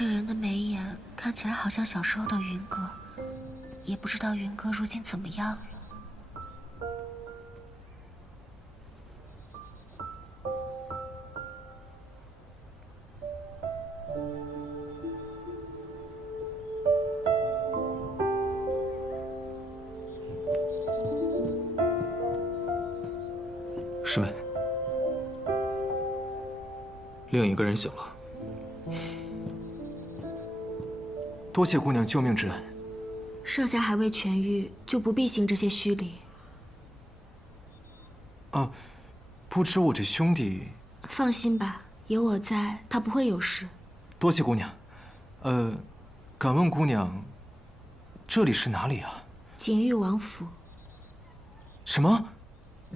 这人的眉眼看起来好像小时候的云哥，也不知道云哥如今怎么样了。师妹，另一个人醒了。多谢姑娘救命之恩。少侠还未痊愈，就不必行这些虚礼。不知我这兄弟……放心吧，有我在，他不会有事。多谢姑娘。敢问姑娘，这里是哪里啊？景玉王府。什么？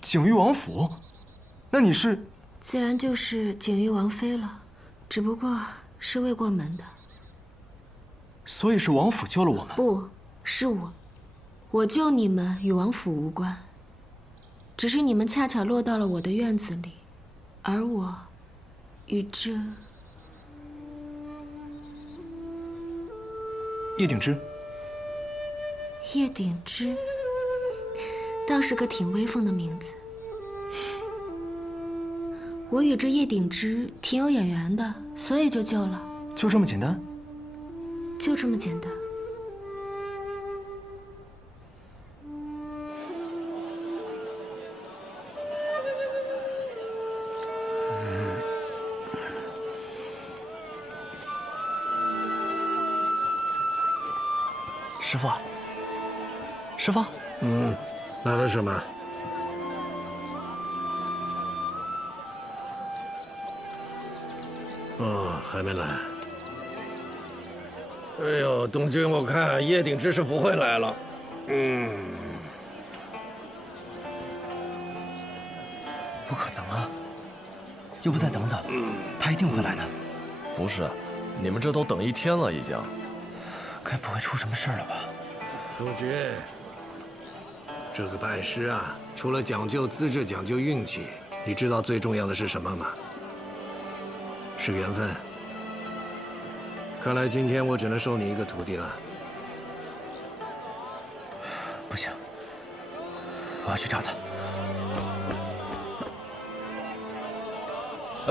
景玉王府？那你是？自然就是景玉王妃了，只不过是未过门的。所以是王府救了我们？不是我救你们与王府无关，只是你们恰巧落到了我的院子里，而我与这叶鼎之。叶鼎之倒是个挺威风的名字。我与这叶鼎之挺有眼缘的，所以就救了。就这么简单？就这么简单。师傅，师傅，来了什么？哦，还没来。哎呦，东君，我看叶鼎之是不会来了。不可能啊！要不再等等，他一定会来的。不是，你们这都等一天了，已经。该不会出什么事了吧？东君，这个拜师啊，除了讲究资质、讲究运气，你知道最重要的是什么吗？是缘分。看来今天我只能收你一个徒弟了。不行，我要去找他。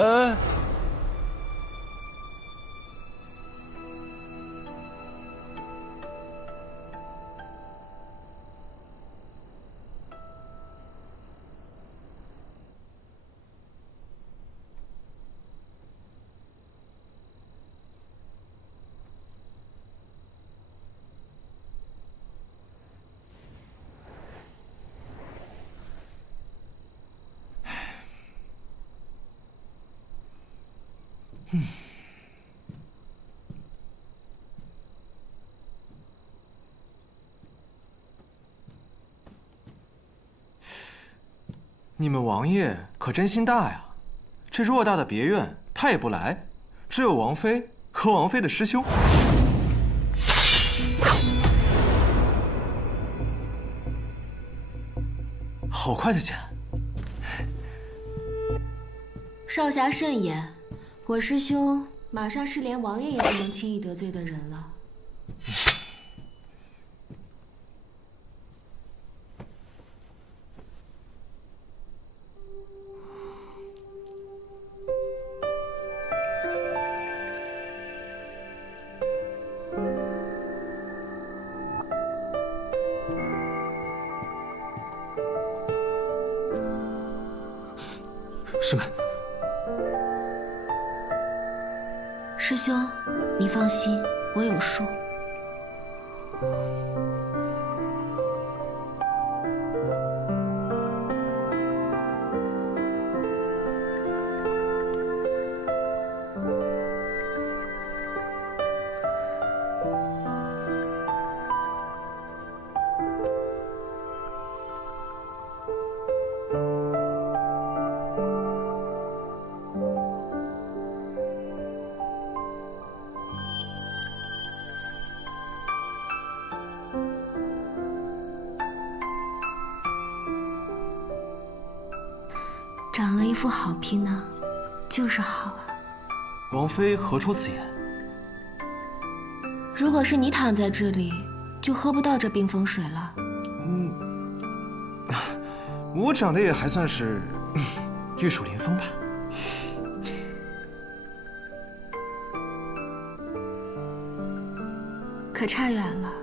哎，你们王爷可真心大呀！这偌大的别院，他也不来，只有王妃和王妃的师兄。好快的剑！少侠慎言，我师兄马上是连王爷也不能轻易得罪的人了。师妹，师兄，你放心，我有数。长了一副好皮囊，就是好啊。王妃何出此言？如果是你躺在这里，就喝不到这冰封水了。我长得也还算是玉树临风吧。可差远了。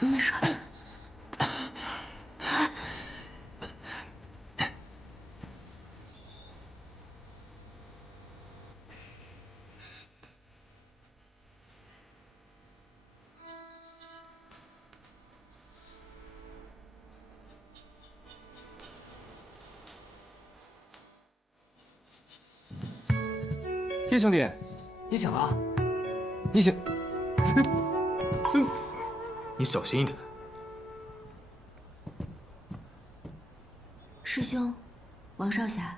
没事。叶兄弟，你醒了？你醒？你小心一点。师兄，王少侠。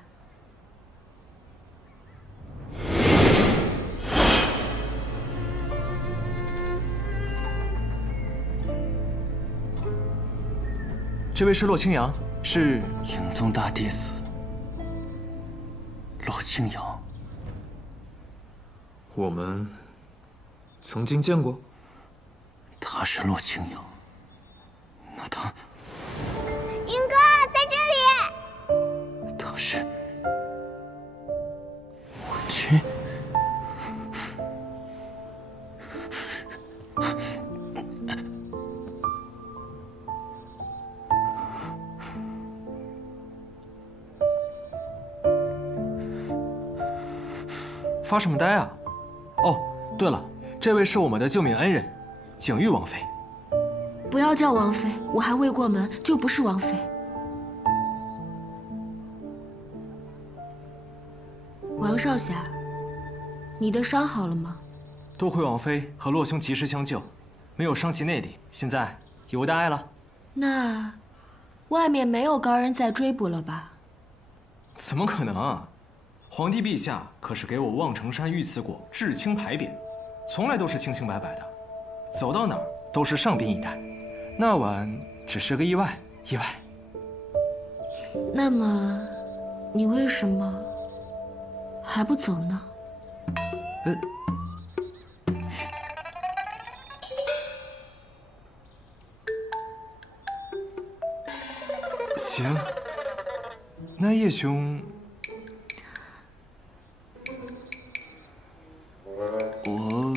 这位是洛清扬，是影宗大弟子洛清扬。我们曾经见过。他是洛清扬，那他，云哥在这里。他是我去。发什么呆啊？哦，对了，这位是我们的救命恩人，景玉王妃。不要叫王妃，我还未过门，就不是王妃。王少侠，你的伤好了吗？多亏王妃和洛兄及时相救，没有伤及内力，现在已无大碍了。那，外面没有高人在追捕了吧？怎么可能啊！皇帝陛下可是给我望城山御赐过至清牌匾，从来都是清清白白的，走到哪儿都是上宾以待。那晚只是个意外，意外。那么，你为什么还不走呢？行，那叶兄，我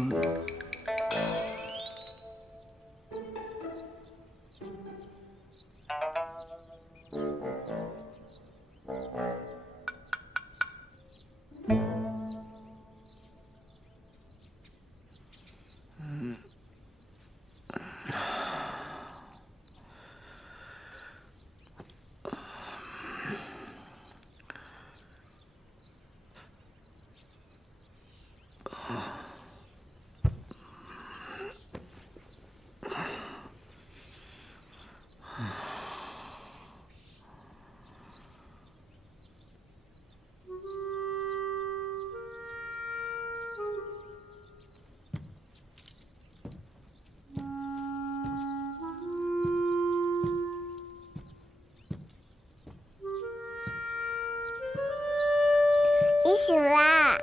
你醒啦？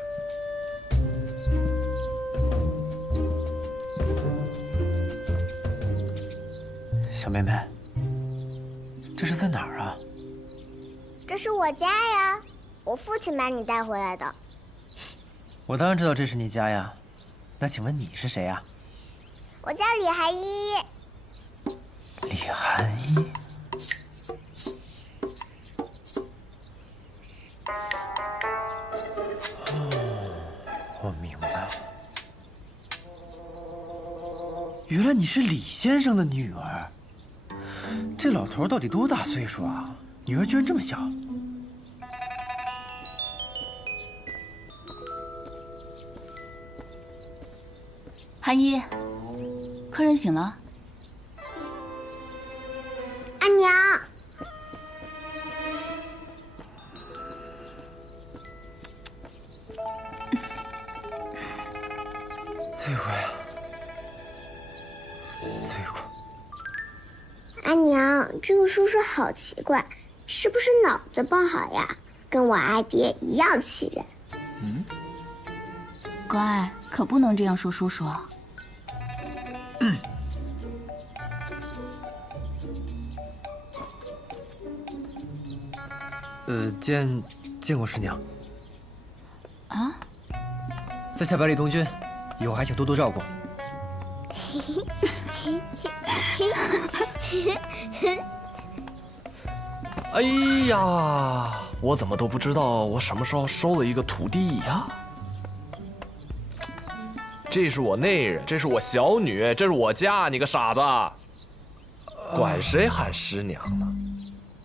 小妹妹，这是在哪儿啊？这是我家呀，我父亲把你带回来的。我当然知道这是你家呀。那请问你是谁呀？我叫李寒一。李寒一。哦，我明白了。原来你是李先生的女儿。这老头到底多大岁数啊？女儿居然这么小。寒一，客人醒了。阿娘，罪过呀，罪过。阿娘，这个叔叔好奇怪，是不是脑子不好呀？跟我阿爹一样气人。乖，可不能这样说叔叔。见过师娘。啊？在下百里东君，以后还请多多照顾。哎呀，我怎么都不知道我什么时候收了一个徒弟呀？这是我内人，这是我小女，这是我家，你个傻子，管谁喊师娘呢？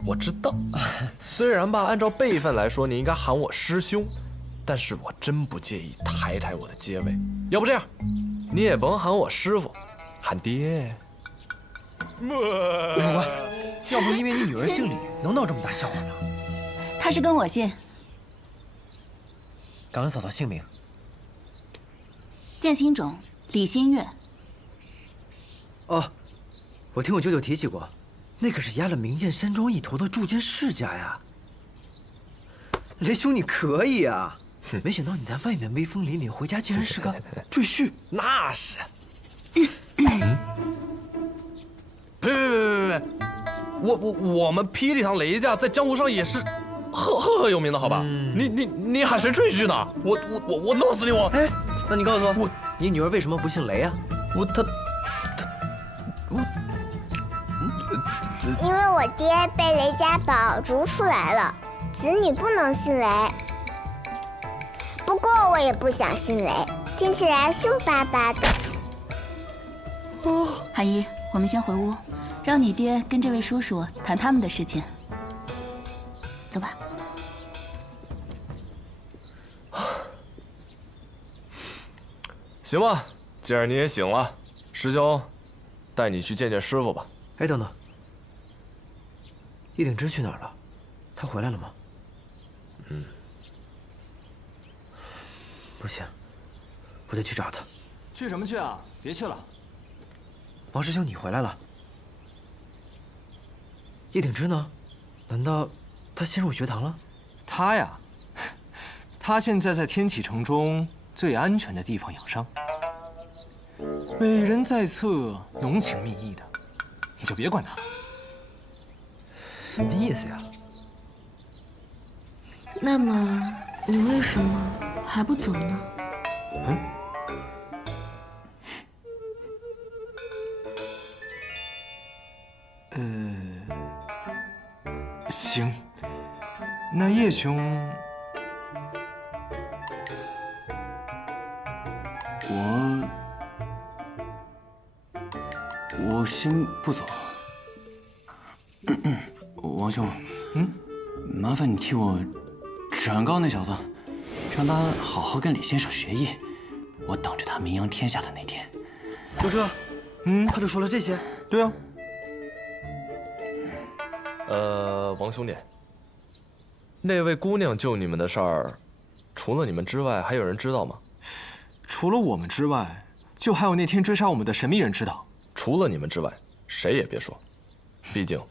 我知道，虽然吧，按照辈分来说，你应该喊我师兄，但是我真不介意抬抬我的阶位。要不这样，你也甭喊我师傅，喊爹。乖，要不因为你女儿姓李，能闹这么大笑话吗？他是跟我姓。敢问嫂嫂姓名？剑心种，李新月。哦，我听我舅舅提起过，那可是压了明剑山庄一头的铸剑世家呀。雷兄，你可以啊！没想到你在外面威风凛凛，回家竟然是个赘婿。那是。呸！我们霹雳堂雷家在江湖上也是赫有名的，好吧？你喊谁赘婿呢？我弄死你！哎，那你告诉我，你女儿为什么不姓雷啊？因为我爹被雷家宝逐出来了，子女不能姓雷。不过我也不想姓雷，听起来凶巴巴的。寒一，我们先回屋，让你爹跟这位叔叔谈他们的事情。走吧。行吧，既然你也醒了，师兄，带你去见见师傅吧。哎，等等，叶鼎之去哪儿了？他回来了吗？不行，我得去找他。去什么去啊？别去了。王师兄，你回来了。叶鼎之呢？难道他先入学堂了？他呀，他现在在天启城中最安全的地方养伤，美人在侧，浓情蜜意的，你就别管他了。什么意思呀？那么你为什么还不走呢？行，那叶兄，我先不走。王兄，麻烦你替我转告那小子，让他好好跟李先生学艺，我等着他名扬天下的那天。就这？他就说了这些？对啊。王兄弟，那位姑娘救你们的事儿，除了你们之外，还有人知道吗？除了我们之外，就还有那天追杀我们的神秘人知道。除了你们之外，谁也别说。毕竟，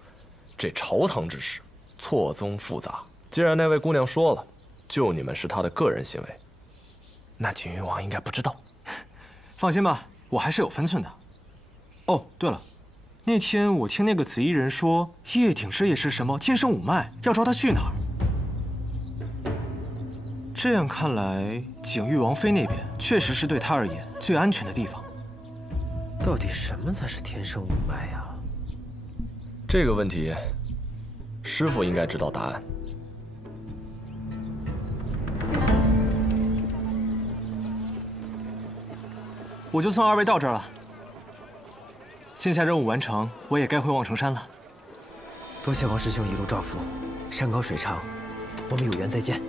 这朝堂之事错综复杂。既然那位姑娘说了，救你们是她的个人行为，那景云王应该不知道。放心吧，我还是有分寸的。哦，对了，那天我听那个紫衣人说，叶鼎师也是什么剑圣五脉，要招他去哪儿？这样看来，景玉王妃那边确实是对他而言最安全的地方。到底什么才是天生五脉呀？这个问题，师傅应该知道答案。我就送二位到这儿了。线下任务完成，我也该回望城山了。多谢王师兄一路照拂，山高水长，我们有缘再见。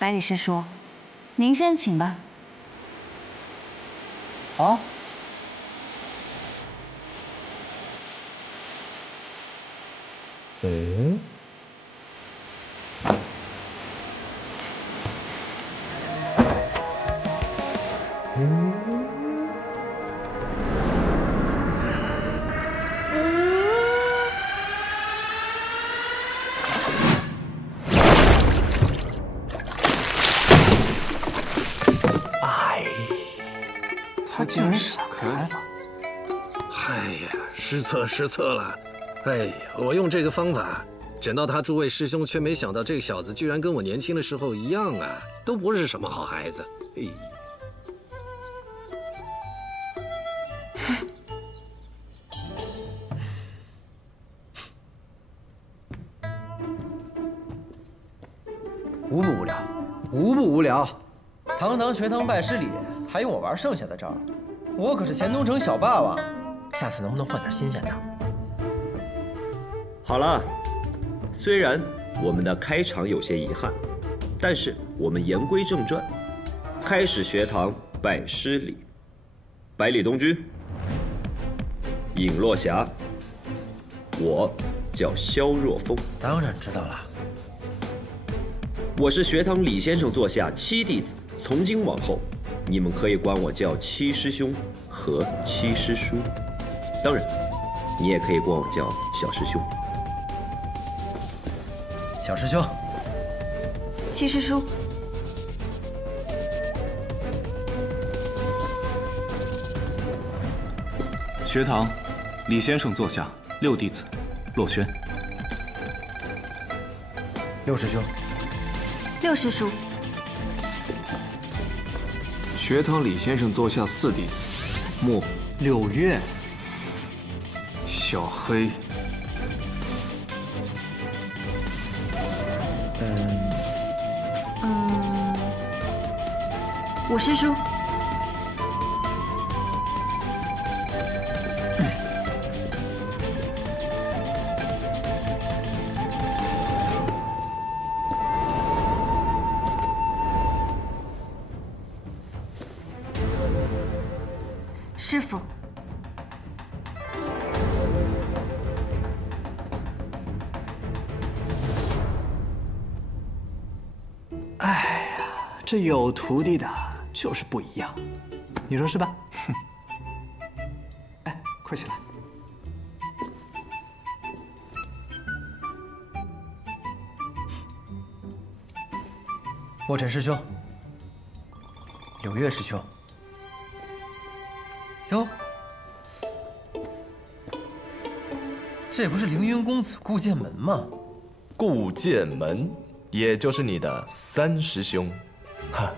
百里师叔，您先请吧。啊？嗯？他竟然闪开了！哎呀，失策了！哎呀，我用这个方法整到他诸位师兄，却没想到这个小子居然跟我年轻的时候一样啊，都不是什么好孩子。嘿。无不无聊，无不无聊。堂堂学堂拜师礼，还用我玩剩下的招？我可是钱东城小霸王，下次能不能换点新鲜的？好了，虽然我们的开场有些遗憾，但是我们言归正传，开始学堂拜师礼。百里东君，尹落霞，我叫萧若风。当然知道了。我是学堂李先生座下7弟子，从今往后，你们可以管我叫7师兄和7师叔，当然，你也可以管我叫小师兄。小师兄，七师叔，学堂，李先生坐下。六弟子，洛轩。六师兄，六师叔，学堂李先生坐下。四弟子，莫六月，小黑。五师叔，师父。哎呀，这有徒弟的就是不一样，你说是吧？哼！哎，快起来！墨尘师兄，柳月师兄。哟，这不是凌云公子顾剑门吗？顾剑门，也就是你的三师兄，哈。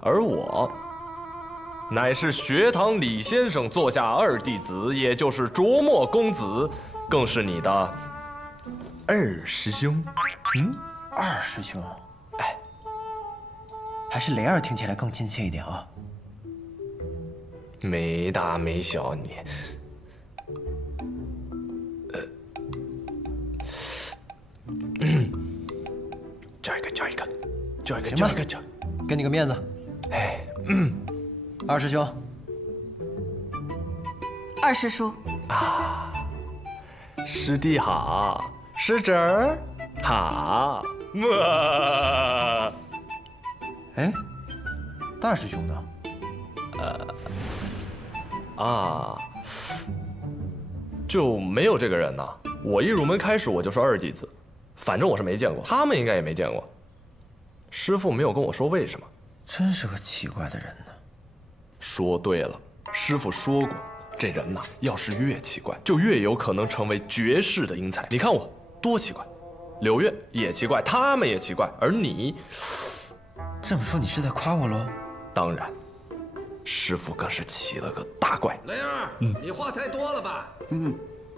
而我，乃是学堂李先生座下二弟子，也就是卓墨公子，更是你的二师兄。二师兄，哎，还是雷二听起来更亲切一点啊。没大没小你，叫一个，给你个面子。哎，二师兄，二师叔啊，师弟好，师侄儿好，哎，大师兄呢？就没有这个人呢。我一入门开始我就是二弟子，反正我是没见过，他们应该也没见过。师父没有跟我说为什么，真是个奇怪的人呢。说对了，师父说过，这人呐，要是越奇怪，就越有可能成为绝世的英才。你看我多奇怪，柳月也奇怪，他们也奇怪，而你，这么说你是在夸我喽？当然。师父更是起了个大怪。雷儿，你话太多了吧？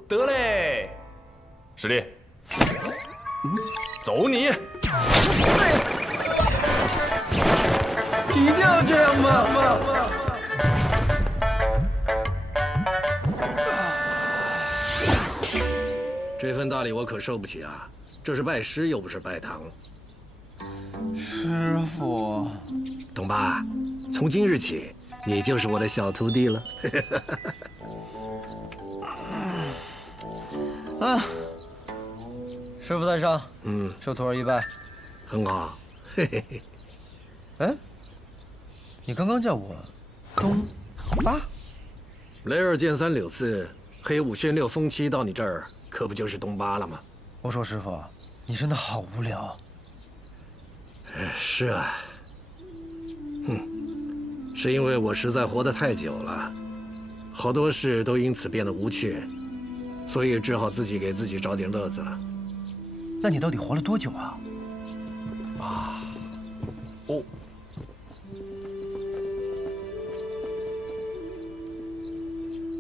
得嘞，师弟，走你！一定要这样吗？这份大礼我可受不起啊！这是拜师，又不是拜堂。师傅，董爸，从今日起，你就是我的小徒弟了。啊，师傅在上，受徒儿一拜。很好。嘿嘿嘿。哎，你刚刚叫我东巴？雷尔剑三柳四，黑五炫六风七到你这儿，可不就是东巴了吗？我说师傅，你真的好无聊。是啊。是因为我实在活得太久了，好多事都因此变得无趣，所以只好自己给自己找点乐子了。那你到底活了多久啊？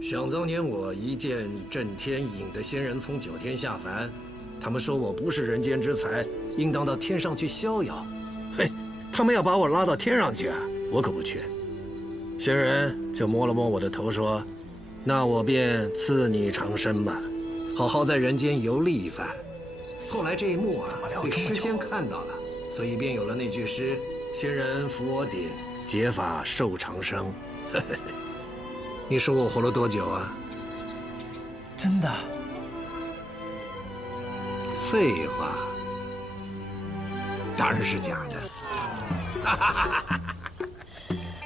想当年我一见震天引得仙人从九天下凡，他们说我不是人间之才，应当到天上去逍遥。嘿，他们要把我拉到天上去啊，我可不去。仙人就摸了摸我的头，说：“那我便赐你长生吧，好好在人间游历一番。”后来这一幕啊，被诗仙看到了，所以便有了那句诗：“仙人扶我顶，解法寿长生。”你说我活了多久啊？真的？废话，当然是假的。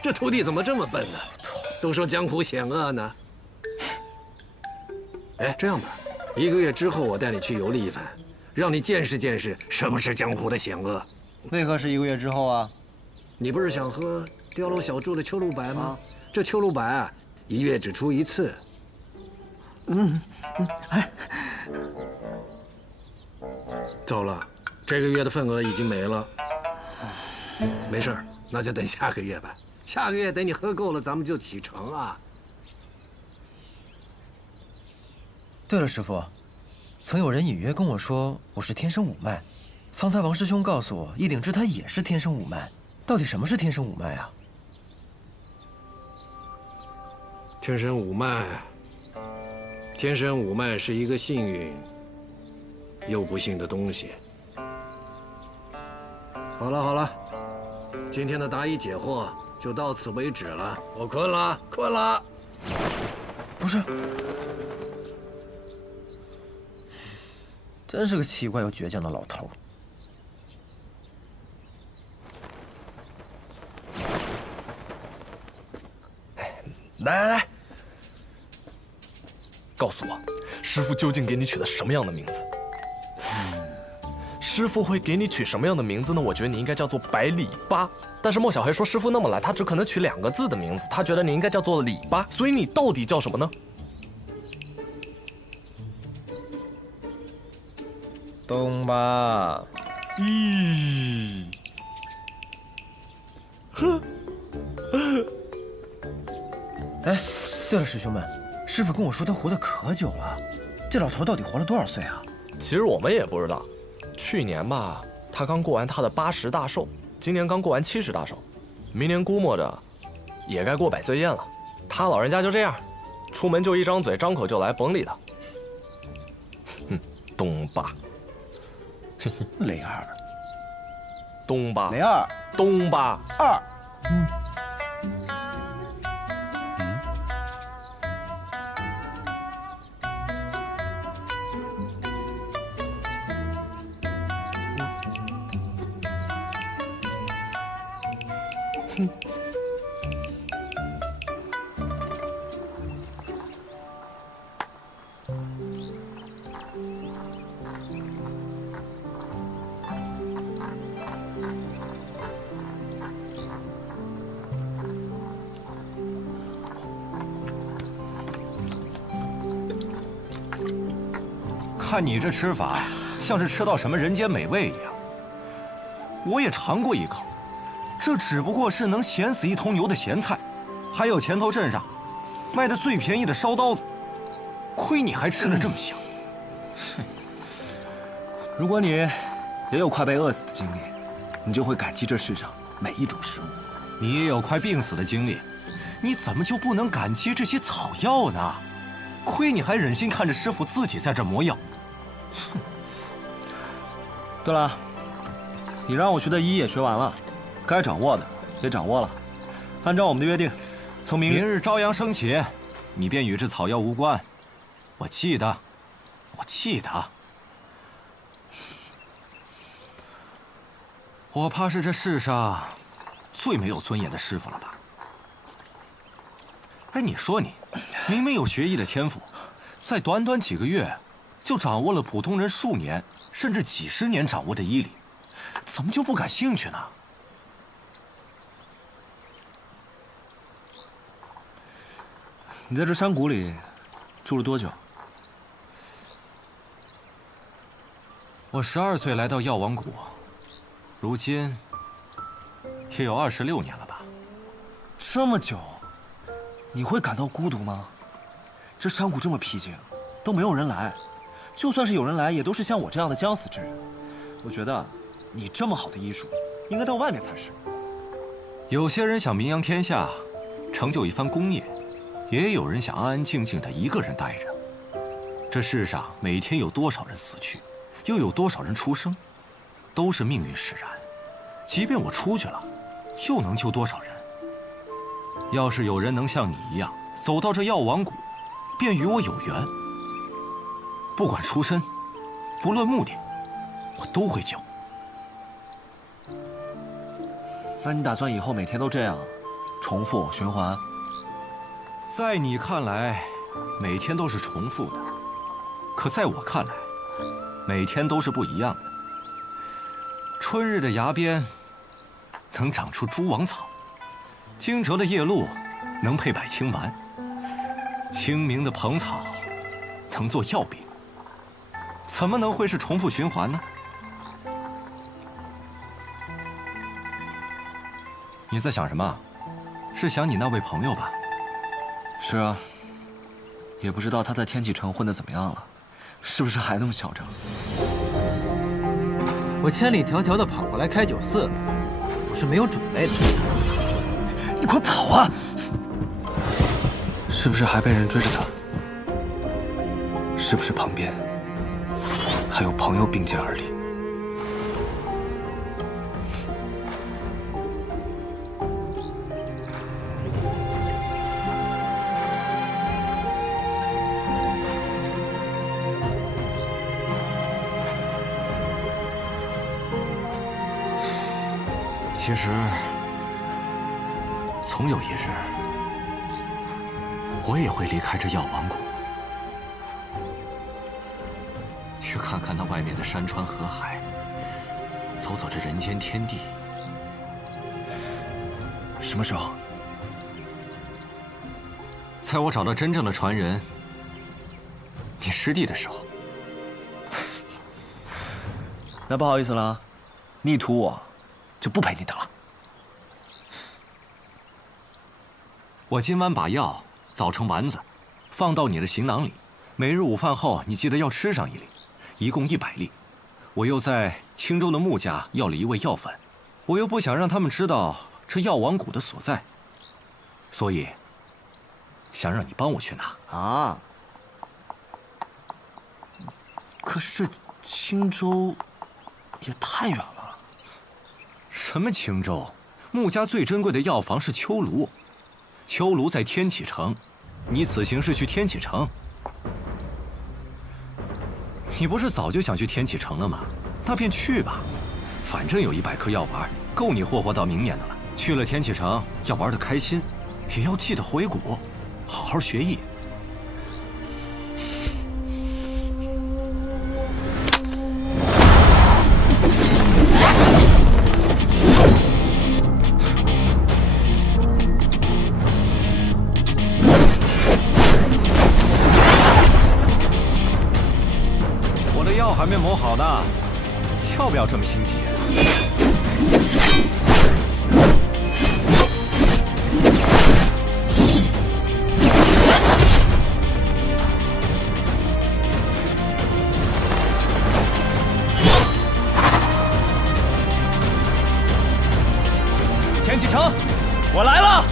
这徒弟怎么这么笨呢？都说江湖险恶呢。哎，这样吧，1个月之后我带你去游历一番，让你见识见识什么是江湖的险恶。为何是1个月之后啊？你不是想喝碉楼小筑的秋露白吗？这秋露白啊，1月只出1次。哎，糟了，这个月的份额已经没了。没事儿，那就等下个月吧。下个月等你喝够了，咱们就启程啊。对了，师傅，曾有人隐约跟我说我是天生五脉，方才王师兄告诉我，易鼎之他也是天生五脉。到底什么是天生五脉啊？天生五脉，天生五脉是一个幸运又不幸的东西。好了好了，今天的答疑解惑就到此为止了。我困了，困了。不是，真是个奇怪又倔强的老头。来，告诉我，师傅究竟给你取的什么样的名字？师傅会给你取什么样的名字呢？我觉得你应该叫做百里八。但是莫小黑说师傅那么懒，他只可能取2个字的名字，他觉得你应该叫做李八。所以你到底叫什么呢？东八。咦，哼。哎，对了，师兄们，师傅跟我说他活得可久了，这老头到底活了多少岁啊？其实我们也不知道，去年吧，他刚过完他的80大寿，今年刚过完70大寿，明年估摸着也该过100岁宴了。他老人家就这样，出门就一张嘴，张口就来，甭理他。哼，东八，雷二，东八，雷二，东八二，看你这吃法，像是吃到什么人间美味一样。我也尝过一口，这只不过是能咸死一头牛的咸菜，还有前头镇上卖的最便宜的烧刀子，亏你还吃得这么香。如果你也有快被饿死的经历，你就会感激这世上每一种食物。你也有快病死的经历，你怎么就不能感激这些草药呢？亏你还忍心看着师傅自己在这磨药。对了，你让我学的医也学完了，该掌握的也掌握了。按照我们的约定，从明日朝阳升起，你便与这草药无关。我记得，我记得。我怕是这世上最没有尊严的师傅了吧？哎，你说你，明明有学艺的天赋，在短短几个月，就掌握了普通人数年甚至几十年掌握的医理，怎么就不感兴趣呢？你在这山谷里住了多久？我12岁来到药王谷，如今也有26年了吧？这么久，你会感到孤独吗？这山谷这么僻静，都没有人来，就算是有人来，也都是像我这样的将死之人。我觉得，你这么好的医术，应该到外面才是。有些人想名扬天下，成就一番功业，也有人想安安静静的一个人待着。这世上每天有多少人死去，又有多少人出生，都是命运使然。即便我出去了，又能救多少人？要是有人能像你一样走到这药王谷，便与我有缘。不管出身，不论目的，我都会救。那你打算以后每天都这样，重复循环？在你看来，每天都是重复的，可在我看来，每天都是不一样的。春日的崖边能长出蛛网草，惊蛰的夜露能配百青丸，清明的蓬草能做药饼，怎么能会是重复循环呢？你在想什么？是想你那位朋友吧？是啊，也不知道他在天启城混得怎么样了，是不是还那么嚣张？我千里迢迢的跑过来开酒肆，我是没有准备的。你快跑啊！是不是还被人追着他？是不是旁边还有朋友并肩而立？其实，总有一日，我也会离开这药王谷，去看看那外面的山川河海，走走这人间天地。什么时候？在我找到真正的传人，你师弟的时候。那不好意思了，逆图我就不陪你的了。我今晚把药捣成丸子，放到你的行囊里。每日午饭后，你记得要吃上一粒，一共100粒。我又在青州的穆家要了一味药粉，我又不想让他们知道这药王谷的所在，所以想让你帮我去拿啊。可是这青州也太远了。什么青州？穆家最珍贵的药房是秋庐，秋庐在天启城，你此行是去天启城？你不是早就想去天启城了吗？那便去吧，反正有100颗药丸，够你霍霍到明年的了。去了天启城，要玩得开心，也要记得回谷，好好学艺。还没磨好呢，要不要这么心急？天启城，我来了。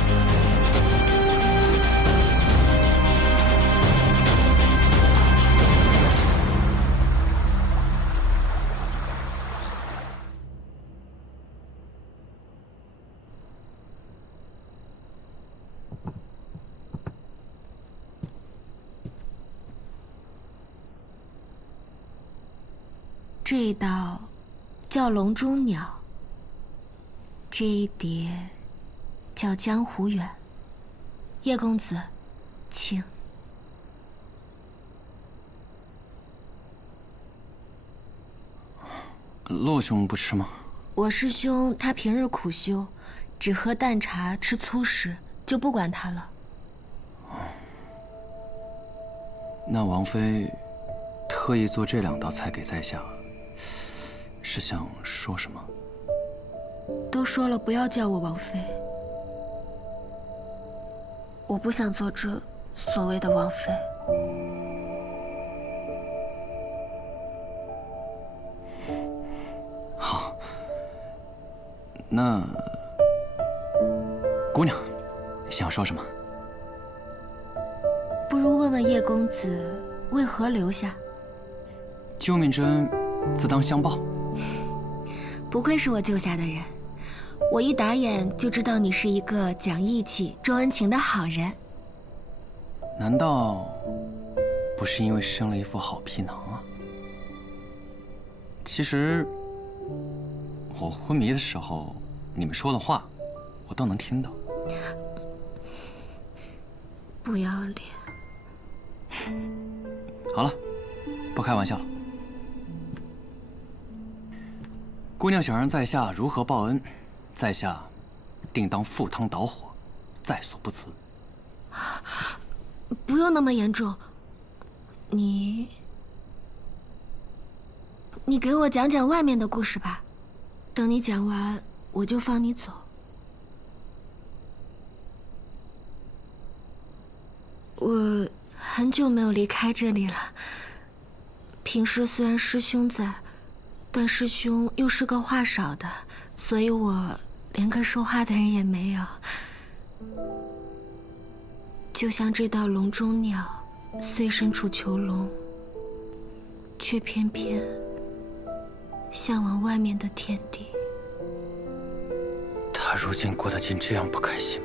这一道叫笼中鸟，这一碟叫江湖远。叶公子，请。洛兄不吃吗？我师兄他平日苦修，只喝淡茶，吃粗食，就不管他了。那王妃特意做这2道菜给在下，是想说什么？都说了不要叫我王妃，我不想做这所谓的王妃。好，那姑娘，你想说什么？不如问问叶公子为何留下？救命之恩，自当相报。不愧是我救下的人，我一打眼就知道你是一个讲义气、重恩情的好人。难道不是因为生了一副好皮囊啊？其实我昏迷的时候，你们说的话，我都能听到。不要脸！好了，不开玩笑了。姑娘想让在下如何报恩，在下定当赴汤蹈火，在所不辞。不用那么严重，你给我讲讲外面的故事吧。等你讲完，我就放你走。我很久没有离开这里了。平时虽然师兄在，但师兄又是个话少的，所以我连个说话的人也没有。就像这道笼中鸟，虽身处囚笼，却偏偏向往外面的天地。他如今过得竟这样不开心。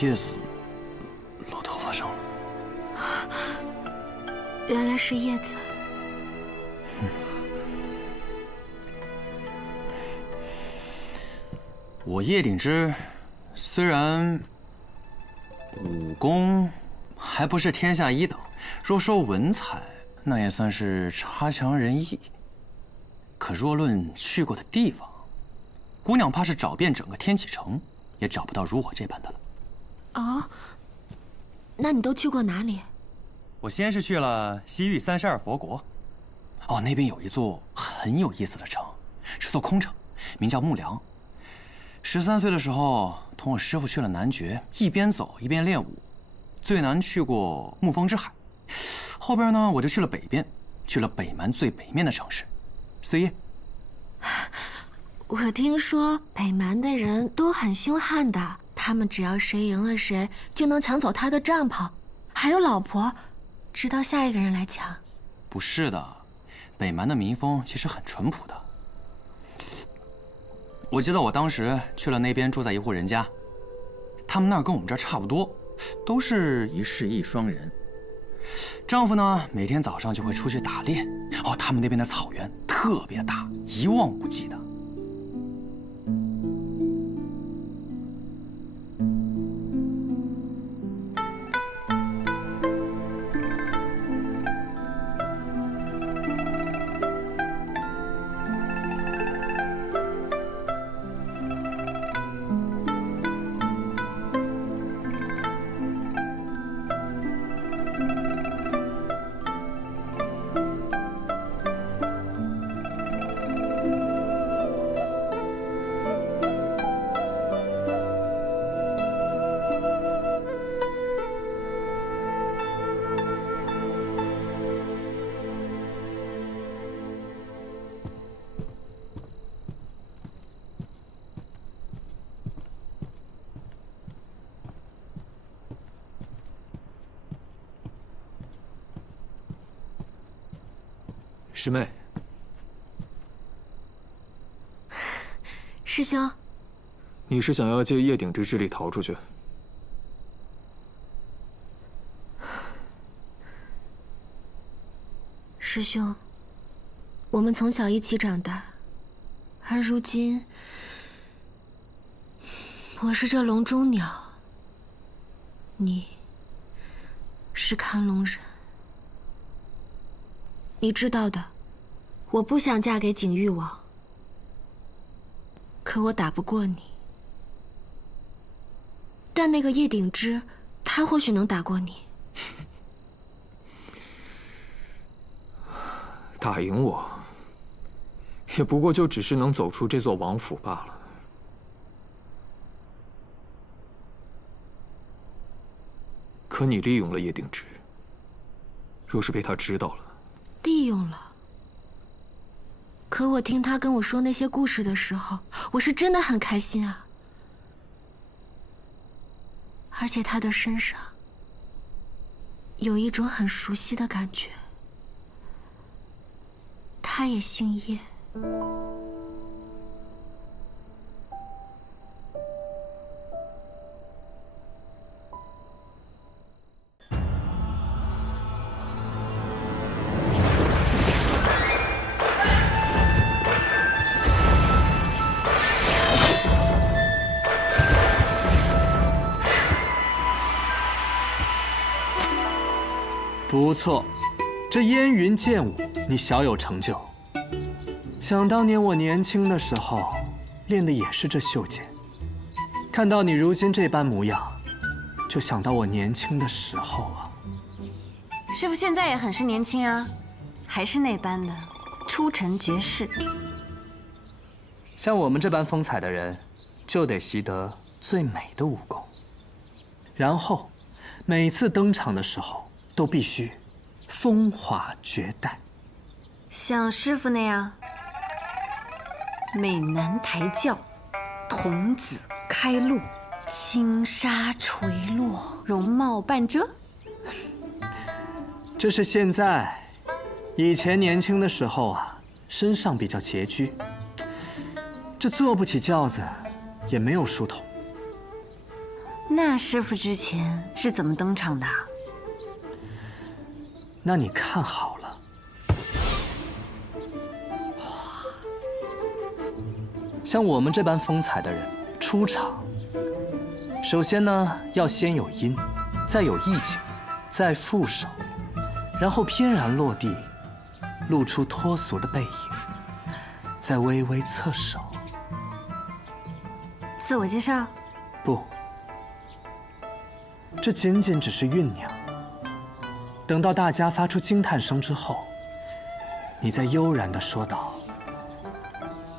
叶子露头发上了，原来是叶子。我叶鼎之虽然武功还不是天下一等，若说文采，那也算是差强人意。可若论去过的地方，姑娘怕是找遍整个天启城，也找不到如我这般的了。哦，那你都去过哪里？我先是去了西域32佛国。哦，那边有一座很有意思的城，是座空城，名叫木梁。13岁的时候，同我师父去了南绝，一边走一边练武。最南去过沐风之海，后边呢，我就去了北边，去了北蛮最北面的城市碎叶。我听说北蛮的人都很凶悍的，他们只要谁赢了谁，就能抢走他的帐篷，还有老婆，直到下一个人来抢。不是的，北蛮的民风其实很淳朴的。我记得我当时去了那边，住在一户人家，他们那儿跟我们这儿差不多，都是一室一双人。丈夫呢，每天早上就会出去打猎。哦，他们那边的草原特别大，一望无际的。师妹，师兄，你是想要借叶鼎之之力逃出去？师兄，我们从小一起长大，而如今我是这笼中鸟，你是看笼人。你知道的，我不想嫁给景玉王，可我打不过你。但那个叶鼎之，他或许能打过你。打赢我，也不过就只是能走出这座王府罢了。可你利用了叶定之，若是被他知道了，利用了。可我听他跟我说那些故事的时候，我是真的很开心啊。而且他的身上有一种很熟悉的感觉。他也姓叶。不错，这烟云剑舞你小有成就。想当年我年轻的时候，练的也是这袖剑。看到你如今这般模样，就想到我年轻的时候啊。师傅现在也很是年轻啊，还是那般的出尘绝世。像我们这般风采的人，就得习得最美的武功，然后每次登场的时候都必须风华绝代。像师傅那样，美男抬轿，童子开路，轻纱垂落，容貌半遮。这是现在，以前年轻的时候啊，身上比较拮据，这坐不起轿子，也没有书童。那师傅之前是怎么登场的？那你看好了。像我们这般风采的人出场，首先呢要先有音，再有意境，再负手，然后翩然落地，露出脱俗的背影，再微微侧手。自我介绍？不，这仅仅只是酝酿。等到大家发出惊叹声之后，你再悠然地说道：“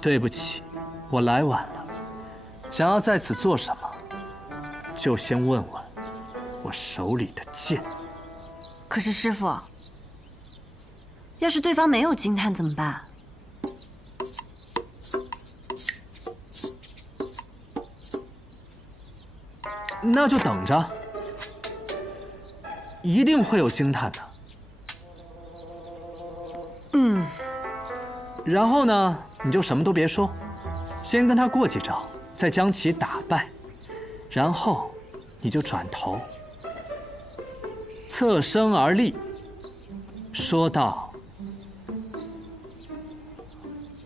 对不起，我来晚了。想要在此做什么，就先问问我手里的剑。”可是师傅，要是对方没有惊叹怎么办？那就等着，一定会有惊叹的。嗯。然后呢，你就什么都别说，先跟他过几招，再将其打败，然后你就转头，侧身而立，说道：“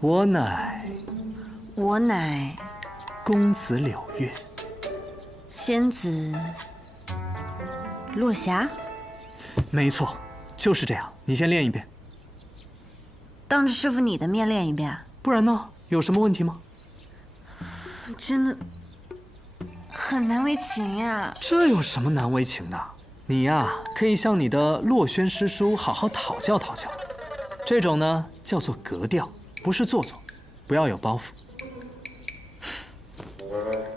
我乃公子柳月，仙子落霞。”没错，就是这样。你先练一遍。当着师傅你的面练一遍？不然呢？有什么问题吗？真的很难为情呀。这有什么难为情的？你呀，可以向你的洛轩师叔好好讨教讨教。这种呢，叫做格调，不是做作，不要有包袱。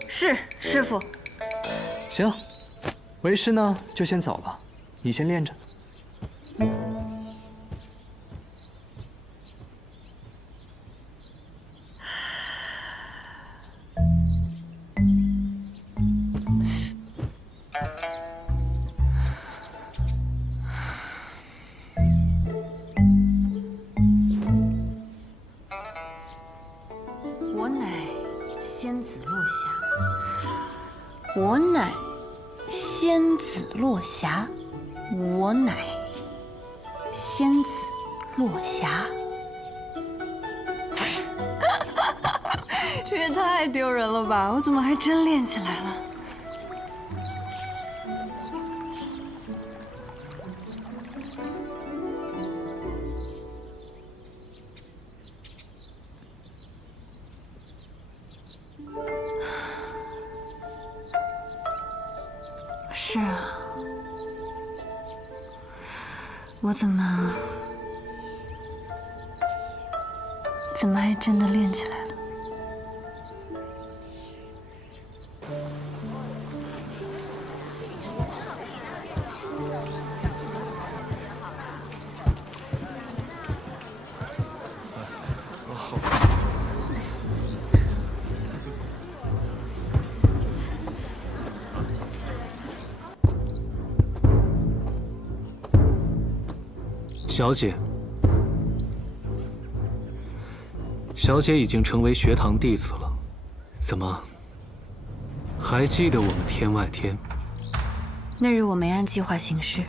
是，师傅。行，为师呢就先走了，你先练着。我乃仙子落霞，我乃仙子落霞，我乃仙子落霞。这也太丢人了吧！我怎么还真练起来了？是啊，我怎么怎么还真的练起来了？小姐，小姐已经成为学堂弟子了，怎么还记得我们天外天？那日我没按计划行事，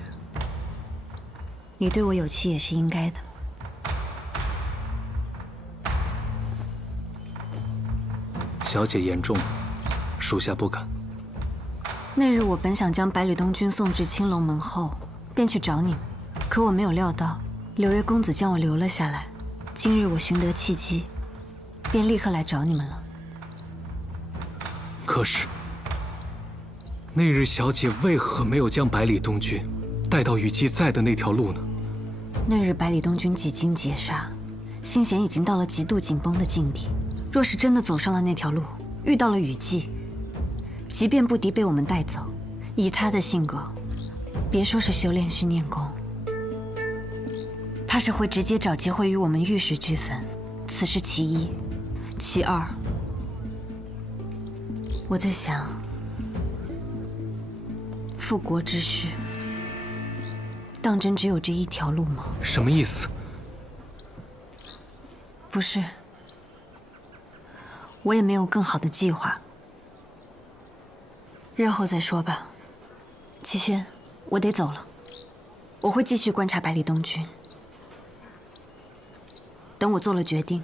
你对我有气也是应该的。小姐言重了，属下不敢。那日我本想将百里东君送至青龙门后，便去找你们。可我没有料到，柳月公子将我留了下来。今日我寻得契机，便立刻来找你们了。可是，那日小姐为何没有将百里东君带到雨季在的那条路呢？那日百里东君几经劫杀，心弦已经到了极度紧绷的境地。若是真的走上了那条路，遇到了雨季，即便不敌被我们带走，以他的性格，别说是修炼训练功，怕是会直接找机会与我们玉石俱焚。此是其一。其二，我在想，复国之事，当真只有这一条路吗？什么意思？不是，我也没有更好的计划，日后再说吧。齐轩，我得走了，我会继续观察百里东君。等我做了决定，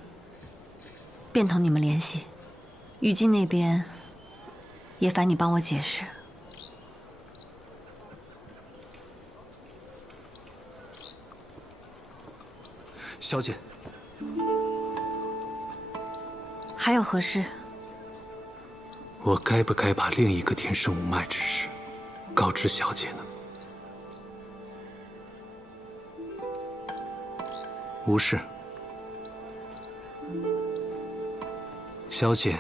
便同你们联系。雨季那边，也烦你帮我解释。小姐，还有何事？我该不该把另一个天生无脉之事告知小姐呢？无事。小姐，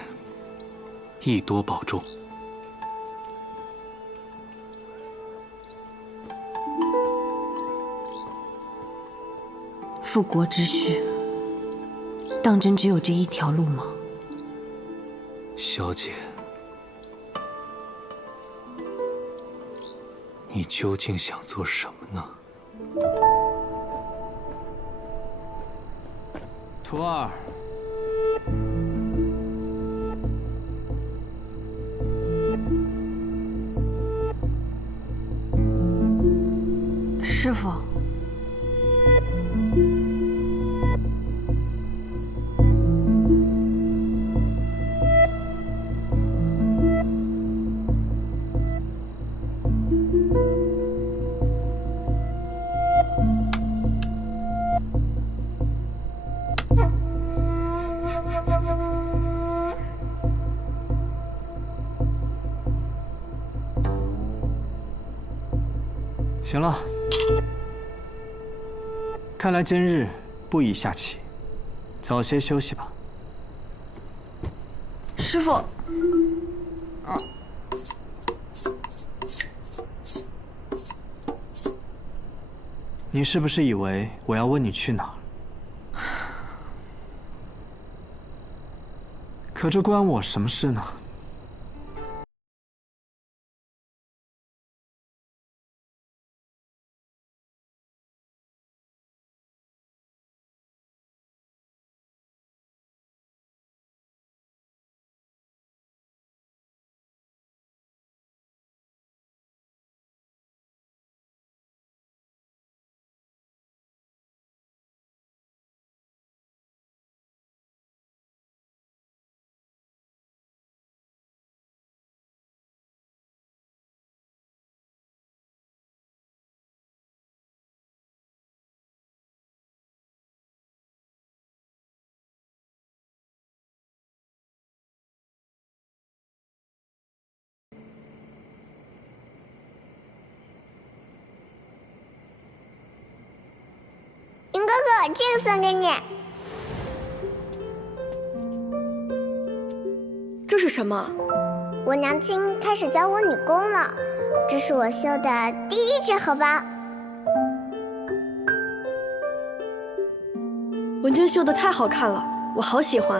宜多保重。复国之事，当真只有这一条路吗？小姐，你究竟想做什么呢？徒儿，师父。行了，看来今日不宜下棋，早些休息吧。师父，你是不是以为我要问你去哪儿？可这关我什么事呢？云哥哥，这个送给你。这是什么？我娘亲开始教我女工了，这是我绣的第一只荷包。文娟绣的太好看了，我好喜欢。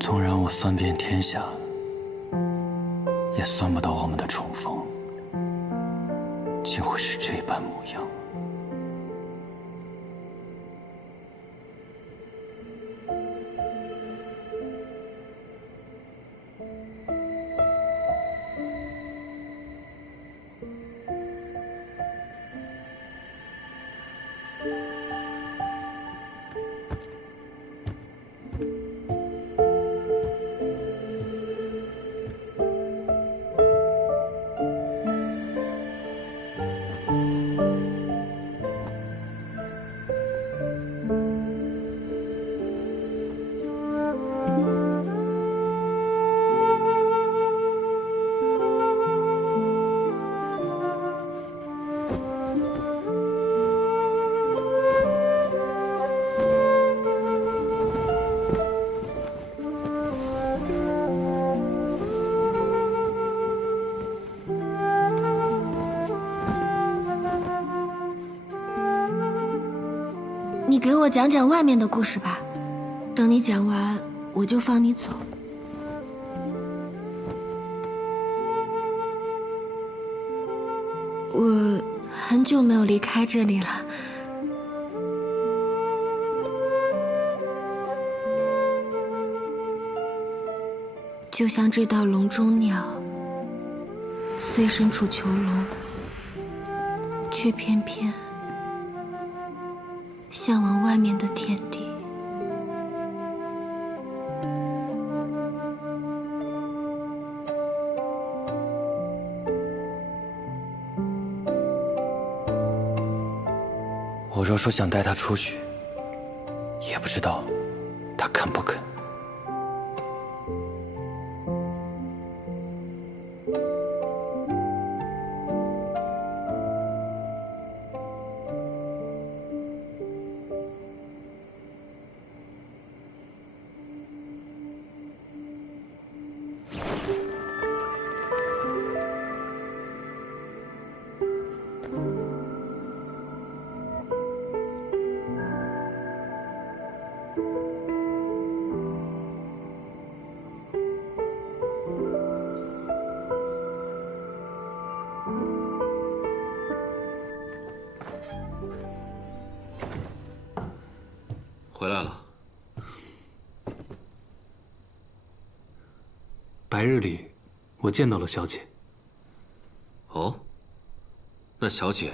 纵然我算遍天下，也算不到我们的重逢竟会是这般模样。你给我讲讲外面的故事吧，等你讲完，我就放你走。我很久没有离开这里了。就像这道笼中鸟，虽身处囚笼，却偏偏向往外面的天地。我若说想带他出去，也不知道他肯不肯。回来了。白日里，我见到了小姐。哦，那小姐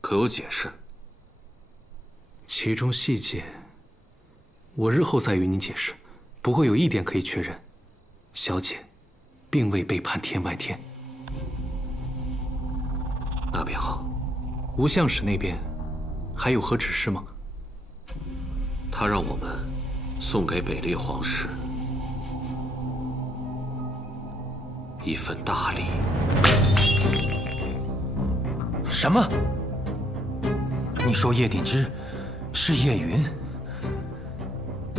可有解释？其中细节，我日后再与你解释。不过有一点可以确认，小姐并未背叛天外天。那便好。吴相使那边还有何指示吗？他让我们送给北厉皇室一份大礼。什么？你说叶鼎之是叶云？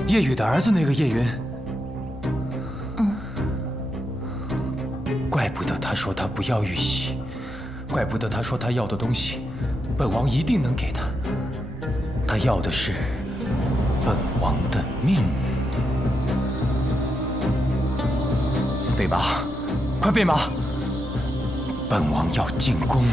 叶雨的儿子那个叶云？怪不得他说他不要玉玺，怪不得他说他要的东西，本王一定能给他。他要的是本王的命。备马，快备马！本王要进宫。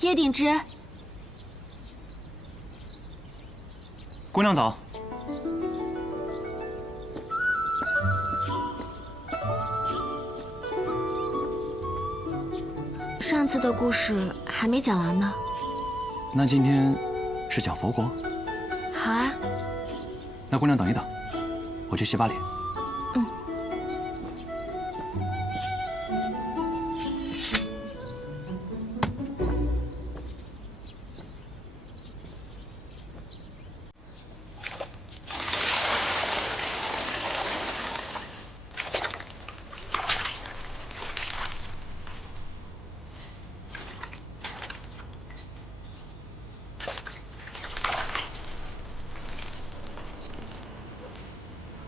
叶鼎之，姑娘早。上次的故事还没讲完呢。那今天是讲佛国？好啊。那姑娘等一等，我去洗把脸。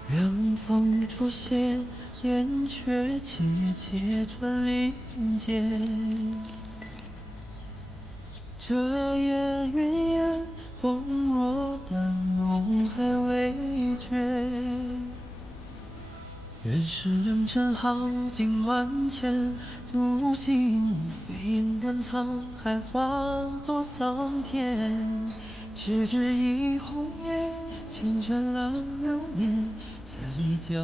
凉风出现，燕雀节节转林间。这夜云烟风若淡，梦还未绝。原是良辰好景万千，独行飞断沧海，化作桑田。只知一红叶，缱绻了流年，才叫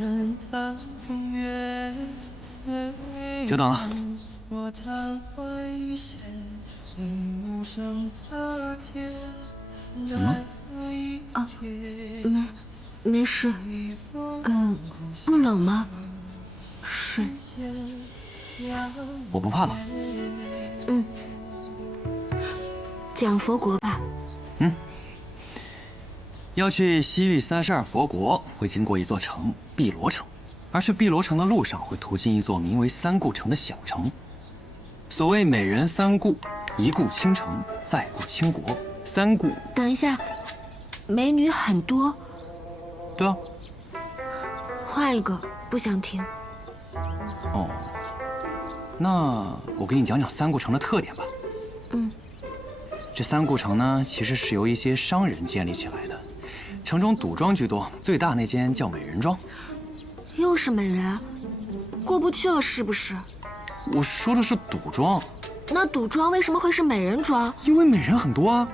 人叹风月。久等了。若昙花一现，无声擦肩。怎么？啊，没事。不冷吗？睡。我不怕冷。讲佛国吧。要去西域32佛国，会经过一座城碧罗城，而去碧罗城的路上会途经一座名为三顾城的小城。所谓美人三顾，一顾倾城，再顾倾国。三顾。等一下，美女很多。对啊。换一个，不想听。哦，那我给你讲讲三顾城的特点吧。这三顾城呢，其实是由一些商人建立起来的。城中赌庄居多，最大那间叫美人庄。又是美人，过不去了是不是？我说的是赌庄。那赌庄为什么会是美人庄？因为美人很多啊。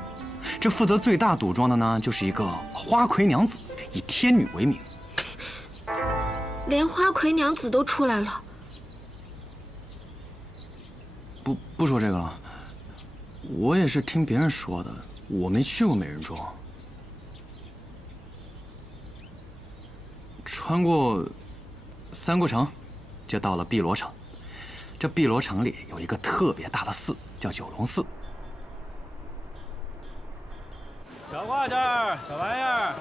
这负责最大赌庄的呢，就是一个花魁娘子，以天女为名。连花魁娘子都出来了。不说这个了，我也是听别人说的，我没去过美人庄。穿过三顾城，就到了碧罗城。这碧罗城里有一个特别大的寺，叫九龙寺。小挂件儿，小玩意儿。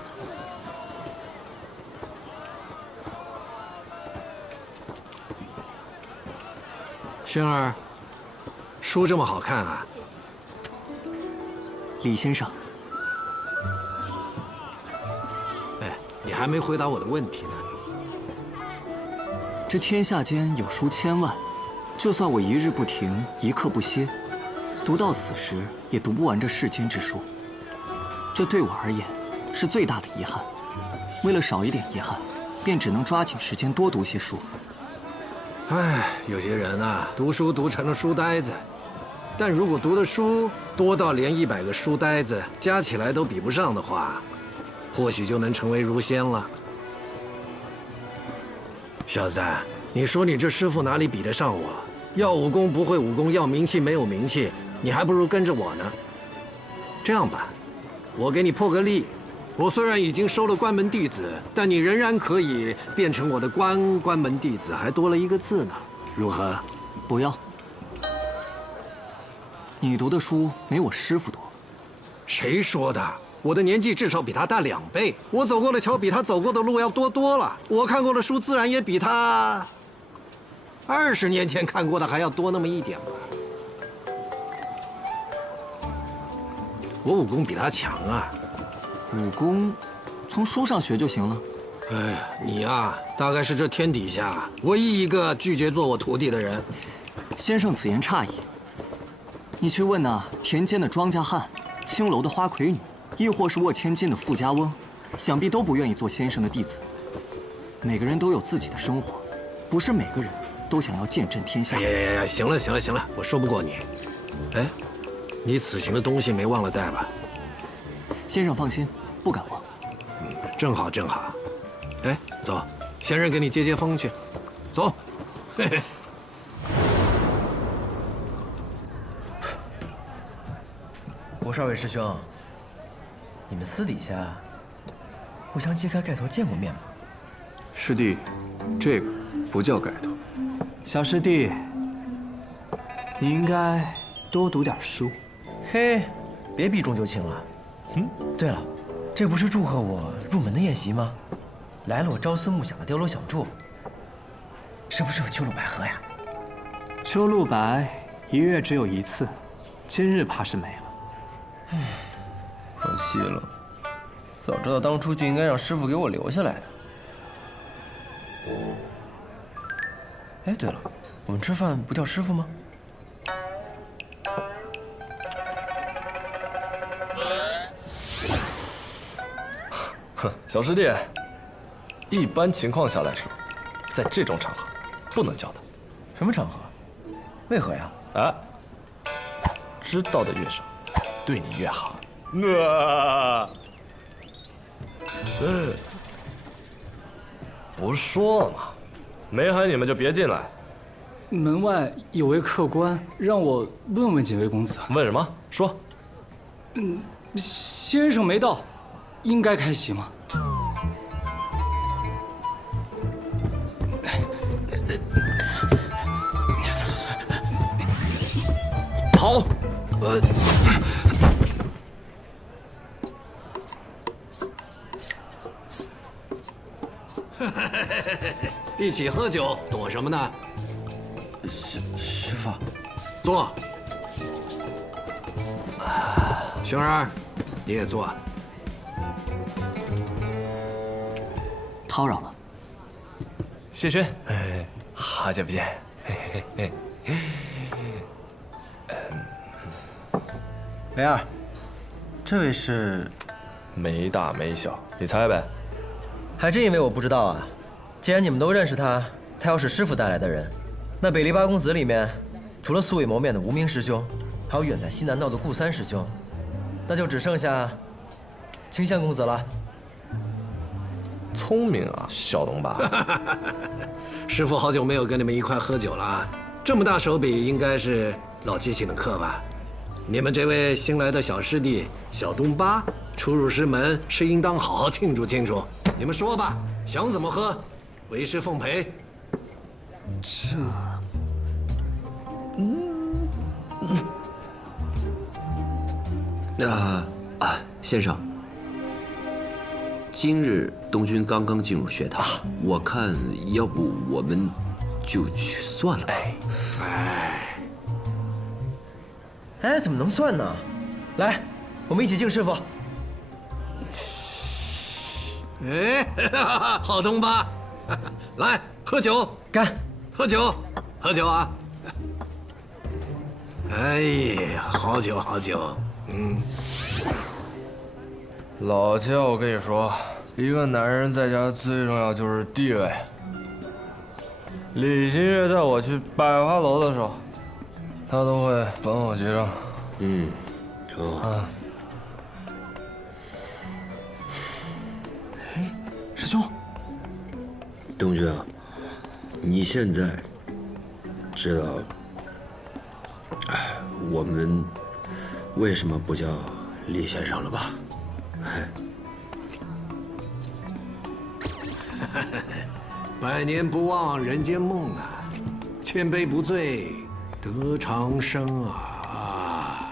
轩儿，书这么好看啊！李先生，哎，你还没回答我的问题呢。这天下间有书千万，就算我一日不停，一刻不歇，读到此时也读不完这世间之书。这对我而言是最大的遗憾。为了少一点遗憾，便只能抓紧时间多读些书。唉，有些人啊，读书读成了书呆子，但如果读的书多到连100个书呆子加起来都比不上的话，或许就能成为儒仙了。小子，你说你这师傅哪里比得上我？要武功不会武功，要名气没有名气，你还不如跟着我呢。这样吧，我给你破个例。我虽然已经收了关门弟子，但你仍然可以变成我的关门弟子，还多了一个字呢，如何？不要。你读的书没我师傅多。谁说的？我的年纪至少比他大2倍，我走过的桥比他走过的路要多多了，我看过的书自然也比他20年前看过的还要多那么一点吧。我武功比他强啊。武功，从书上学就行了。哎，你呀，大概是这天底下唯一一个拒绝做我徒弟的人。先生此言差矣。你去问那田间的庄稼汉、青楼的花魁女，亦或是握千金的富家翁，想必都不愿意做先生的弟子。每个人都有自己的生活，不是每个人都想要见证天下。哎，行了，我说不过你。哎，你此行的东西没忘了带吧？先生放心，不敢忘。正好正好。哎，走，先生给你接接风去。走。嘿嘿。博少尉师兄，你们私底下互相揭开盖头见过面吗？师弟，这个不叫盖头。小师弟，你应该多读点书。嘿，别避重就轻了。对了，这不是祝贺我入门的宴席吗？来了我朝思暮想的碉楼小筑，是不是有秋露百合呀？秋露白1月只有1次，今日怕是没了。唉，可惜了，早知道当初就应该让师傅给我留下来的。哎，对了，我们吃饭不叫师傅吗？哼，小师弟，一般情况下来说，在这种场合不能叫的。什么场合？为何呀？啊，知道的越少，对你越好。不说了吗？没喊你们就别进来。门外有位客官让我问问几位公子。问什么？说。先生没到，应该开席吗？好。一起喝酒，躲什么呢？师傅，坐。熊儿，你也坐。叨扰了。谢轩，好久不见。雷二，这位是？没大没小，你猜呗。还真以为我不知道啊！既然你们都认识他，他要是师傅带来的人，那北篱八公子里面，除了素未谋面的无名师兄，还有远在西南道的顾三师兄，那就只剩下清香公子了。聪明啊，小东吧。师傅好久没有跟你们一块喝酒了啊！这么大手笔，应该是老七请的客吧？你们这位新来的小师弟小东巴初入师门，是应当好好庆祝庆祝。你们说吧，想怎么喝，为师奉陪。先生，今日东君刚刚进入学堂，我看要不我们就去算了吧。哎，怎么能算呢？来，我们一起敬师傅。哎，好东巴，来喝酒，干！喝酒，喝酒啊！哎呀，好酒好酒，老七，我跟你说，一个男人在家最重要就是地位。李新月带我去百花楼的时候，他都会帮我结账。师兄，东君啊，你现在知道，我们为什么不叫李先生了吧？百年不忘人间梦啊，千杯不醉得长生啊！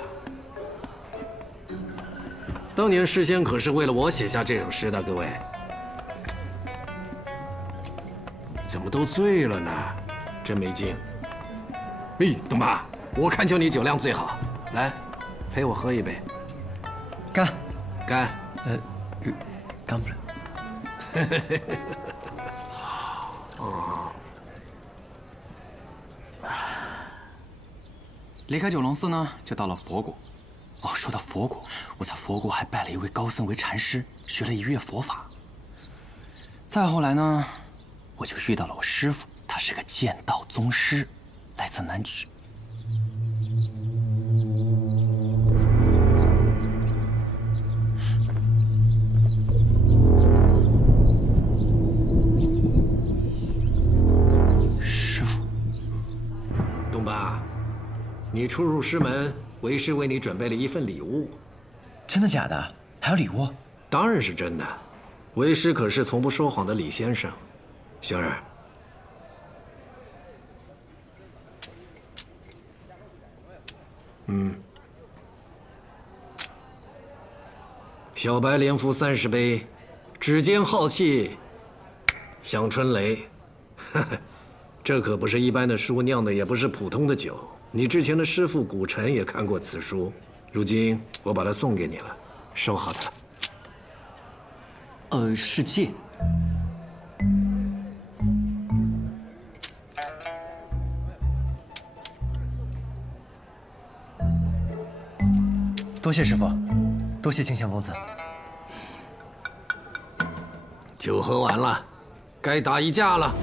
当年诗仙可是为了我写下这首诗的，各位。怎么都醉了呢？真没劲。哎，东巴，我看就你酒量最好，来，陪我喝一杯。干，干。干不了。离开九龙寺呢，就到了佛国。哦，说到佛国，我在佛国还拜了一位高僧为禅师，学了1月佛法。再后来呢，我就遇到了我师父，他是个剑道宗师，来自南莒。你初入师门，为师为你准备了一份礼物。真的假的？还有礼物？当然是真的。为师可是从不说谎的李先生。星儿，小白连服30杯，指尖浩气，香春雷。这可不是一般的书酿的，也不是普通的酒。你之前的师父古尘也看过此书，如今我把它送给你了，收好它。是戒。多谢师傅，多谢清香公子。酒喝完了，该打一架了。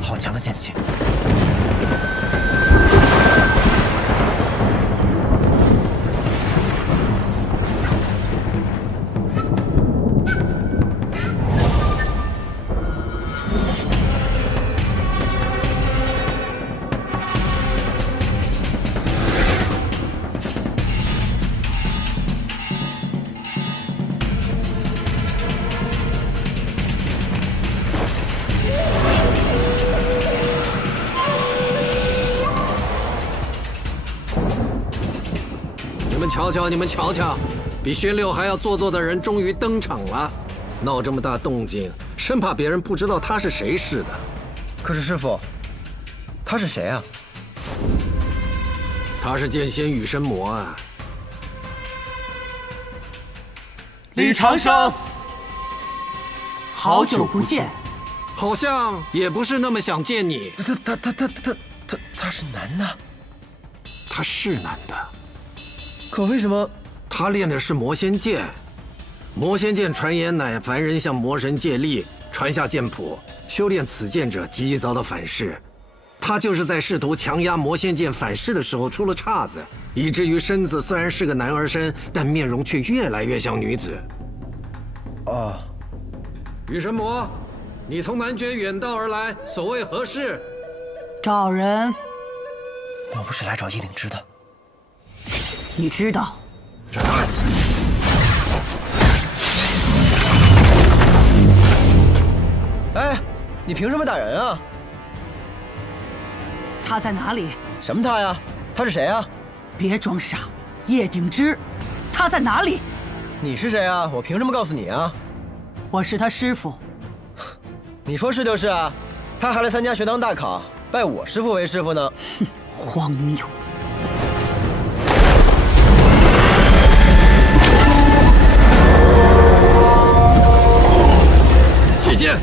好强的剑气！你们瞧瞧，比宣六还要做作的人终于登场了，闹这么大动静，生怕别人不知道他是谁似的。可是师傅，他是谁啊？他是剑仙羽生魔啊！李长生，好久不见，好像也不是那么想见你。他是男的？他是男的。可为什么他练的是魔仙剑？魔仙剑传言乃凡人向魔神借力，传下剑谱，修炼此剑者极易遭到反噬。他就是在试图强压魔仙剑反噬的时候出了岔子，以至于身子虽然是个男儿身，但面容却越来越像女子。哦，羽生魔，你从南绝远道而来，所谓何事？找人。我不是来找叶灵芝的。你知道？哎，你凭什么打人啊？他在哪里？什么他呀？他是谁啊？别装傻，叶鼎之，他在哪里？你是谁啊？我凭什么告诉你啊？我是他师父。你说是就是啊，他还来参加学堂大考，拜我师父为师父呢。哼，荒谬！借剑！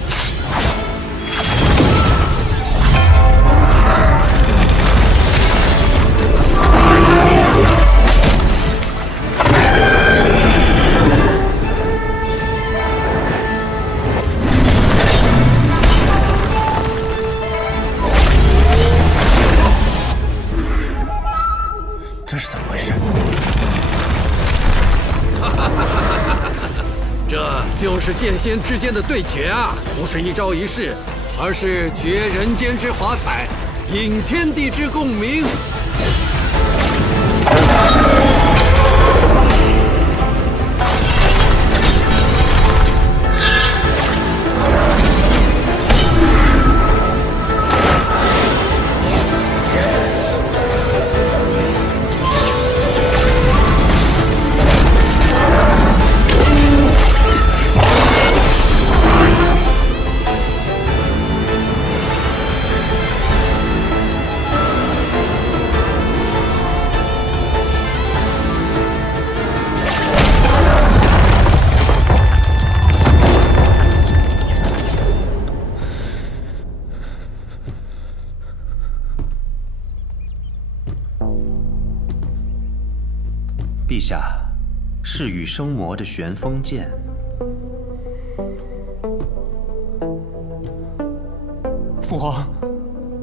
这是怎么回事？这就是剑仙之间的对决啊，不是一招一式，而是决人间之华彩，引天地之共鸣。陛下，是羽生魔的旋风剑。父皇，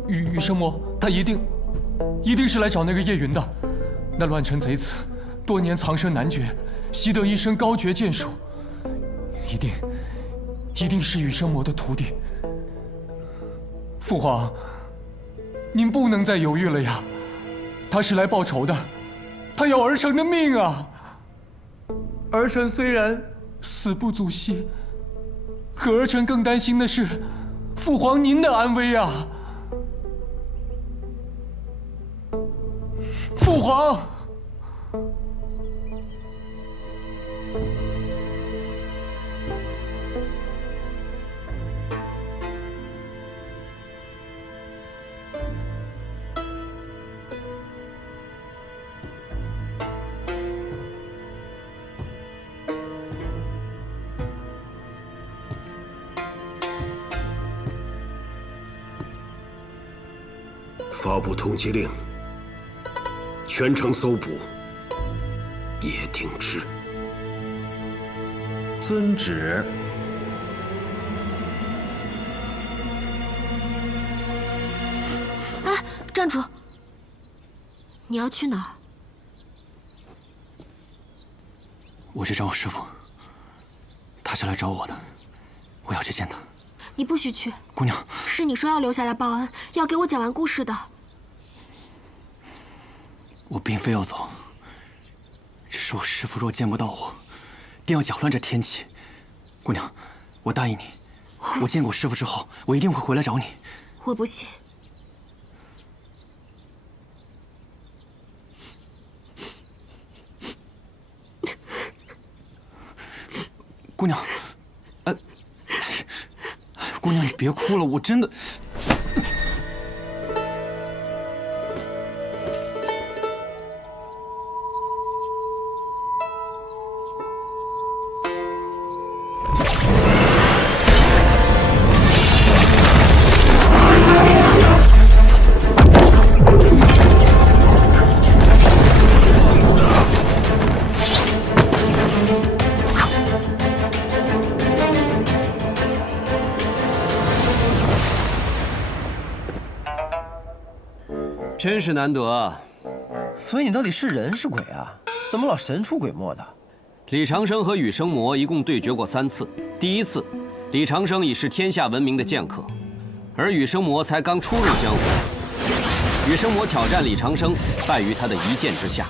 羽生魔他一定一定是来找那个叶云的。那乱臣贼子多年藏身男爵，习得一身高绝剑术，一定是羽生魔的徒弟。父皇，您不能再犹豫了呀！他是来报仇的，他要儿臣的命啊！儿臣虽然死不足惜，可儿臣更担心的是父皇您的安危啊！父皇。发布通缉令，全城搜捕叶鼎之。遵旨。哎，站住！你要去哪儿？我去找我师父，他是来找我的，我要去见他。你不许去，姑娘。是你说要留下来报恩，要给我讲完故事的。我并非要走，只是我师父若见不到我，定要搅乱这天气。姑娘，我答应你，我见过师父之后，我一定会回来找你。我不信。姑娘，姑娘，你别哭了，我真的。真是难得啊！所以你到底是人是鬼啊？怎么老神出鬼没的？李长生和羽生魔一共对决过3次。第一次，李长生已是天下闻名的剑客，而羽生魔才刚初入江湖。羽生魔挑战李长生，败于他的一剑之下。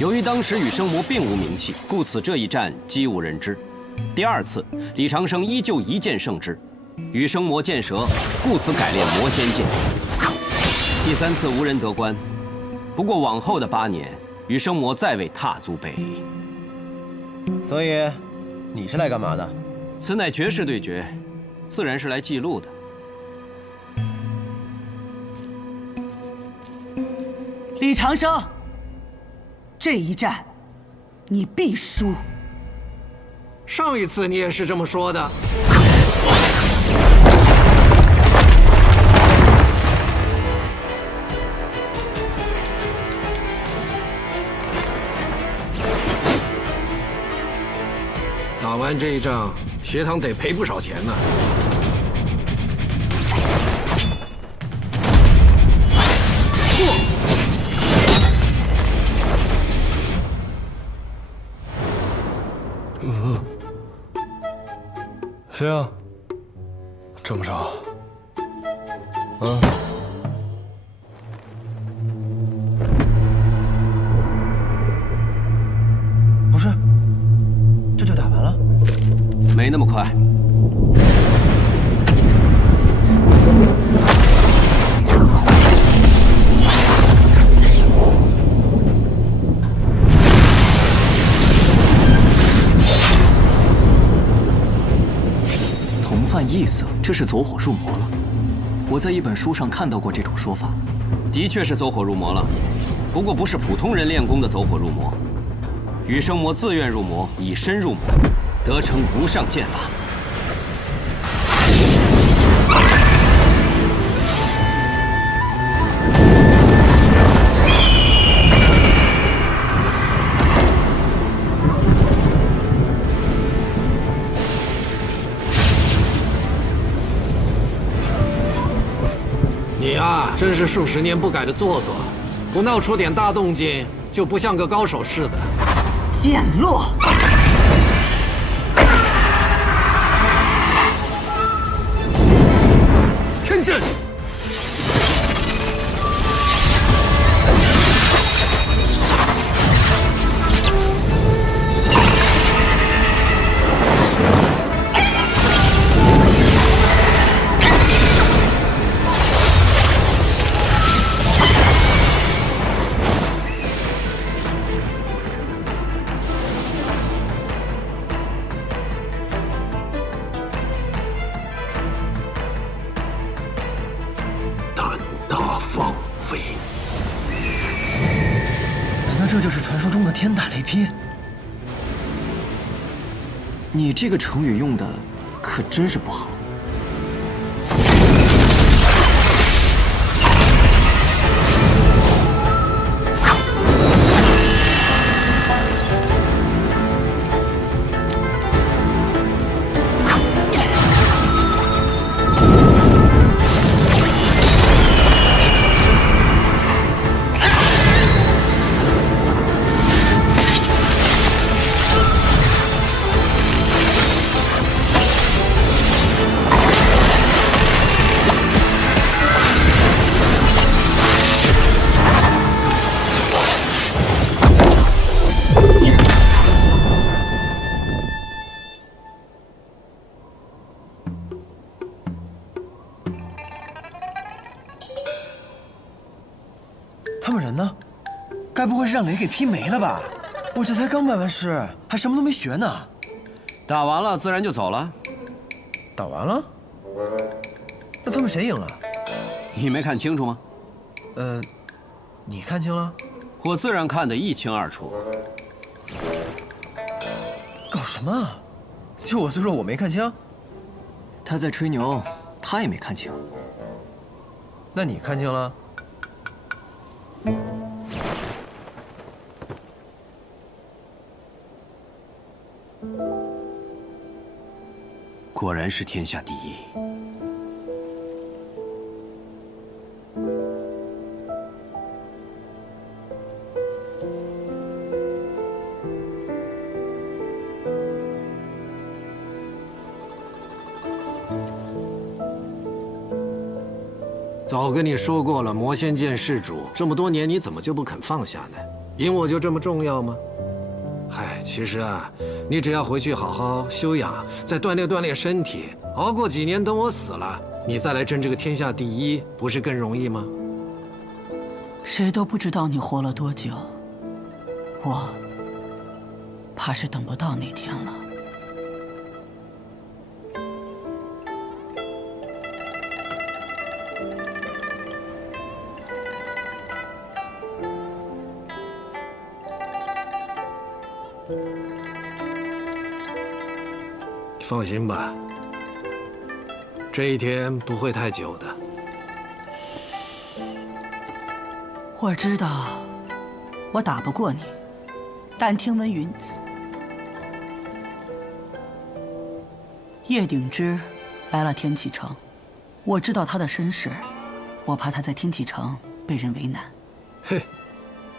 由于当时羽生魔并无名气，故此这一战几无人知。第二次，李长生依旧一剑胜之，羽生魔剑折，故此改练魔仙剑。第3次无人得关，不过往后的8年，羽生魔再未踏足北离。所以，你是来干嘛的？此乃绝世对决，自然是来记录的。李长生，这一战，你必输。上一次你也是这么说的。打完这一仗，学堂得赔不少钱呢。谁啊？这么着？不是，这就打完了？没那么快。同犯异色，这是走火入魔了。我在一本书上看到过这种说法。的确是走火入魔了，不过不是普通人练功的走火入魔。羽生魔自愿入魔，以身入魔，得成无上剑法。你啊，真是数十年不改的做作，不闹出点大动静，就不像个高手似的。剑落。天阵。 这就是传说中的天打雷劈。你这个成语用的可真是不好。他们人呢？该不会是让雷给劈没了吧？我这才刚拜完师，还什么都没学呢。打完了自然就走了。打完了？那他们谁赢了？你没看清楚吗？你看清了？我自然看得一清二楚。搞什么啊？就我虽说我没看清？他在吹牛，他也没看清。那你看清了？ 果然是天下第一。早跟你说过了，魔仙剑世主，这么多年你怎么就不肯放下呢？赢我就这么重要吗？嗨，其实啊，你只要回去好好休养，再锻炼锻炼身体，熬过几年，等我死了，你再来争这个天下第一，不是更容易吗？谁都不知道你活了多久，我怕是等不到那天了。 放心吧，这一天不会太久的。我知道，我打不过你，但听闻云叶鼎之来了天启城，我知道他的身世，我怕他在天启城被人为难。嘿，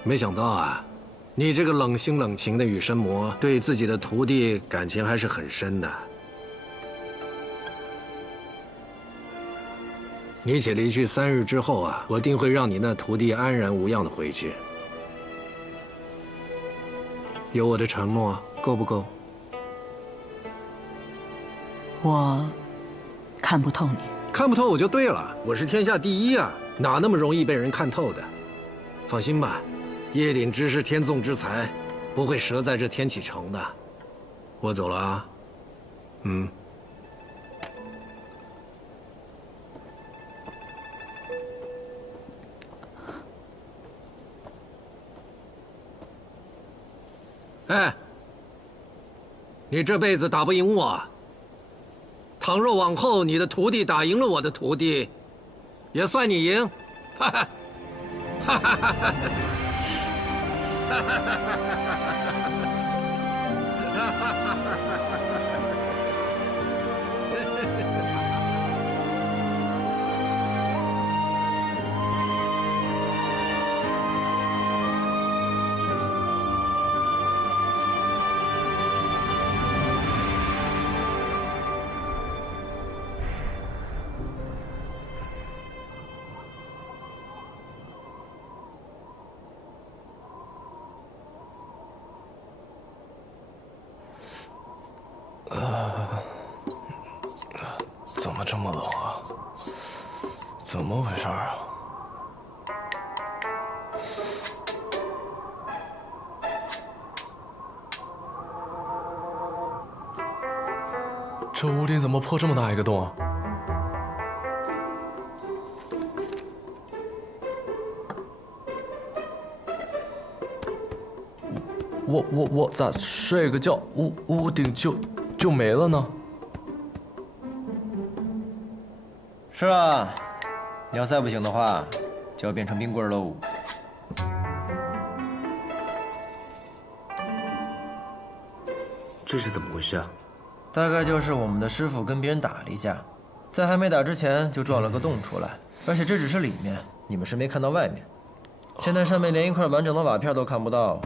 没想到啊，你这个冷心冷情的羽神魔，对自己的徒弟感情还是很深的。 你且离去3日之后啊，我定会让你那徒弟安然无恙的回去。有我的承诺，够不够？我看不透你，看不透我就对了。我是天下第一啊，哪那么容易被人看透的？放心吧，叶鼎之是天纵之才，不会折在这天启城的。我走了啊。嗯。 哎，你这辈子打不赢我。倘若往后你的徒弟打赢了我的徒弟，也算你赢。哈哈，哈哈哈哈哈！哈哈哈哈哈！怎么这么冷啊？怎么回事啊？这屋顶怎么破这么大一个洞啊？我咋睡个觉，屋顶就没了呢？是啊，你要再不醒的话，就要变成冰棍喽。这是怎么回事啊？大概就是我们的师傅跟别人打了一架，在还没打之前就撞了个洞出来，而且这只是里面，你们是没看到外面。现在上面连一块完整的瓦片都看不到。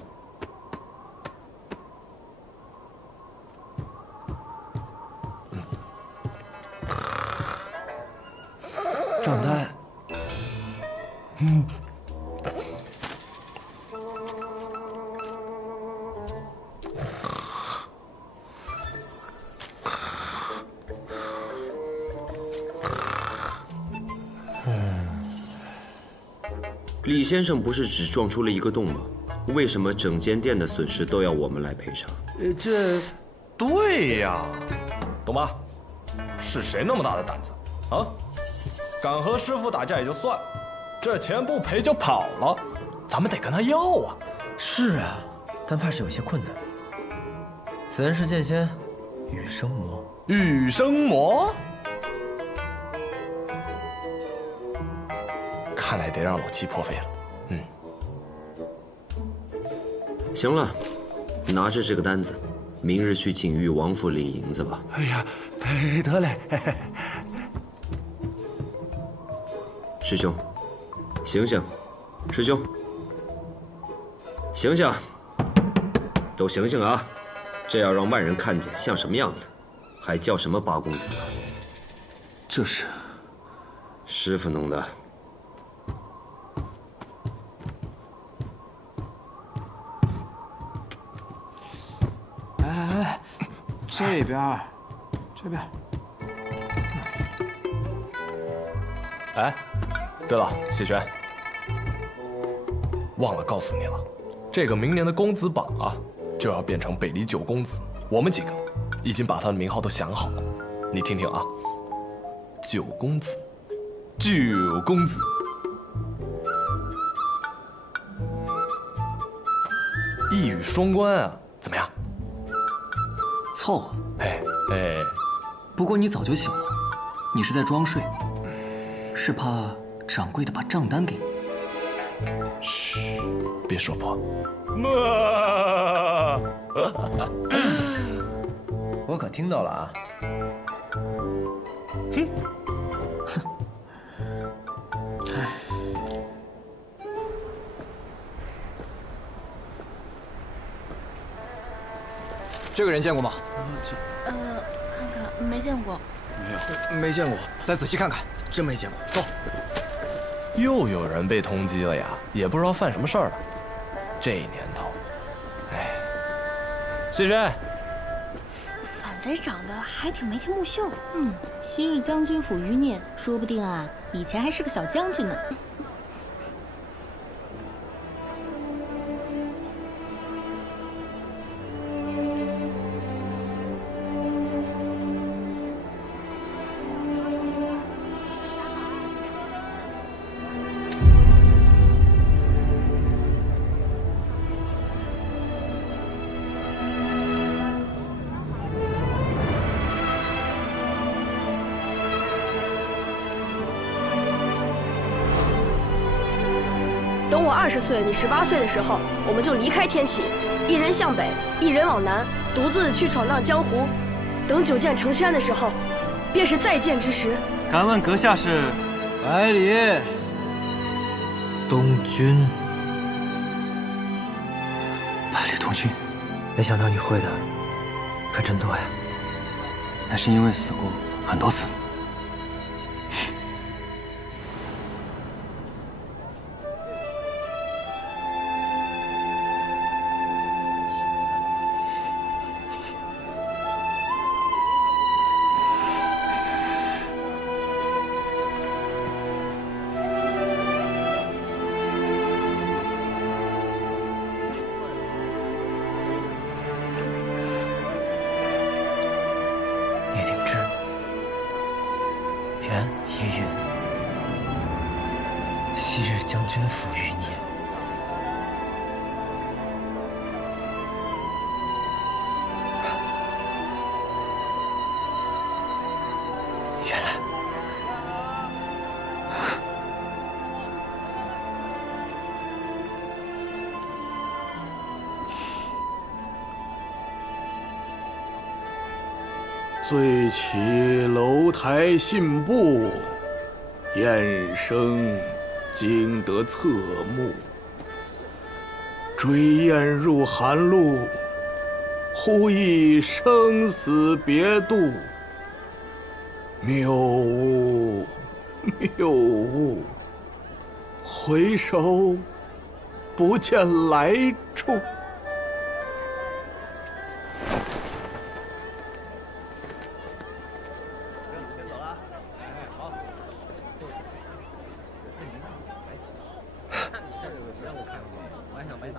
账单。李先生不是只撞出了一个洞吗？为什么整间店的损失都要我们来赔偿？这，对呀，董妈，是谁那么大的胆子啊？敢和师傅打架也就算了，这钱不赔就跑了，咱们得跟他要啊。是啊，但怕是有些困难。此人是剑仙，羽生魔。羽生魔？看来得让老七破费了。行了，拿着这个单子，明日去锦玉王府领银子吧。哎呀，得嘞。师兄，醒醒！师兄，醒醒！都醒醒啊！这要让外人看见，像什么样子？还叫什么八公子啊？这是师傅弄的。哎，这边。哎，对了，谢玄，忘了告诉你了，这个明年的公子榜啊，就要变成北离九公子。我们几个已经把他的名号都想好了，你听听啊，九公子，一语双关啊，怎么样？凑合。哎，不过你早就醒了，你是在装睡，是怕掌柜的把账单给你？嘘，别说破。我可听到了啊。哼。这个人见过吗？看看，没见过。没见过，再仔细看看，真没见过。走。又有人被通缉了呀，也不知道犯什么事儿了。这年头，哎，谢轩，反贼长得还挺眉清目秀。昔日将军府余孽，说不定啊，以前还是个小将军呢。等我20岁，你18岁的时候，我们就离开天启，一人向北，一人往南，独自去闯荡江湖。等九剑成仙的时候，便是再见之时。敢问阁下是？百里东君。百里东君，没想到你会的可真多呀。那是因为死过很多次。将军赋予你。原来，醉起楼台信步，雁声惊得侧目。追雁入寒露，忽忆生死别度。谬误，谬误，回首不见来处。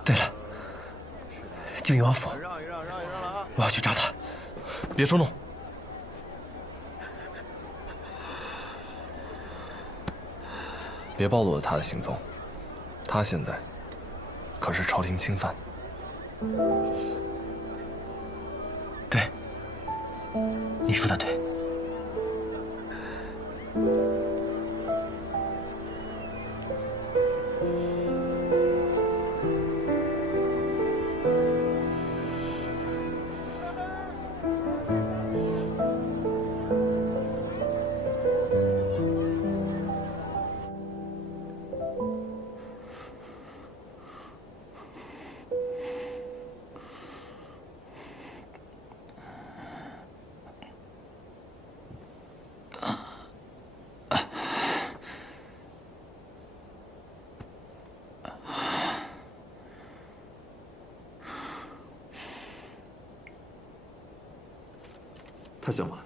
对了，靖王府，我要去找他。别冲动。别暴露了他的行踪，他现在可是朝廷钦犯。对，你说的对。他醒了。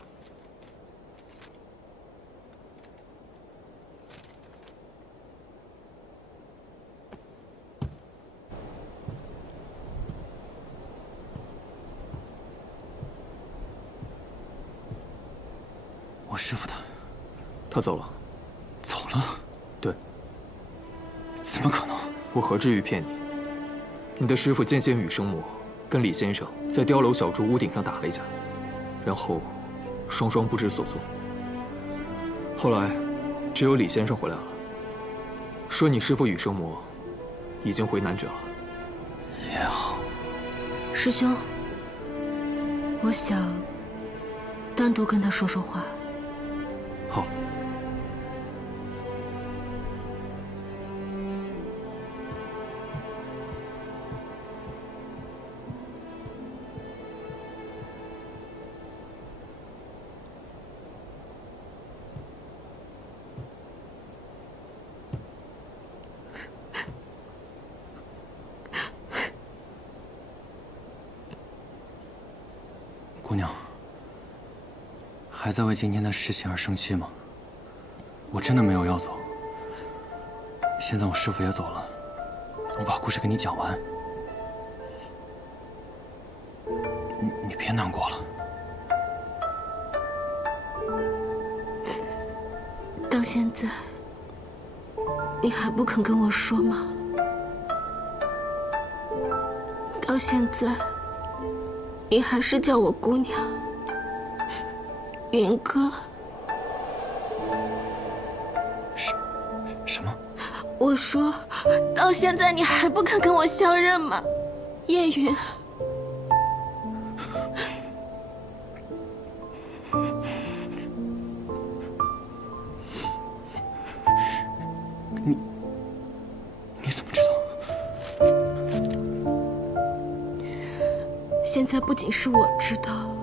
我师父他走了。走了？对。怎么可能？我何至于骗你？你的师父剑仙羽生魔跟李先生在碉楼小筑屋顶上打了一架，然后双双不知所踪。后来，只有李先生回来了，说你师父羽生魔已经回南爵了。也好。师兄，我想单独跟他说说话。好。姑娘，还在为今天的事情而生气吗？我真的没有要走。现在我师父也走了，我把故事给你讲完，你别难过了。到现在，你还不肯跟我说吗？到现在，你还是叫我姑娘，云哥。什么？我说，到现在你还不肯跟我相认吗？叶云。你怎么知道？现在不仅是我知道，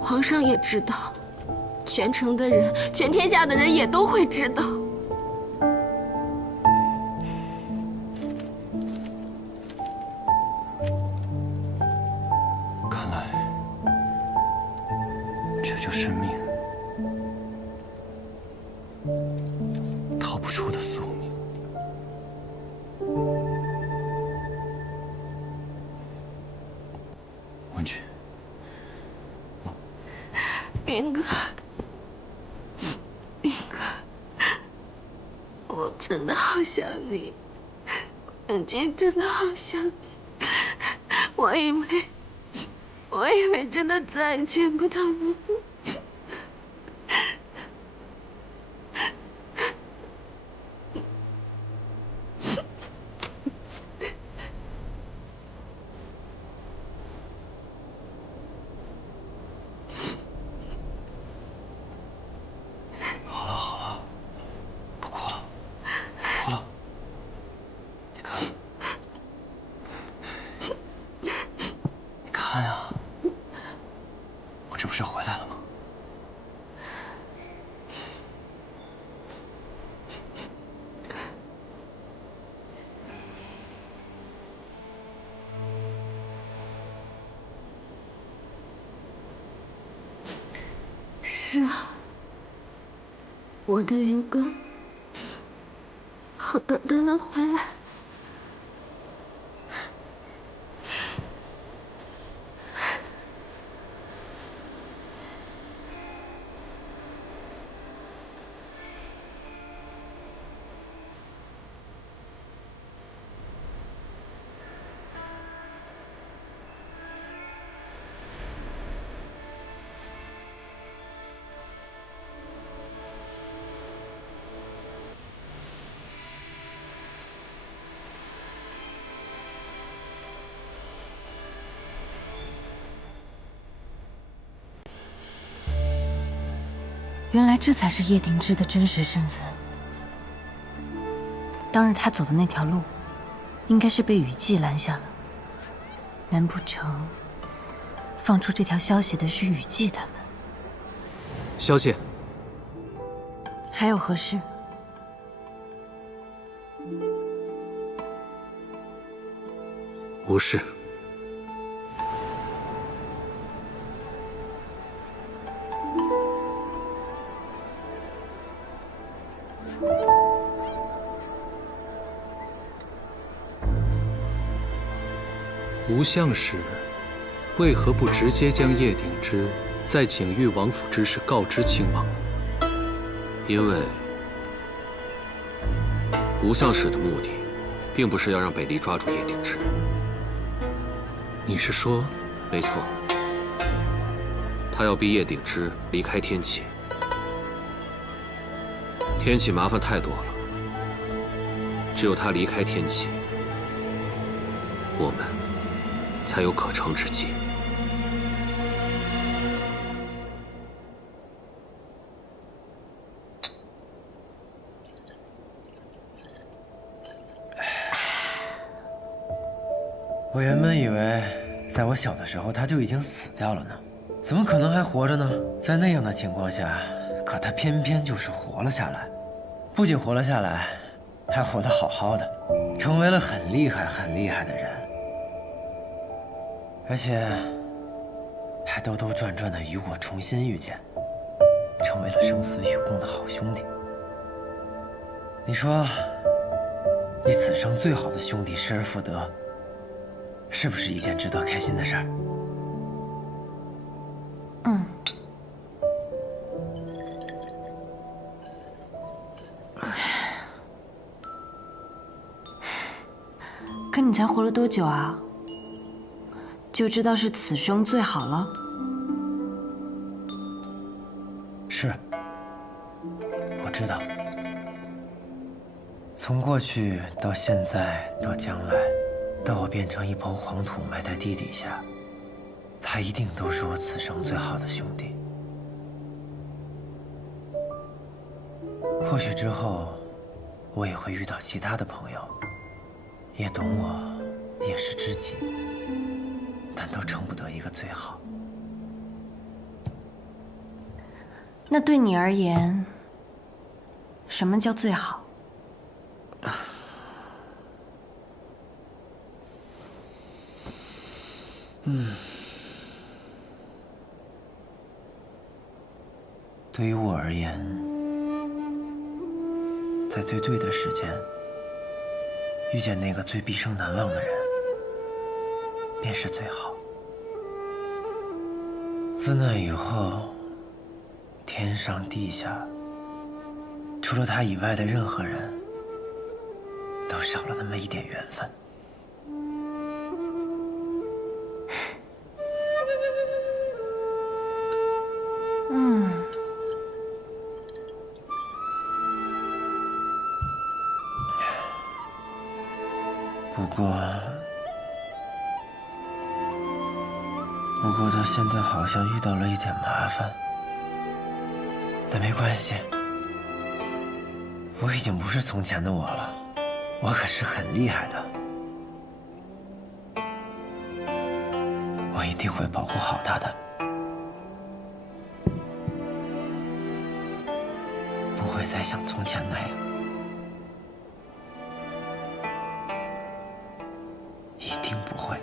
皇上也知道，全城的人，全天下的人也都会知道。看来，这就是命，逃不出的宿命。文君，云哥，云哥，我真的好想你，冷静，真的好想你。我以为真的再也见不到你。好了好了，不哭了，不哭了。你看，你看呀，我这不是回来了吗？是啊，我的云哥，好端端的回来。原来这才是叶鼎之的真实身份。当日他走的那条路，应该是被雨季拦下了。难不成放出这条消息的是雨季他们？小姐，还有何事？无事。吴相使为何不直接将叶鼎之在景玉王府之事告知亲王？因为吴相使的目的，并不是要让北离抓住叶鼎之。你是说？没错，他要逼叶鼎之离开天启。天启麻烦太多了，只有他离开天启，我们才有可乘之机。我原本以为，在我小的时候他就已经死掉了呢，怎么可能还活着呢？在那样的情况下，可他偏偏就是活了下来，不仅活了下来，还活得好好的，成为了很厉害的人，而且还兜兜转转的与我重新遇见，成为了生死与共的好兄弟。你说，你此生最好的兄弟失而复得，是不是一件值得开心的事儿？嗯。可你才活了多久啊？就知道是此生最好了？是，我知道。从过去到现在到将来，到我变成一抔黄土埋在地底下，他一定都是我此生最好的兄弟。或许之后，我也会遇到其他的朋友，也懂我，也是知己，但都称不得一个最好。那对你而言，什么叫最好？对于我而言，在最对的时间，遇见那个最毕生难忘的人，便是最好。自那以后，天上地下，除了他以外的任何人，都少了那么一点缘分。不过他现在好像遇到了一点麻烦，但没关系，我已经不是从前的我了，我可是很厉害的，我一定会保护好他的，不会再像从前那样。一定不会。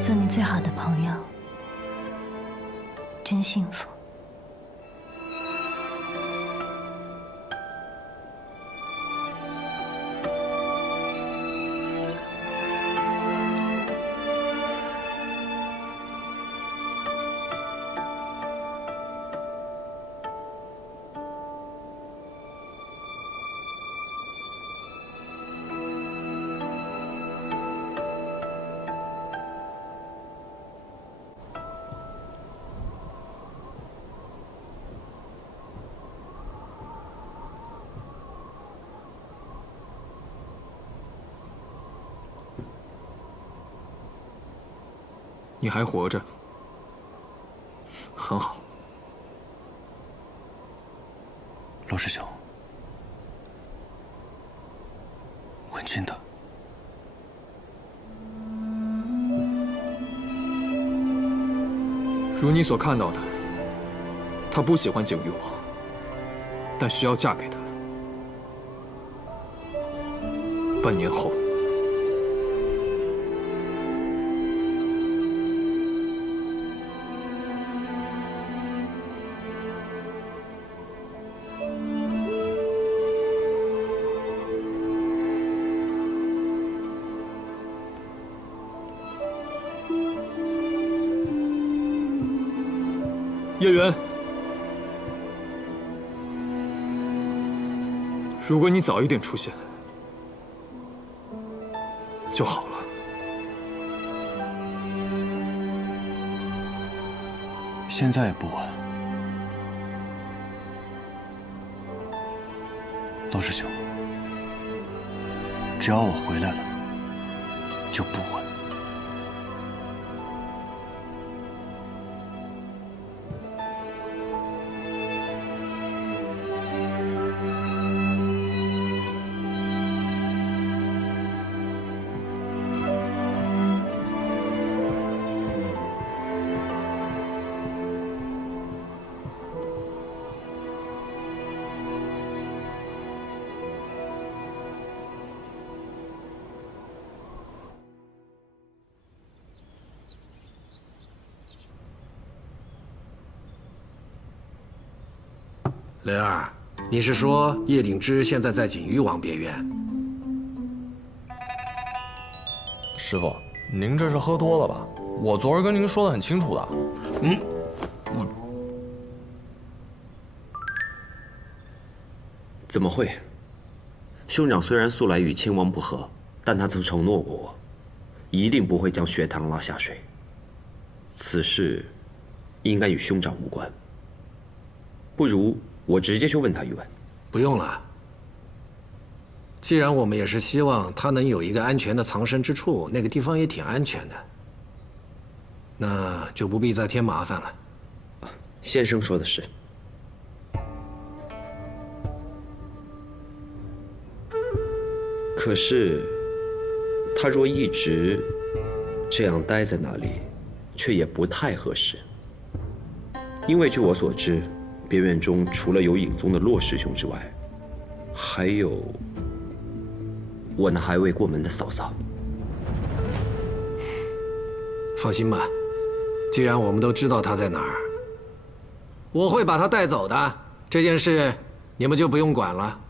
做你最好的朋友，真幸福。你还活着，很好。罗师兄，文君的。如你所看到的，她不喜欢景玉王，但需要嫁给他。半年后。 叶元，如果你早一点出现就好了。现在也不晚。罗师兄，只要我回来了，就不晚。 雷儿，你是说叶鼎之现在在锦鱼王别院？师傅，您这是喝多了吧？我昨儿跟您说的很清楚的。怎么会？兄长虽然素来与亲王不和，但他曾承诺过我，一定不会将学堂拉下水。此事应该与兄长无关。不如我直接去问他一问。不用了。既然我们也是希望他能有一个安全的藏身之处，那个地方也挺安全的，那就不必再添麻烦了。先生说的是。可是，他若一直这样待在那里，却也不太合适。因为据我所知，别院中除了有影宗的骆师兄之外，还有我那还未过门的嫂嫂。放心吧，既然我们都知道他在哪儿，我会把他带走的。这件事你们就不用管了。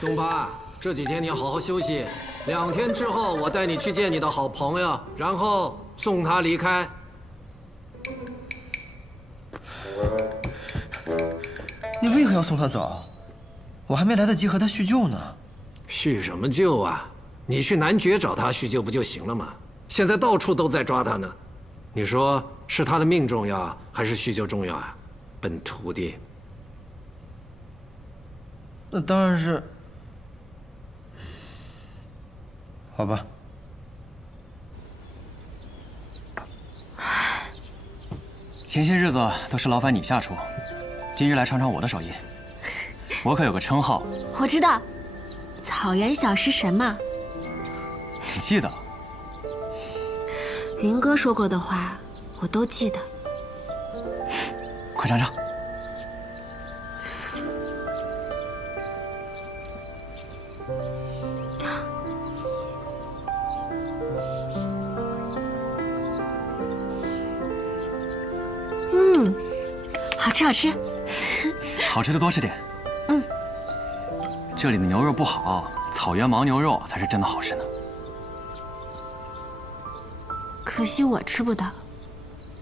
东巴，这几天你要好好休息，2天之后我带你去见你的好朋友，然后送他离开。你为何要送他走？我还没来得及和他叙旧呢。叙什么旧啊？你去男爵找他叙旧不就行了吗？现在到处都在抓他呢。你说是他的命重要，还是叙旧重要啊？笨徒弟。那当然是。好吧。前些日子都是劳烦你下厨，今日来尝尝我的手艺。我可有个称号，我知道，草原小食神嘛。你记得？云哥说过的话，我都记得。快尝尝。好吃好吃。好吃的多吃点。嗯。这里的牛肉不好，草原牦牛肉才是真的好吃呢。可惜我吃不到。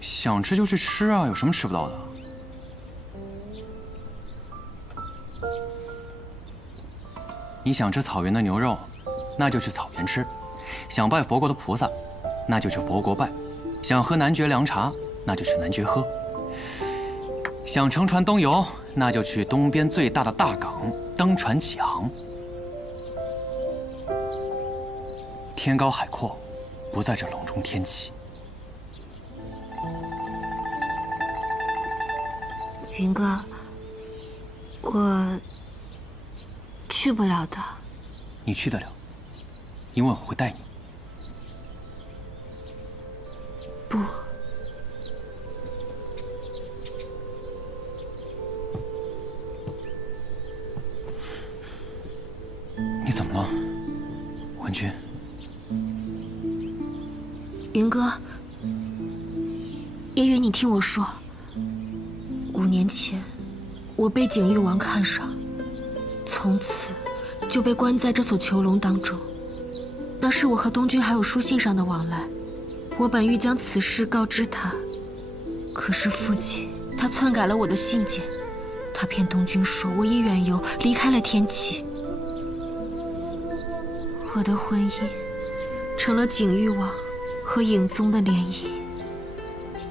想吃就去吃啊，有什么吃不到的？你想吃草原的牛肉，那就去草原吃；想拜佛国的菩萨，那就去佛国拜；想喝男爵凉茶，那就去男爵喝；想乘船东游，那就去东边最大的大港登船起航。天高海阔，不在这笼中天气。云哥，我去不了的。你去得了，因为我会带你。不。你怎么了，文君？云哥，叶云，你听我说，5年前，我被景玉王看上，从此就被关在这所囚笼当中。那是我和东君还有书信上的往来，我本欲将此事告知他，可是父亲他篡改了我的信件，他骗东君说我因远游离开了天启，我的婚姻成了景玉王和影宗的联姻，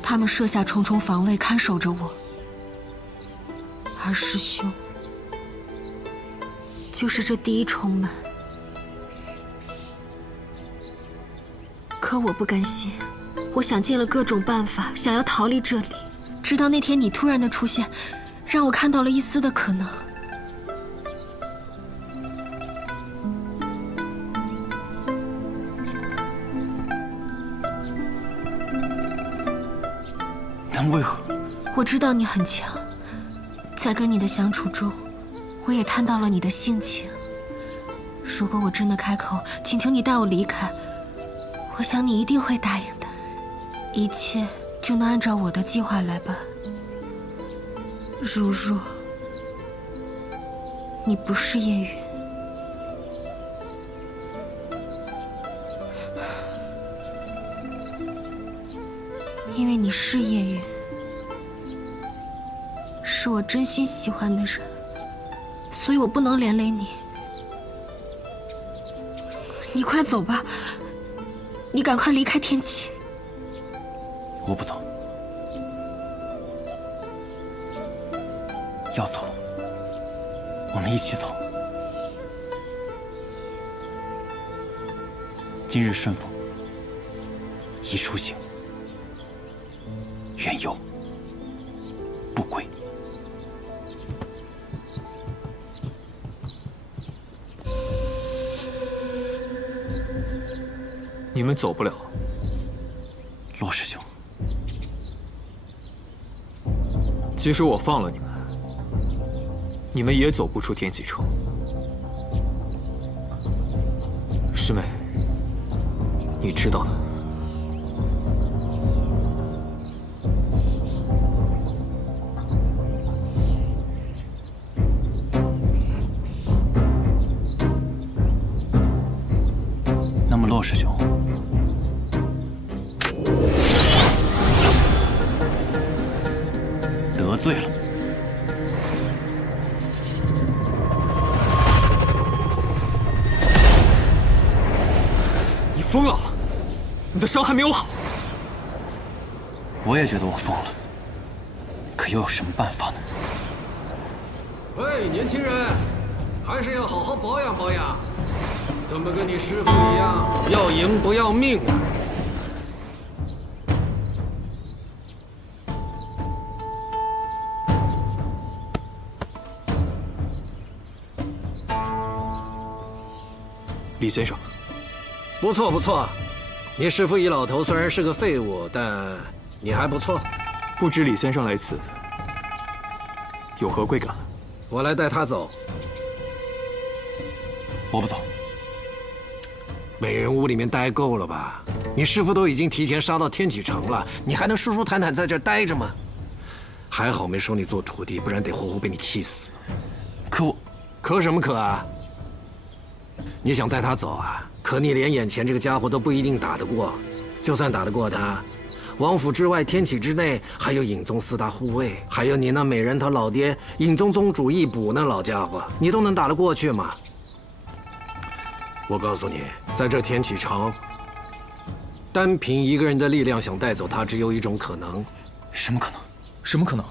他们设下重重防卫看守着我，而师兄就是这第一重门。可我不甘心，我想尽了各种办法，想要逃离这里，直到那天你突然的出现，让我看到了一丝的可能。但为何？我知道你很强，在跟你的相处中，我也探到了你的性情。如果我真的开口请求你带我离开，我想你一定会答应的，一切就能按照我的计划来办。如若你不是叶云，因为你是叶云，是我真心喜欢的人，所以我不能连累你。你快走吧，你赶快离开天启。我不走，要走，我们一起走。今日顺风，宜出行，远游，不归。你们走不了。骆师兄，即使我放了你们，你们也走不出天启城。师妹，你知道的。么骆师兄，得罪了。你疯了！你的伤还没有好。我也觉得我疯了，可又有什么办法呢？喂，年轻人，还是要好好保养保养。怎么跟你师傅一样，要赢不要命啊？李先生，不错不错，你师傅一老头虽然是个废物，但你还不错。不知李先生来此有何贵干？我来带他走。我不走。美人屋里面待够了吧？你师傅都已经提前杀到天启城了，你还能舒舒坦坦在这儿待着吗？还好没收你做徒弟，不然得活活被你气死。可我，可什么可啊？你想带他走啊？可你连眼前这个家伙都不一定打得过，就算打得过他，王府之外、天启之内还有尹宗4大护卫，还有你那美人他老爹尹宗宗主义补那老家伙，你都能打得过去吗？我告诉你，在这天启城，单凭一个人的力量想带走他，只有一种可能。什么可能？什么可能？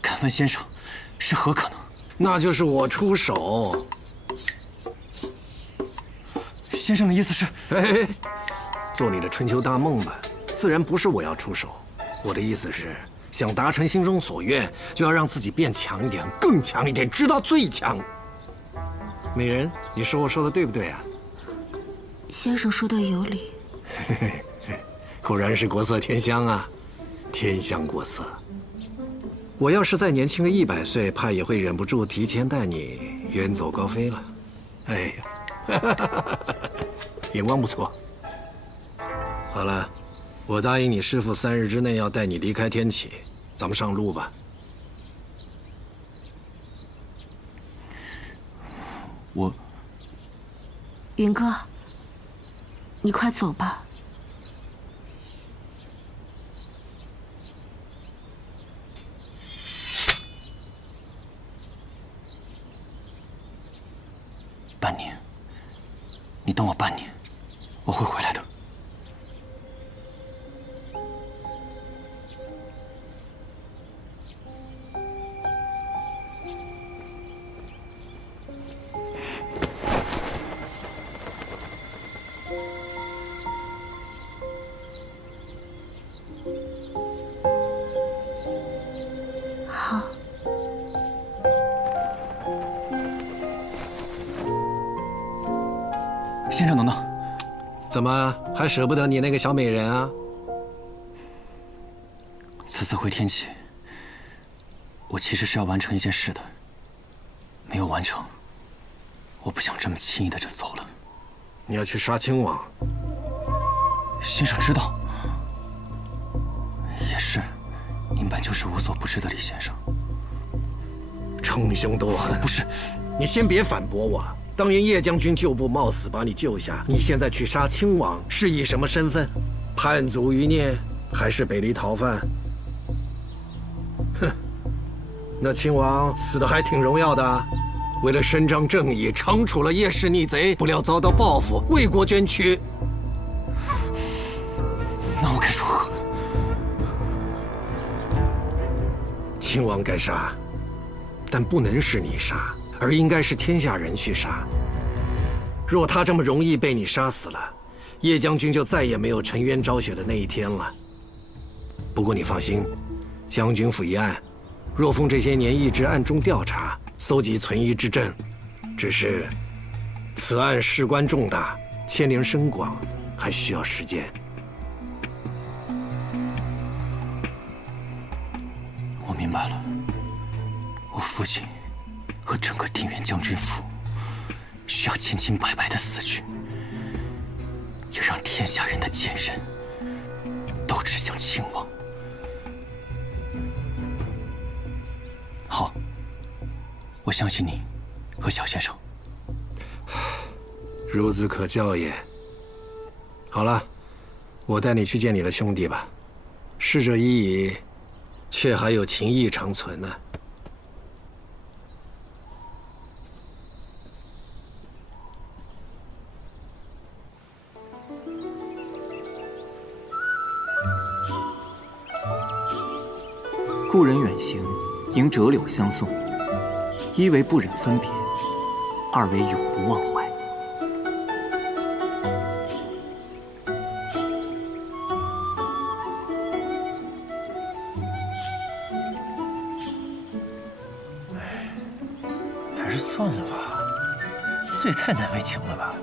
敢问先生，是何可能？那就是我出手。先生的意思是？哎，做你的春秋大梦吧，自然不是我要出手。我的意思是，想达成心中所愿，就要让自己变强一点，更强一点，直到最强。美人，你说我说的对不对啊？先生说的有理。果然是国色天香啊，天香国色。我要是再年轻个100岁，怕也会忍不住提前带你远走高飞了。哎呀，眼光不错。好了，我答应你师傅3日之内要带你离开天启，咱们上路吧。我，云哥，你快走吧。半年，你等我半年，我会回来的。好。先生，等等，怎么还舍不得你那个小美人啊？此次回天启，我其实是要完成一件事的，没有完成，我不想这么轻易的就走了。你要去杀亲王？先生知道，也是，您本就是无所不知的李先生。称兄道弟，不是，你先别反驳我。当年叶将军救部冒死把你救下，你现在去杀亲王，是以什么身份？叛族余孽，还是北离逃犯？哼，那亲王死得还挺荣耀的，为了伸张正义，惩处了叶氏逆贼，不料遭到报复，为国捐躯。那我该如何？亲王该杀，但不能是你杀。而应该是天下人去杀。若他这么容易被你杀死了，叶将军就再也没有沉冤昭雪的那一天了。不过你放心，将军府一案，若风这些年一直暗中调查，搜集存疑之证。只是，此案事关重大，牵连深广，还需要时间。我明白了，我父亲和整个定远将军府需要清清白白的死去，也让天下人的剑刃都指向亲王。好，我相信你和小先生。孺子可教也。好了，我带你去见你的兄弟吧。逝者已矣，却还有情谊长存呢。故人远行，迎折柳相送。一为不忍分别，二为永不忘怀。还是算了吧，这也太难为情了吧。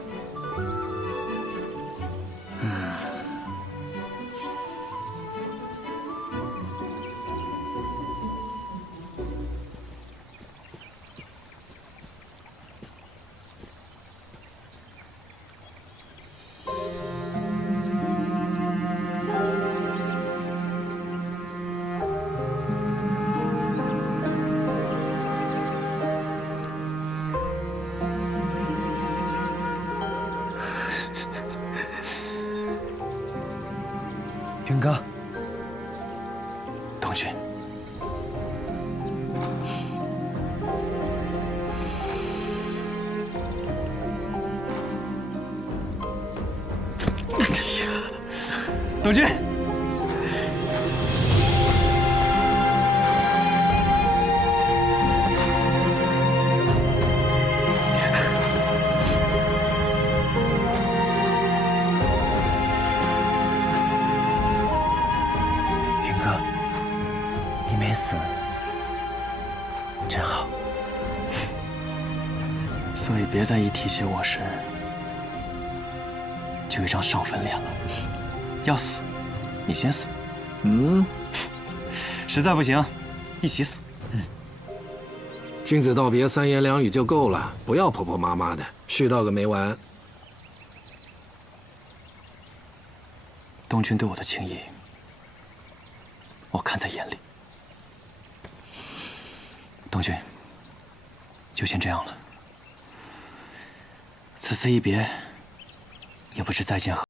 云哥，东君，东君。死，真好。所以别再一提起我时，就有一张上坟脸了。要死，你先死。实在不行，一起死。君子道别三言两语就够了，不要婆婆妈妈的，絮叨个没完。东君对我的情谊，我看在眼里。东君，就先这样了。此次一别，也不知再见何。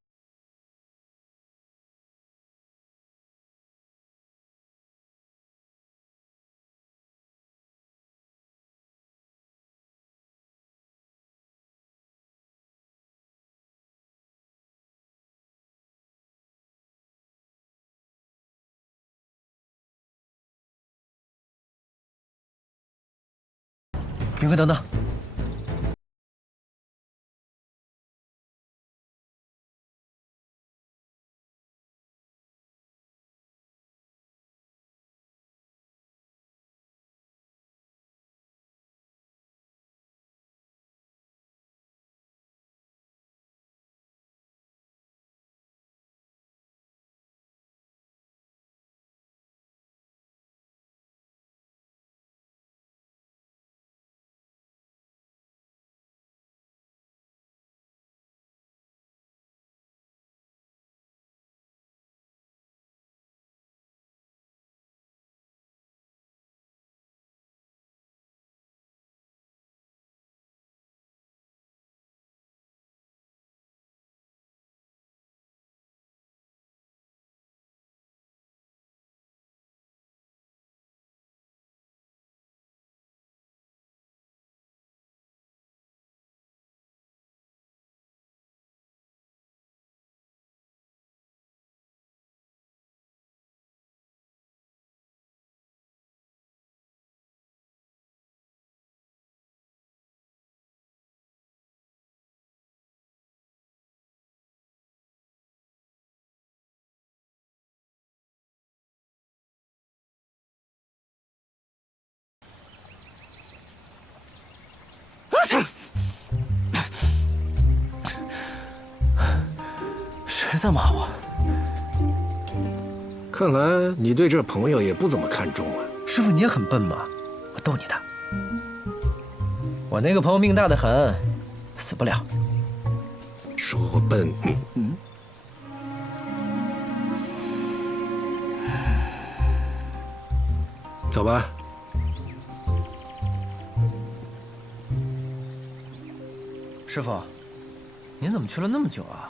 云哥，等等。谁在骂我？看来你对这朋友也不怎么看重啊。师傅，你也很笨嘛，我逗你的。我那个朋友命大得很，死不了。说我笨，走吧。师傅，您怎么去了那么久啊？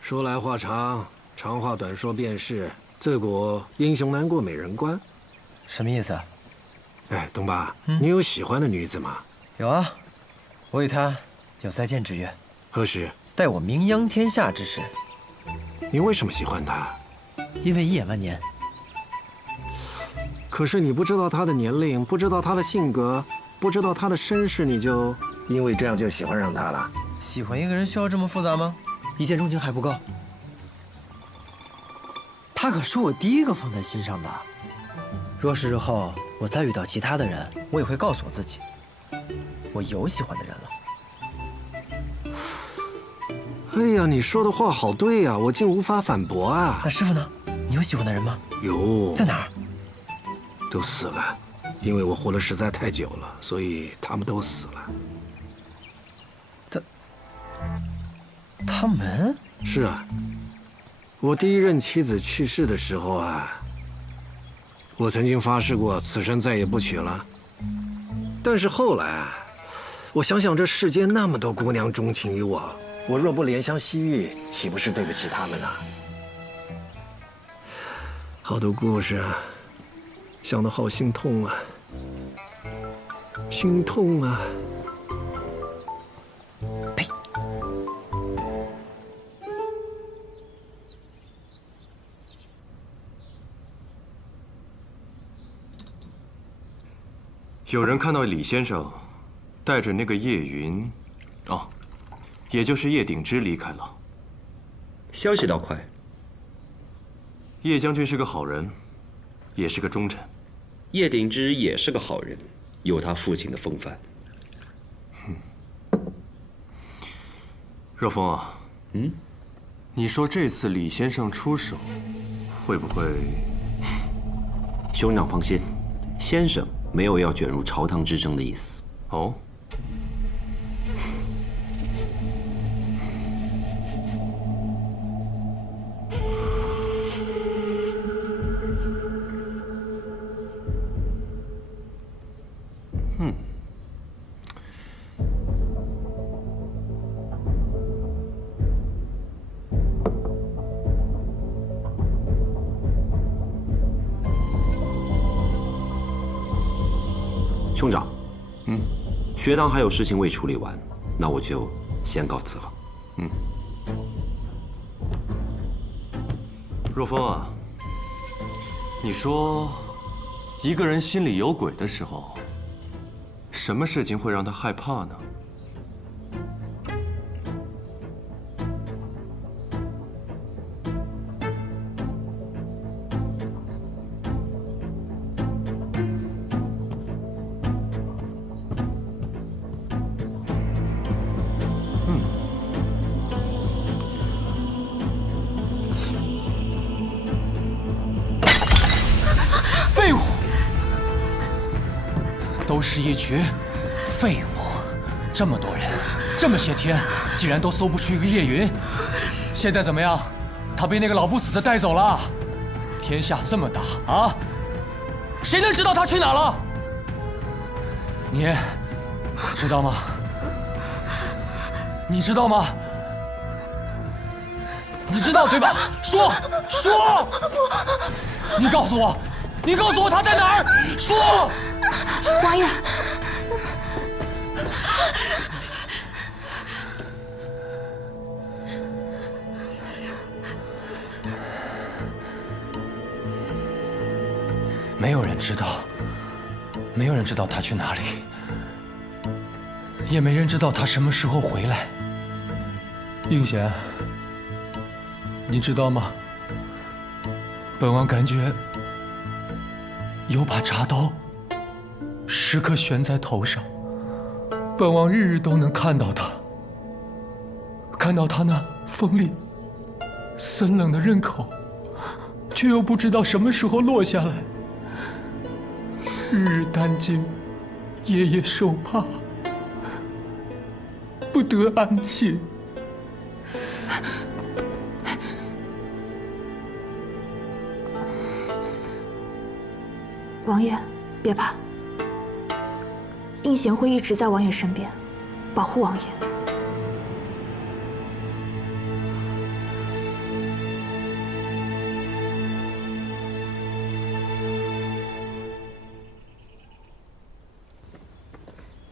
说来话长，长话短说便是。自古英雄难过美人关，什么意思啊？哎，东爸，你有喜欢的女子吗？有啊，我与她有再见之约。何时？待我名扬天下之时。你为什么喜欢她？因为一眼万年。可是你不知道她的年龄，不知道她的性格，不知道她的身世，你就因为这样就喜欢上她了？喜欢一个人需要这么复杂吗？一见钟情还不够。她可是我第一个放在心上的。若是日后我再遇到其他的人，我也会告诉我自己，我有喜欢的人了。哎呀，你说的话好对呀，我竟无法反驳啊。那师傅呢？你有喜欢的人吗？有。在哪儿？都死了，因为我活得实在太久了，所以他们都死了。他们？是啊，我第一任妻子去世的时候啊，我曾经发誓过此生再也不娶了。但是后来，我想想这世间那么多姑娘钟情于我，我若不怜香惜玉，岂不是对不起她们啊？好多故事啊，想得好心痛啊，心痛啊！呸！有人看到李先生带着那个叶云，哦，也就是叶鼎之离开了。消息倒快。叶将军是个好人，也是个忠臣。叶鼎之也是个好人，有他父亲的风范。若风啊，你说这次李先生出手，会不会？兄长放心，先生没有要卷入朝堂之争的意思。哦。兄长，学堂还有事情未处理完，那我就先告辞了。若风啊，你说，一个人心里有鬼的时候，什么事情会让他害怕呢？废物，都是一群废物！这么多人，这么些天，竟然都搜不出一个叶云。现在怎么样？他被那个老不死的带走了。天下这么大啊，谁能知道他去哪了？你知道吗？你知道吗？你知道对吧？说！你告诉我，你告诉我他在哪儿！说！王爷，没有人知道，没有人知道他去哪里，也没人知道他什么时候回来。应贤，你知道吗？本王感觉有把铡刀时刻悬在头上，本王日日都能看到他，看到他那锋利、森冷的刃口，却又不知道什么时候落下来。日日担惊，夜夜受怕，不得安寝。王爷，别怕，应贤会一直在王爷身边，保护王爷。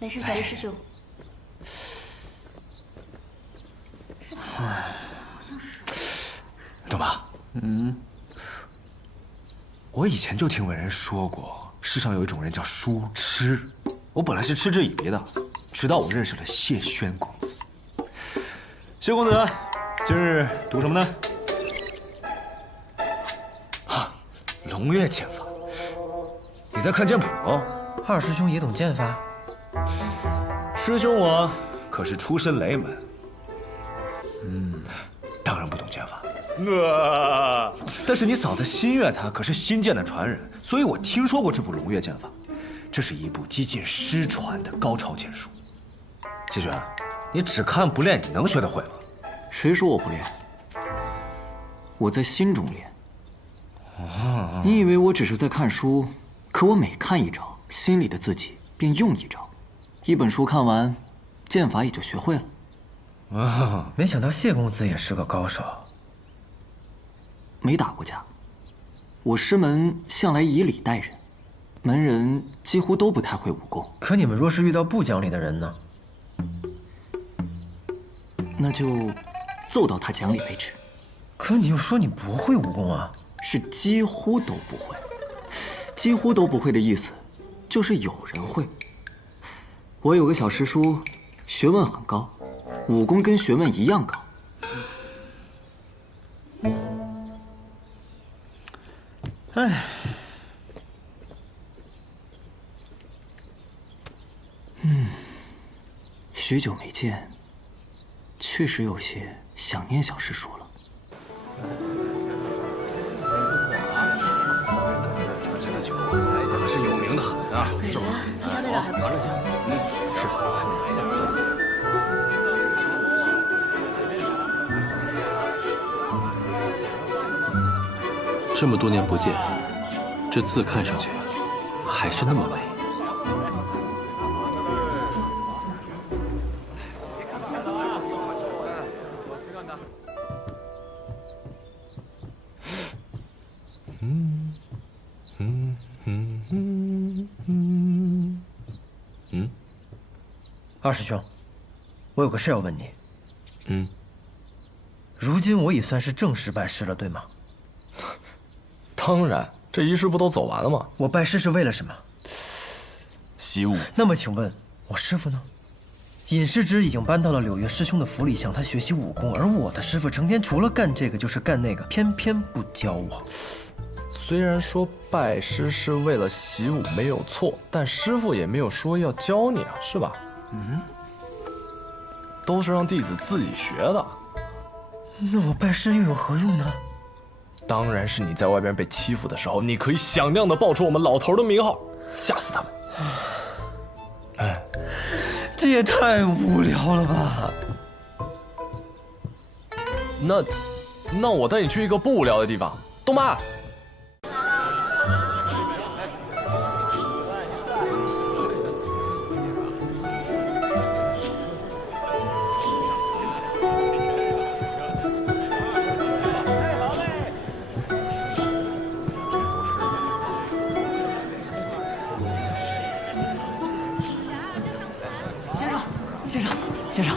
没事，小丽师兄。哎，董爸，我以前就听闻人说过，世上有一种人叫书痴。我本来是嗤之以鼻的，直到我认识了谢轩公子。谢公子，今日读什么呢？啊，龙月剑法。你在看剑谱哦？二师兄也懂剑法？师兄我可是出身雷门，当然不懂剑法。但是你嫂子新月她可是新剑的传人，所以我听说过这部龙月剑法。这是一部几近失传的高超剑术。谢轩，你只看不练，你能学得会吗？谁说我不练？我在心中练。你以为我只是在看书？可我每看一招，心里的自己便用一招。一本书看完，剑法也就学会了。没想到谢公子也是个高手。没打过架，我师门向来以礼待人，门人几乎都不太会武功。可你们若是遇到不讲理的人呢？那就揍到他讲理为止。可你又说你不会武功啊？是几乎都不会。几乎都不会的意思，就是有人会。我有个小师叔，学问很高，武功跟学问一样高。哎，许久没见，确实有些想念小师叔了。这个酒可是有名的很啊，是吧？他家味道还不错。是。这么多年不见，这字看上去还是那么美。二师兄，我有个事要问你。如今我已算是正式拜师了，对吗？当然，这仪式不都走完了吗？我拜师是为了什么？习武。那么请问，我师傅呢？尹师侄已经搬到了柳月师兄的府里，向他学习武功，而我的师傅成天除了干这个就是干那个，偏偏不教我。虽然说拜师是为了习武没有错，但师傅也没有说要教你啊，是吧？都是让弟子自己学的。那我拜师又有何用呢？当然是你在外边被欺负的时候，你可以响亮的报出我们老头的名号，吓死他们。哎，这也太无聊了吧！那我带你去一个不无聊的地方，动漫。先生，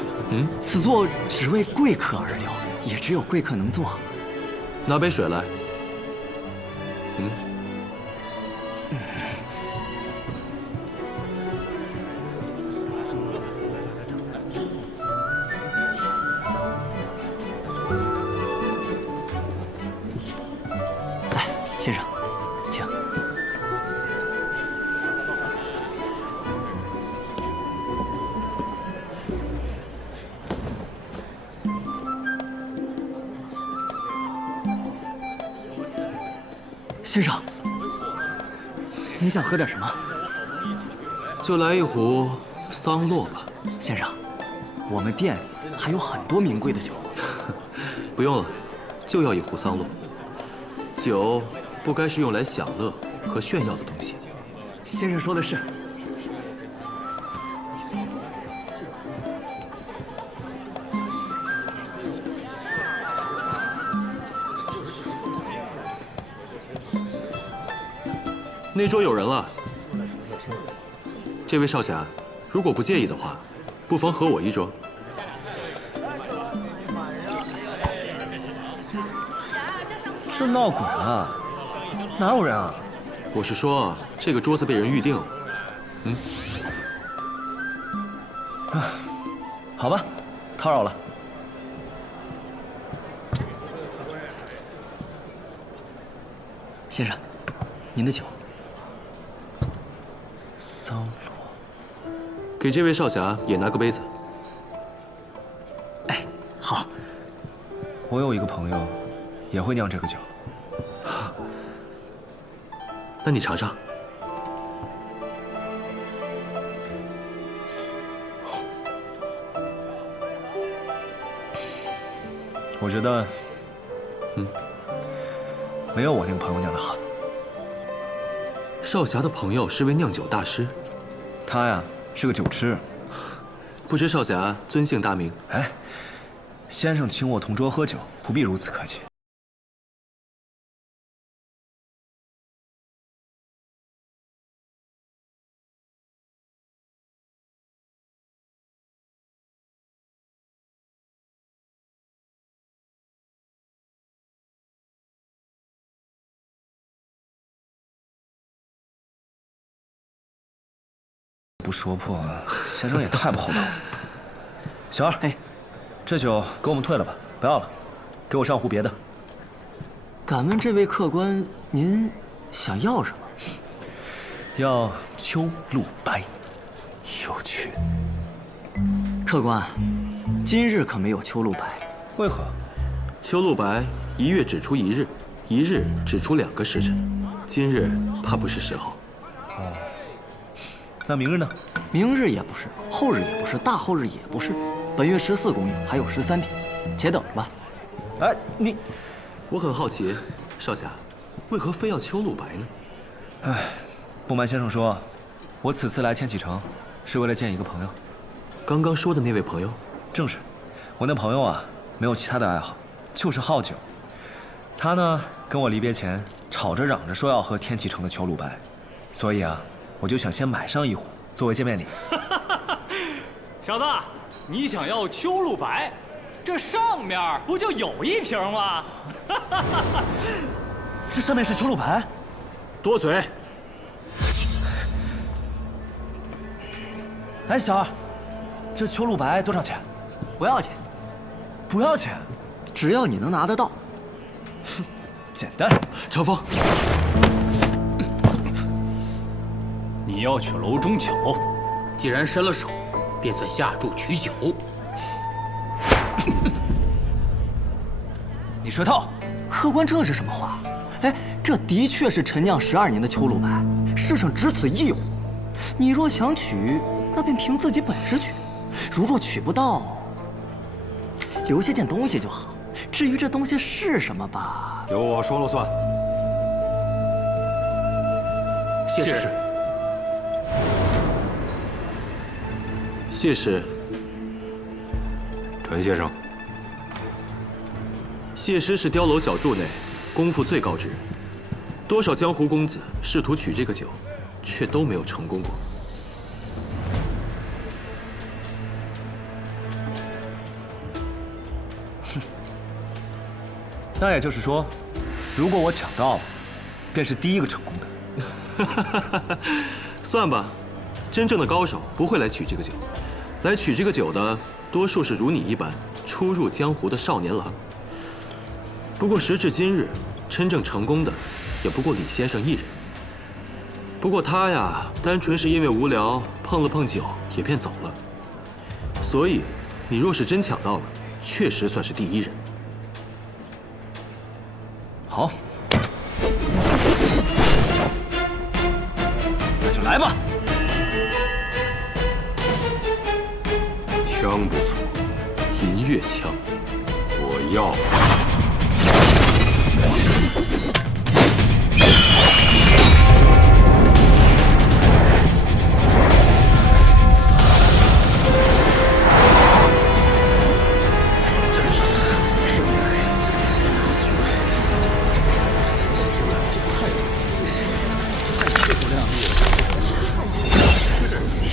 此座只为贵客而留，也只有贵客能坐。拿杯水来。来，先生，请。先生，你想喝点什么？就来一壶桑洛吧。先生，我们店里还有很多名贵的酒。不用了，就要一壶桑洛。酒不该是用来享乐和炫耀的东西。先生说的是。那桌有人了。这位少侠，如果不介意的话，不妨和我一桌。这闹鬼了，哪有人啊？我是说，这个桌子被人预定了。好吧，叨扰了。先生，您的酒。桑罗，给这位少侠也拿个杯子。哎，好。我有一个朋友，也会酿这个酒。那你尝尝。我觉得，没有我那个朋友酿的好。少侠的朋友是位酿酒大师，他呀是个酒痴。不知少侠尊姓大名？哎，先生请我同桌喝酒，不必如此客气。不说破，先生也太不厚道了。小二，哎，这酒给我们退了吧，不要了，给我上壶别的。敢问这位客官，您想要什么？要秋露白。有趣。客官，今日可没有秋露白。为何？秋露白1月只出1日，1日只出2个时辰，今日怕不是时候。哦。那明日呢？明日也不是，后日也不是，大后日也不是。本月14公映，还有13天，且等着吧。哎，你，我很好奇，少侠，为何非要秋露白呢？哎，不瞒先生说，我此次来天启城，是为了见一个朋友。刚刚说的那位朋友？正是。我那朋友啊，没有其他的爱好，就是好酒。他呢，跟我离别前吵着嚷着说要喝天启城的秋露白，所以啊。我就想先买上一壶作为见面礼。小子，你想要秋露白，这上面不就有一瓶吗？这上面是秋露白？多嘴！哎，小二，这秋露白多少钱？不要钱。不要钱？只要你能拿得到。哼，简单。长风。你要去楼中桥，既然伸了手，便算下注取酒。你舌头！客官，这是什么话？哎，这的确是陈酿12年的秋露白，世上只此一壶。你若想取，那便凭自己本事取；如若取不到，留下件东西就好。至于这东西是什么吧，由我说了算。谢氏。谢氏，陈先生，谢师是碉楼小筑内功夫最高之人，多少江湖公子试图取这个酒，却都没有成功过。哼，那也就是说，如果我抢到了，便是第一个成功的。算吧，真正的高手不会来取这个酒。来取这个酒的，多数是如你一般初入江湖的少年郎。不过时至今日，真正成功的，也不过李先生一人。不过他呀，单纯是因为无聊碰了碰酒，也便走了。所以，你若是真抢到了，确实算是第一人。好，那就来吧。枪不错，银月枪，我要。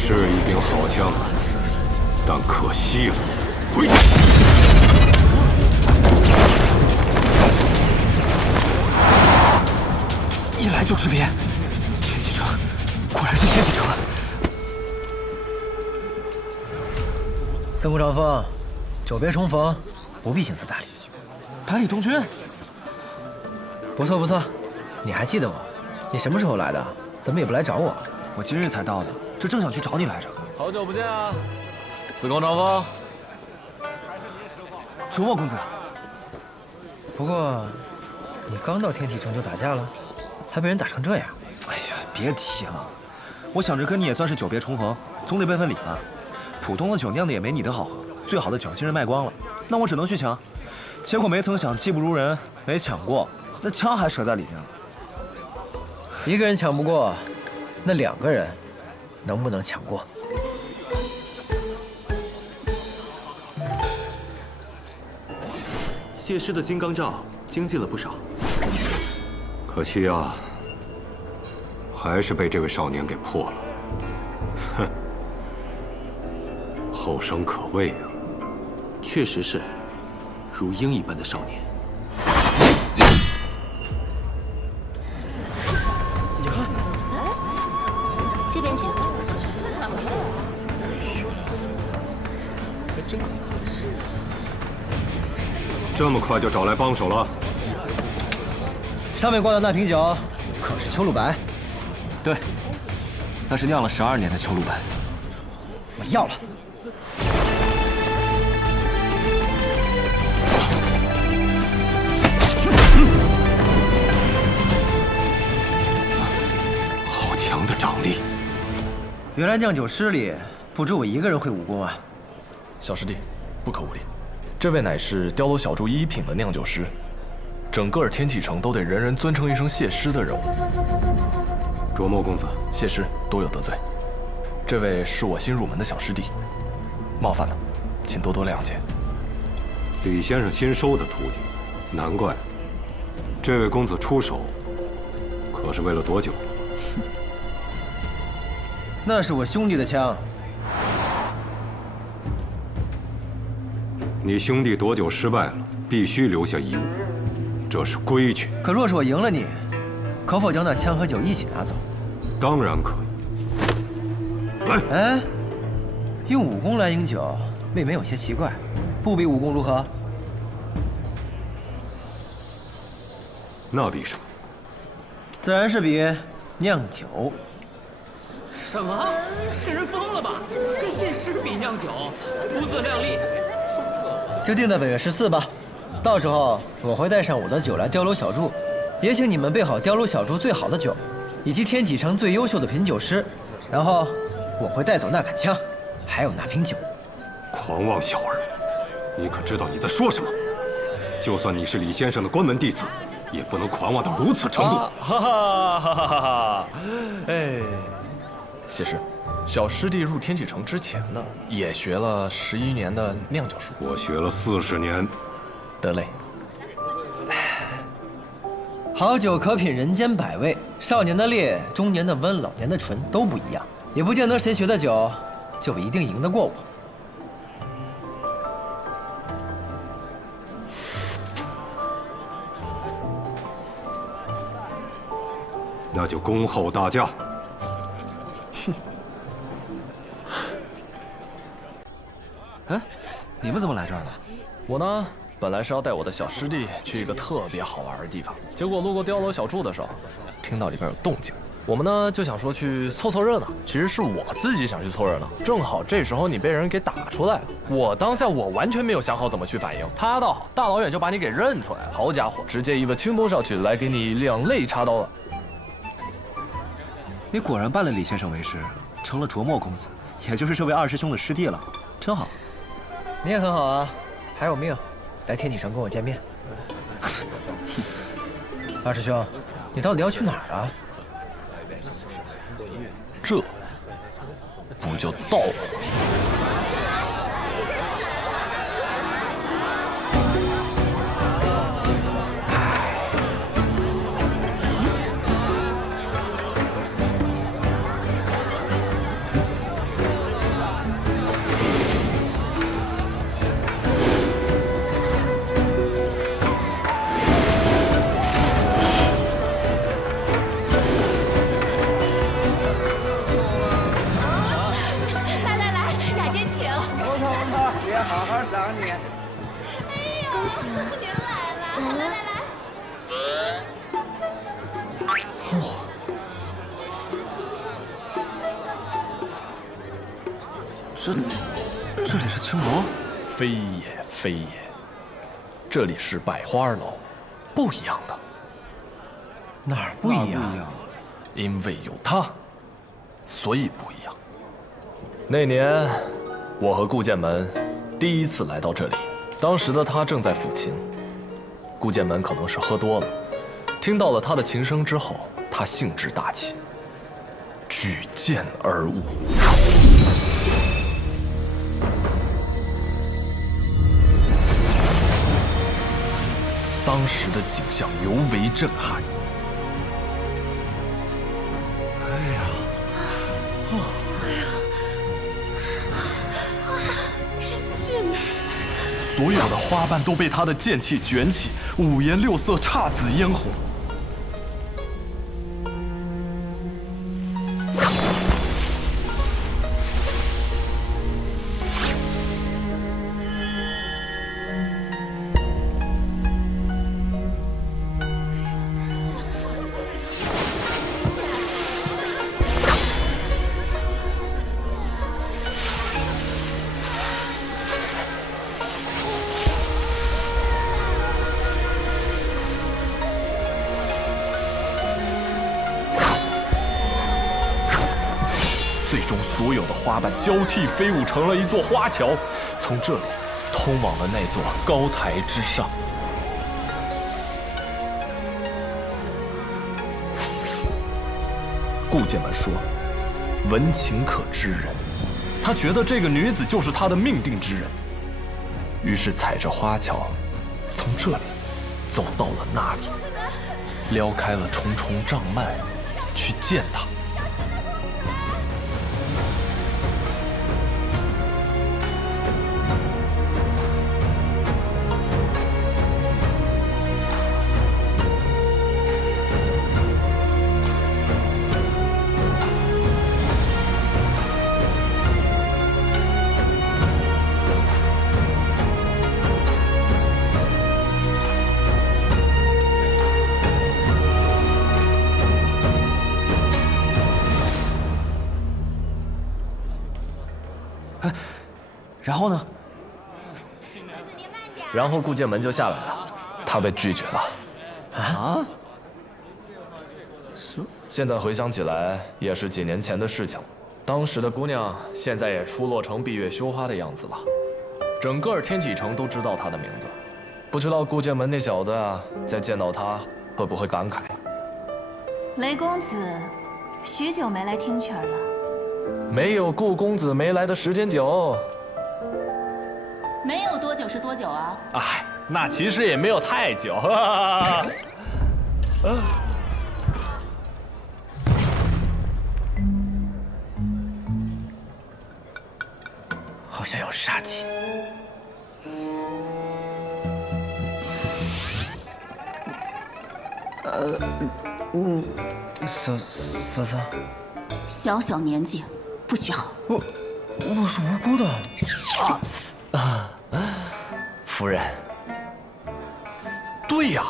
是一柄好枪。这边，天启城，果然是天启城了。司空长风，久别重逢，不必行此大礼。百里东军，不错不错，你还记得我？你什么时候来的？怎么也不来找我？我今日才到的，这正想去找你来着。好久不见啊，司空长风。卓墨公子。不过，你刚到天启城就打架了，还被人打成这样。哎呀，别提了，我想着跟你也算是久别重逢，总得备份礼吧。普通的酒酿的也没你的好喝，最好的酒今日卖光了，那我只能去抢。结果没曾想技不如人，没抢过，那枪还折在里面了。一个人抢不过，那2个人能不能抢过？谢师的金刚罩精进了不少，可惜啊，还是被这位少年给破了。哼，后生可畏啊！确实是如鹰一般的少年。你看，这边请。真可怕。这么快就找来帮手了？上面挂的那瓶酒，可是秋露白？对，那是酿了12年的秋露白。我要了。好强的掌力！原来酿酒师里不止我一个人会武功啊！小师弟，不可无礼。这位乃是碉楼小筑1品的酿酒师，整个天启城都得人人尊称一声谢师的人物。卓墨公子，谢师多有得罪。这位是我新入门的小师弟，冒犯了，请多多谅解。李先生新收的徒弟，难怪。这位公子出手，可是为了夺酒？那是我兄弟的枪。你兄弟夺酒失败了，必须留下遗物，这是规矩。可若是我赢了你，可否将那枪和酒一起拿走？当然可以。来，哎，用武功来饮酒，未免有些奇怪。不比武功如何？那比什么？自然是比酿酒。什么？这人疯了吧？跟谢师比酿酒，不自量力。就定在本月14吧，到时候我会带上我的酒来碉楼小筑，也请你们备好碉楼小筑最好的酒，以及天启城最优秀的品酒师，然后我会带走那杆枪，还有那瓶酒。狂妄小儿，你可知道你在说什么？就算你是李先生的关门弟子，也不能狂妄到如此程度。哈哈哈哈哈！哎，谢师。小师弟入天启城之前呢，也学了11年的酿酒术。我学了40年。得嘞。好酒可品人间百味，少年的烈，中年的温，老年的醇都不一样，也不见得谁学的酒就一定赢得过我。那就恭候大驾。哎，你们怎么来这儿了？我呢，本来是要带我的小师弟去一个特别好玩的地方，结果路过碉楼小筑的时候，听到里边有动静。我们呢就想说去凑凑热闹，其实是我自己想去凑热闹，正好这时候你被人给打出来了。我当下我完全没有想好怎么去反应，他倒好，大老远就把你给认出来了。好家伙，直接一个轻功上去，来给你2肋插刀了。你果然拜了李先生为师，成了卓墨公子，也就是这位二师兄的师弟了，真好。你也很好啊，还有命，来天启城跟我见面。二师兄，你到底要去哪儿啊？这不就到了吗？当年。公子，来了。这里是青楼？非也，非也。这里是百花楼，不一样的。哪儿不一样？因为有他，所以不一样。那年，我和顾剑门第一次来到这里，当时的他正在抚琴。顾剑门可能是喝多了，听到了他的琴声之后，他兴致大起，举剑而舞。当时的景象尤为震撼。哎呀，真俊啊！所有的花瓣都被他的剑气卷起，五颜六色，姹紫嫣红。最终，所有的花瓣交替飞舞，成了一座花桥，从这里通往了那座高台之上。顾剑门说：“闻情可知人。”他觉得这个女子就是他的命定之人，于是踩着花桥，从这里走到了那里，撩开了重重帐幔，去见她。然后呢？然后顾剑门就下来了，他被拒绝了。啊？现在回想起来，也是几年前的事情。当时的姑娘现在也出落成闭月羞花的样子了，整个天启城都知道她的名字。不知道顾剑门那小子啊，在见到她会不会感慨？雷公子，许久没来听曲儿了。没有顾公子没来的时间久。没有多久是多久啊？哎，那其实也没有太久。好像有杀气。嫂子，小小年纪，不学好。我是无辜的。夫人，对呀，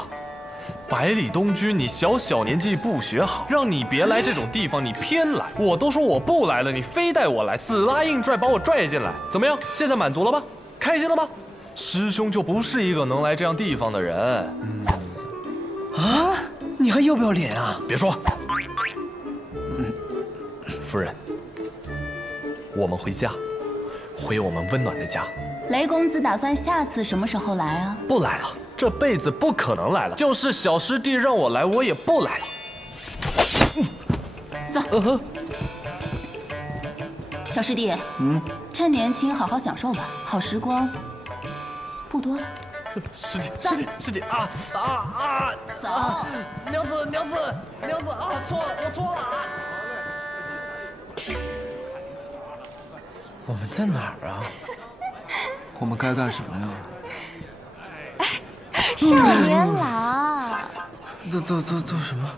百里东君，你小小年纪不学好，让你别来这种地方，你偏来。我都说我不来了，你非带我来，死拉硬拽把我拽进来，怎么样？现在满足了吧？开心了吧？师兄就不是一个能来这样地方的人。啊？你还要不要脸啊？别说。夫人，我们回家，回我们温暖的家。雷公子打算下次什么时候来啊？不来了，这辈子不可能来了。就是小师弟让我来，我也不来了。走。小师弟，趁年轻好好享受吧，好时光不多了。师弟，走师弟走。娘子啊，错了，我错了啊。我们在哪儿啊？我们该干什么呀？少年郎，做什么？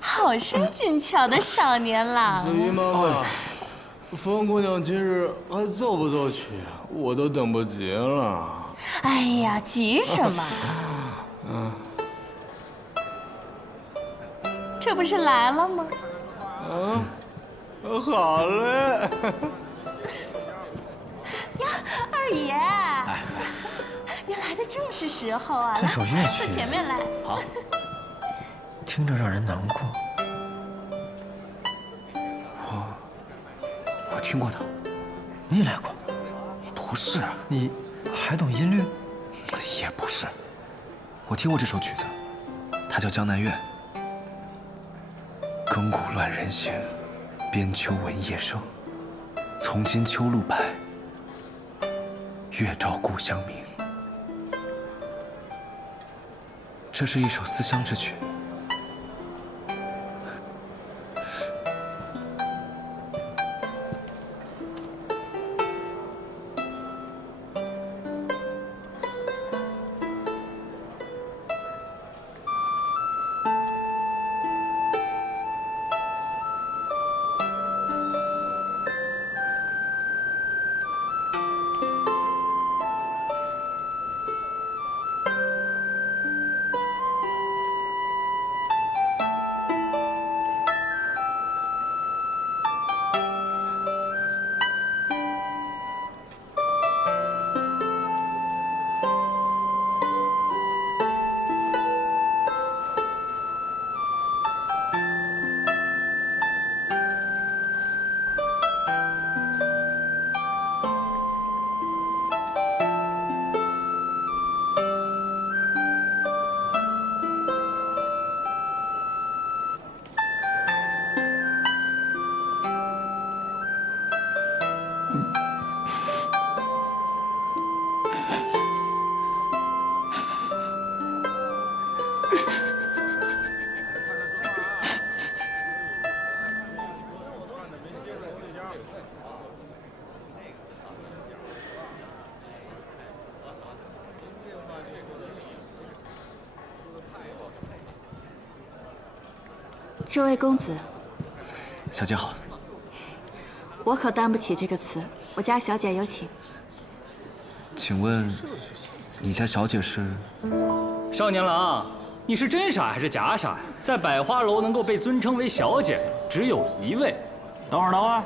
好生俊俏的少年郎。子怡妈妈，风姑娘今日还奏不奏曲？我都等不及了。哎呀，急什么？这不是来了吗？好嘞。呀，二爷，您来的正是时候啊！这首乐曲到前面来。好，听着让人难过。我听过他，你也来过？不是，你还懂音律？也不是，我听过这首曲子，它叫《江南月》。更鼓乱人弦，边秋闻夜声。从今秋露白，月照故乡明。这是一首思乡之曲。这位公子，小姐好。我可担不起这个词，我家小姐有请。请问，你家小姐是？少年郎，你是真傻还是假傻呀？在百花楼能够被尊称为小姐，只有一位。等会儿，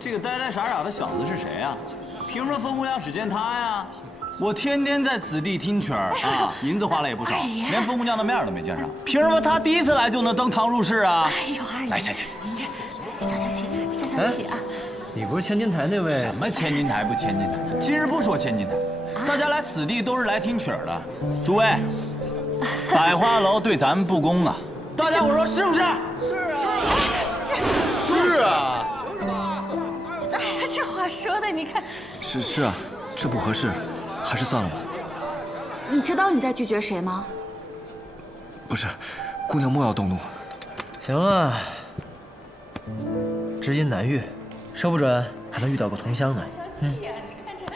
这个呆呆傻傻的小子是谁呀？凭什么风姑娘只见他呀？我天天在此地听曲儿啊，银子花了也不少，连风姑娘的面都没见上。凭什么他第一次来就能登堂入室啊？哎呦，二爷，来，行，您这消气啊！你不是千金台那位？什么千金台不千金台？今日不说千金台，大家来此地都是来听曲儿的。诸位，百花楼对咱们不公啊！大家伙说是不是？是啊。哎呀，这话说的，你看。是啊，这不合适。还是算了吧。你知道你在拒绝谁吗？不是，姑娘莫要动怒。行了，知音难遇，说不准还能遇到个同乡呢。你看这。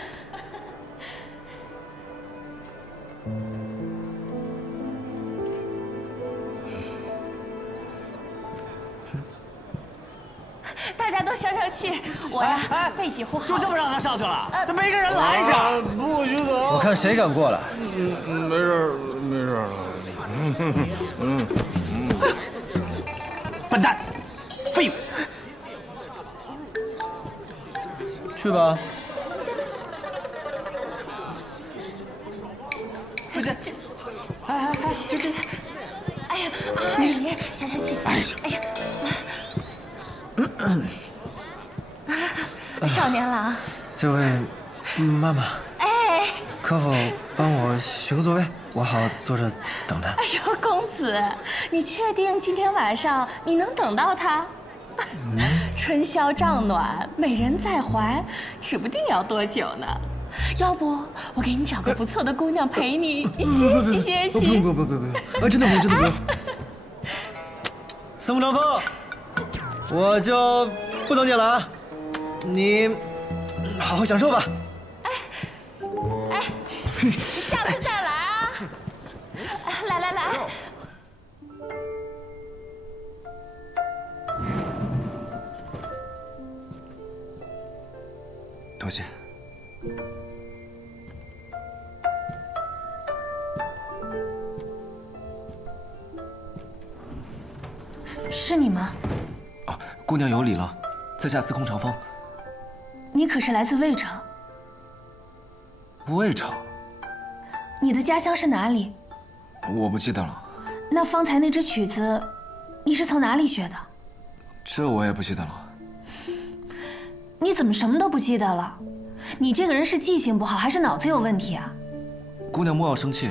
大家都消气，我呀背几壶好。就这么让他上去了？怎么没个人拦上？不许走！我看谁敢过来。没事了。笨蛋，废物！去吧。不是，这，哎呀，二爷消气。哎呀。少年郎，这位妈妈，哎，可否帮我寻个座位，我好坐着等他？哎呦，公子，你确定今天晚上你能等到他？春宵帐暖，美人在怀，指不定要多久呢。要不我给你找个不错的姑娘陪你歇息。不用，真的不用。三木长风，我就不等你了啊，你好好享受吧。哎，下次再来啊！来。是你吗？姑娘有礼了，在下司空长风。你可是来自魏城？魏城？你的家乡是哪里？我不记得了。那方才那支曲子，你是从哪里学的？这我也不记得了。你怎么什么都不记得了？你这个人是记性不好，还是脑子有问题啊？姑娘莫要生气，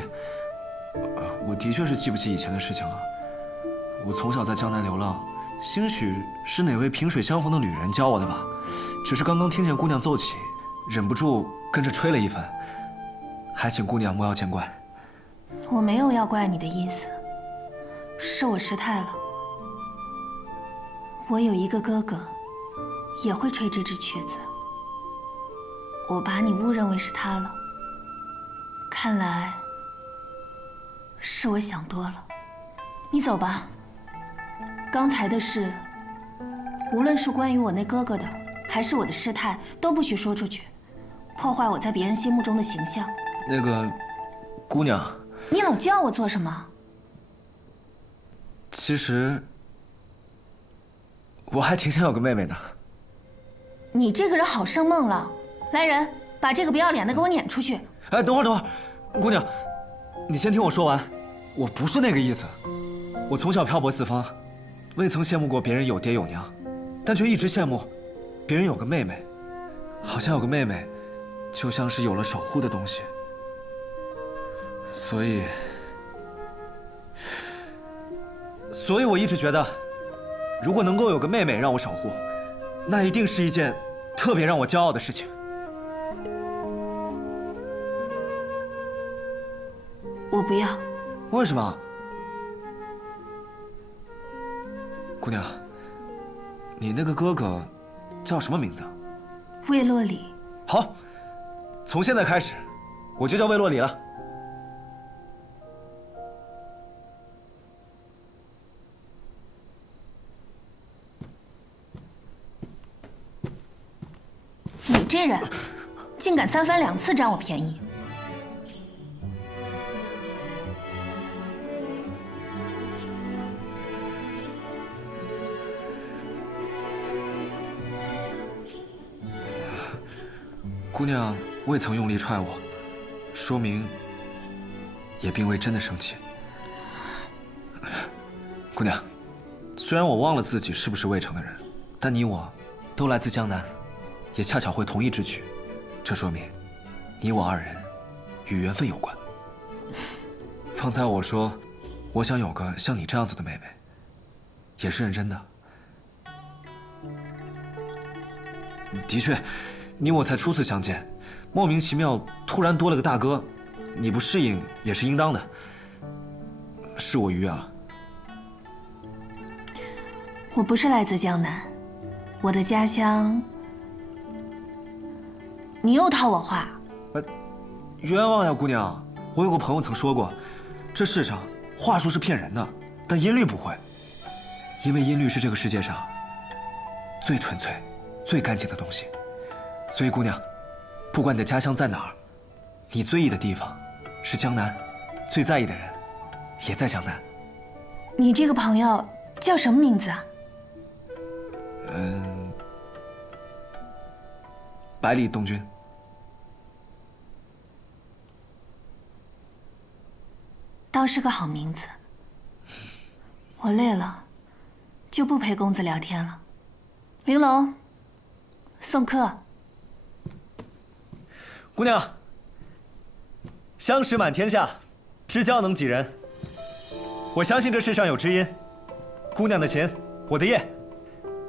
我的确是记不起以前的事情了。我从小在江南流浪，兴许是哪位萍水相逢的旅人教我的吧。只是刚刚听见姑娘奏起，忍不住跟着吹了一番，还请姑娘莫要见怪。我没有要怪你的意思，是我失态了。我有一个哥哥，也会吹这支曲子。我把你误认为是他了，看来是我想多了。你走吧。刚才的事，无论是关于我那哥哥的，还是我的失态，都不许说出去，破坏我在别人心目中的形象。那个，姑娘，你老叫我做什么？其实我还挺想有个妹妹的。你这个人好生梦了。来人，把这个不要脸的给我撵出去！哎，等会儿，姑娘，你先听我说完。我不是那个意思。我从小漂泊四方，未曾羡慕过别人有爹有娘，但却一直羡慕别人有个妹妹。好像有个妹妹，就像是有了守护的东西。所以我一直觉得，如果能够有个妹妹让我守护，那一定是一件特别让我骄傲的事情。我不要。为什么？姑娘，你那个哥哥叫什么名字？魏洛里。好，从现在开始，我就叫魏洛里了。你这人，竟敢三番两次占我便宜！姑娘未曾用力踹我，说明也并未真的生气。姑娘，虽然我忘了自己是不是魏城的人，但你我都来自江南，也恰巧会同一支曲，这说明你我二人与缘分有关。方才我说我想有个像你这样子的妹妹，也是认真的。的确，你我才初次相见，莫名其妙突然多了个大哥，你不适应也是应当的。是我逾越了。我不是来自江南，我的家乡……你又套我话。冤枉呀，姑娘！我有个朋友曾说过，这世上话术是骗人的，但音律不会，因为音律是这个世界上最纯粹、最干净的东西。所以，姑娘，不管你的家乡在哪儿，你最意的地方是江南，最在意的人也在江南。你这个朋友叫什么名字啊？百里东君。倒是个好名字。我累了，就不陪公子聊天了。玲珑，送客。姑娘，相识满天下，知交能几人？我相信这世上有知音，姑娘的琴，我的夜，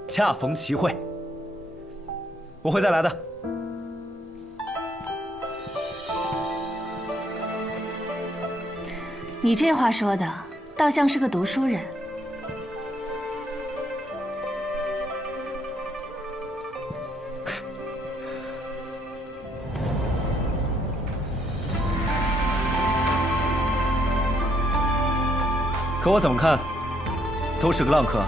恰逢其会。我会再来的。你这话说的，倒像是个读书人。可我怎么看，都是个浪客。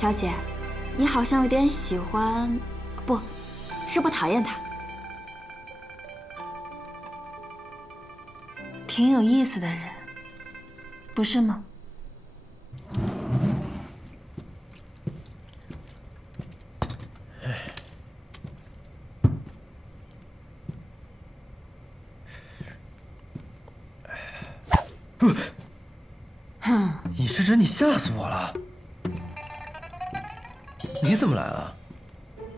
小姐，你好像有点喜欢，不，是不讨厌他。挺有意思的人，不是吗？尹世珍，你吓死我了！你怎么来了？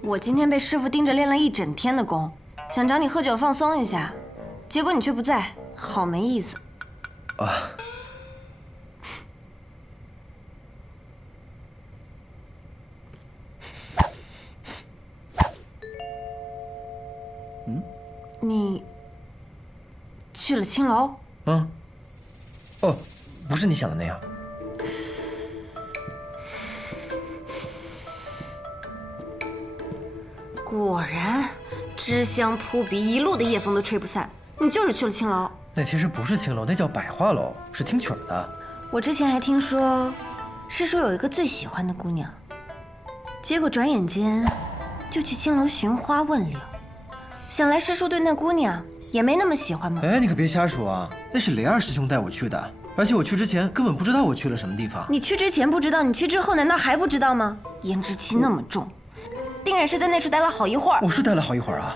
我今天被师傅盯着练了一整天的功，想找你喝酒放松一下，结果你却不在，好没意思。啊。你去了青楼？嗯。哦，不是你想的那样。果然，脂香扑鼻，一路的夜风都吹不散。你就是去了青楼。那其实不是青楼，那叫百花楼，是听曲儿的。我之前还听说，师叔有一个最喜欢的姑娘，结果转眼间就去青楼寻花问柳。想来师叔对那姑娘也没那么喜欢吗？哎，你可别瞎说啊！那是雷二师兄带我去的，而且我去之前根本不知道我去了什么地方。你去之前不知道，你去之后难道还不知道吗？胭脂气那么重，定然是在那处待了好一会儿。我是待了好一会儿啊，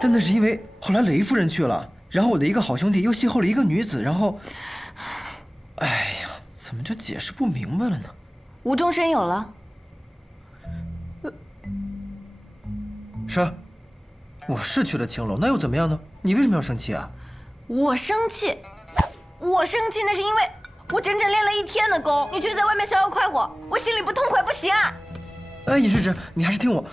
但那是因为后来雷夫人去了，然后我的一个好兄弟又邂逅了一个女子，然后，哎呀，怎么就解释不明白了呢？无中生有了。是。我是去了青楼，那又怎么样呢？你为什么要生气啊？我生气，那是因为我整整练了一天的功，你却在外面逍遥快活，我心里不痛快，不行啊！哎，尹世珍，你还是听我。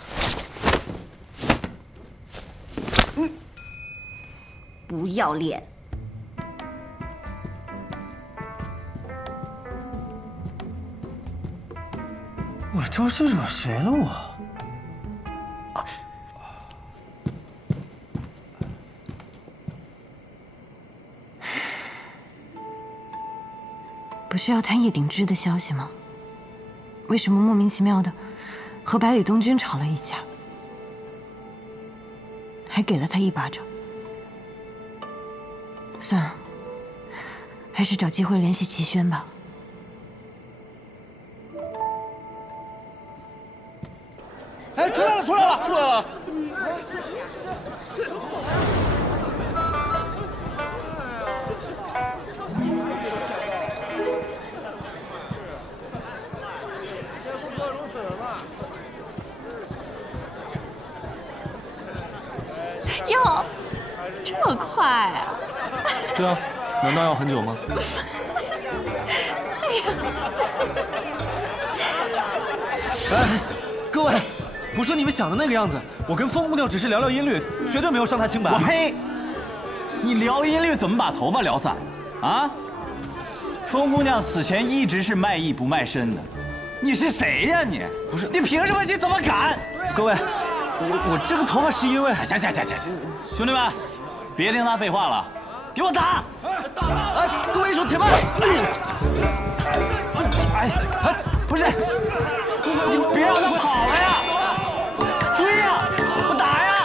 不要脸！我招是惹谁了我？不是要谈叶鼎之的消息吗？为什么莫名其妙的和百里东君吵了一架，还给了他一巴掌？算了，还是找机会联系齐轩吧。哎，出来了，出来了，出来了！哟，这么快啊！对啊，难道要很久吗？哎呀！哎，各位，不是你们想的那个样子。我跟风姑娘只是聊聊音律，绝对没有伤她清白。我呸！你聊音律怎么把头发聊散？啊？风姑娘此前一直是卖艺不卖身的，你是谁呀你？不是，你凭什么？你怎么敢？各位。我这个头发是因为……行，兄弟们，别听他废话了，给我打！哎，各位英雄且慢！不是，你别让他跑了呀！追呀，不打呀！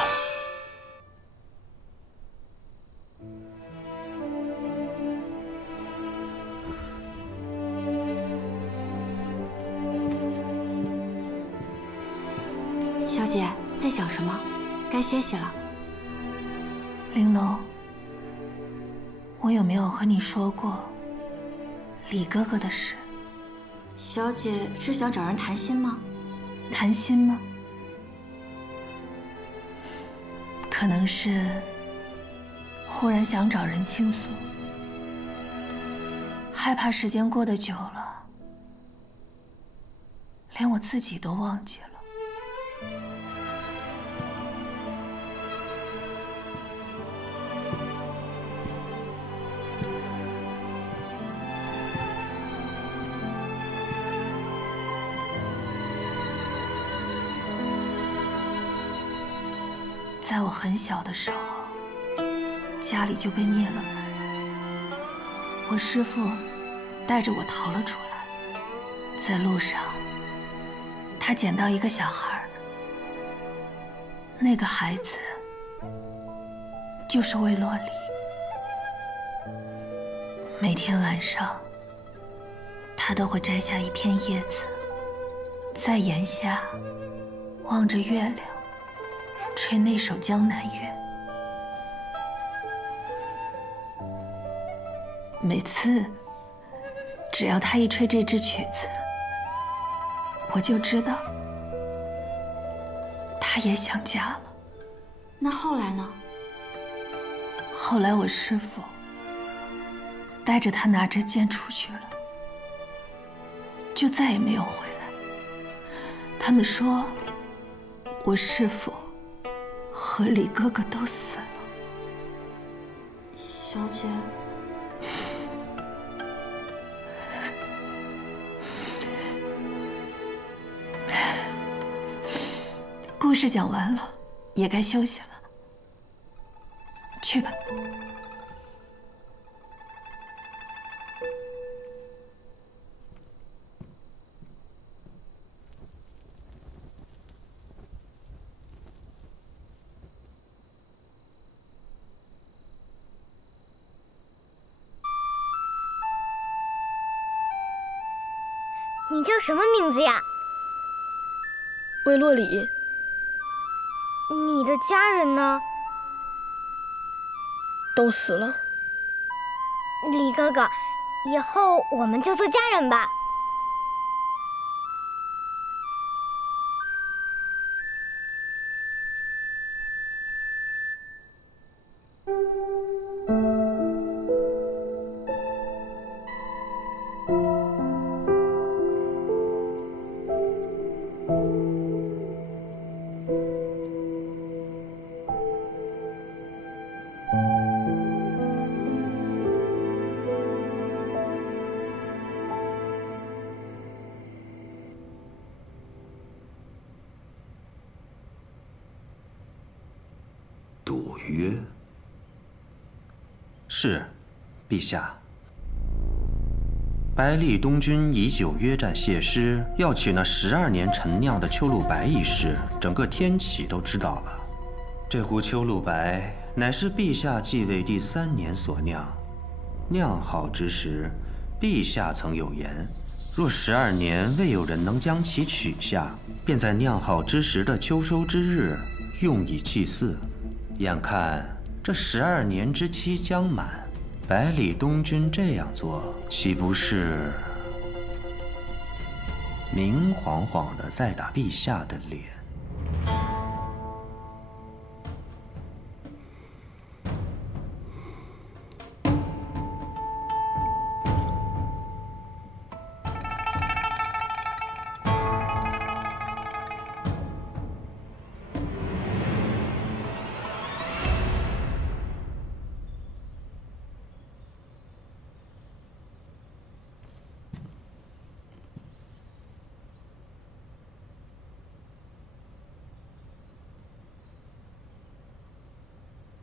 小姐在想什么？该歇息了。玲珑，我有没有和你说过李哥哥的事？小姐是想找人谈心吗？谈心吗？可能是忽然想找人倾诉，害怕时间过得久了，连我自己都忘记了。在我很小的时候，家里就被灭了门。我师父带着我逃了出来，在路上他捡到一个小孩，那个孩子就是魏洛里。每天晚上，他都会摘下一片叶子，在檐下望着月亮，吹那首《江南月》。每次，只要他一吹这支曲子，我就知道他也想家了。那后来呢？后来我师父带着他拿着剑出去了，就再也没有回来。他们说，我师父和李哥哥都死了。小姐，故事讲完了，也该休息了。去吧。你叫什么名字呀？魏洛里。你的家人呢？都死了。李哥哥，以后我们就做家人吧。赌约？是，陛下。白丽东军以酒约战谢师，要取那12年陈酿的秋露白一事，整个天启都知道了。这壶秋露白乃是陛下继位第3年所酿，酿好之时，陛下曾有言，若12年未有人能将其取下，便在酿好之时的秋收之日，用以祭祀。眼看这12年之期将满，百里东军这样做，岂不是明晃晃的在打陛下的脸？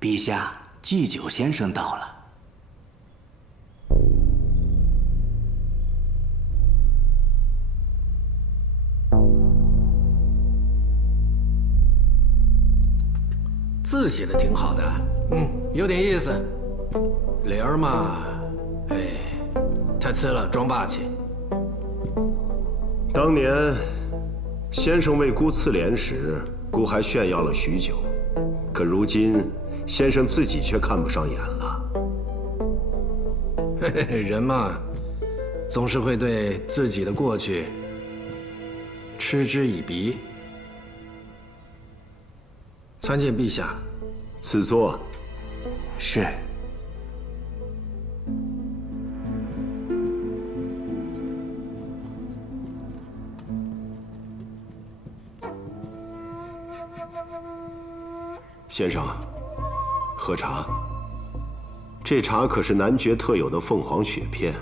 陛下，祭酒先生到了。字写的挺好的，有点意思。理儿嘛，哎，太次了，装霸气。当年先生为孤赐联时，孤还炫耀了许久，可如今先生自己却看不上眼了。嘿嘿，人嘛，总是会对自己的过去嗤之以鼻。参见陛下。赐座。是。先生，喝茶。这茶可是男爵特有的凤凰雪片，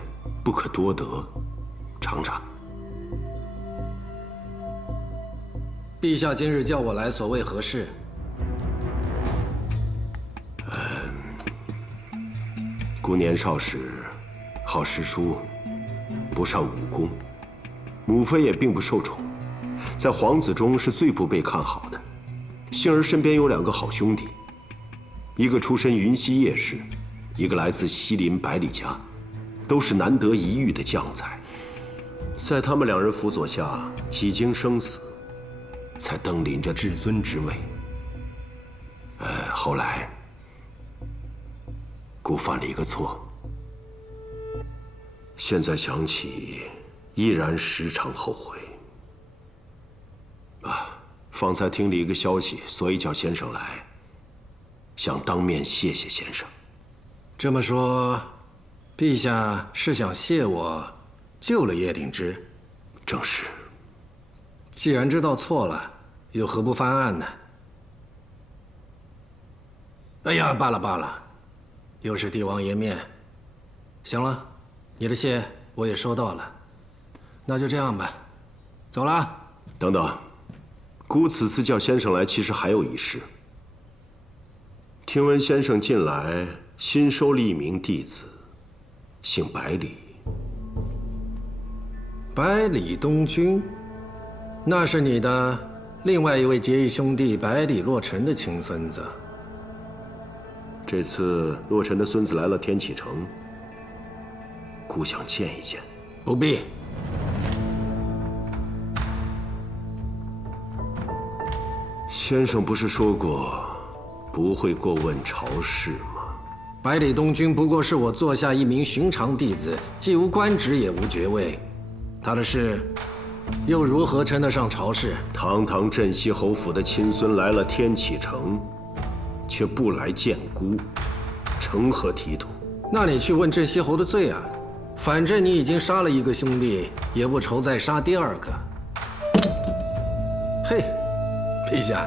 不可多得，尝尝。陛下今日叫我来，所谓何事？孤年少时好诗书，不善武功，母妃也并不受宠，在皇子中是最不被看好的。幸而身边有2个好兄弟，一个出身云溪叶氏，一个来自西林百里家，都是难得一遇的将才。在他们2人辅佐下，几经生死，才登临着至尊之位。后来，姑犯了一个错，现在想起，依然时常后悔。方才听了一个消息，所以叫先生来，想当面谢谢先生。这么说，陛下是想谢我救了叶鼎之？正是。既然知道错了，又何不翻案呢？哎呀，罢了罢了，又是帝王颜面。行了，你的谢我也收到了，那就这样吧，走了。等等。姑此次叫先生来，其实还有一事。听闻先生近来新收了一名弟子，姓百里。百里东君，那是你的另外一位结义兄弟百里洛尘的亲孙子。这次洛尘的孙子来了天启城，姑想见一见。不必。先生不是说过不会过问朝事吗？百里东君不过是我座下一名寻常弟子，既无官职也无爵位，他的事又如何称得上朝事？堂堂镇西侯府的亲孙来了天启城，却不来见姑，成何体统？那你去问镇西侯的罪啊！反正你已经杀了一个兄弟，也不愁再杀第2个。嘿，陛下，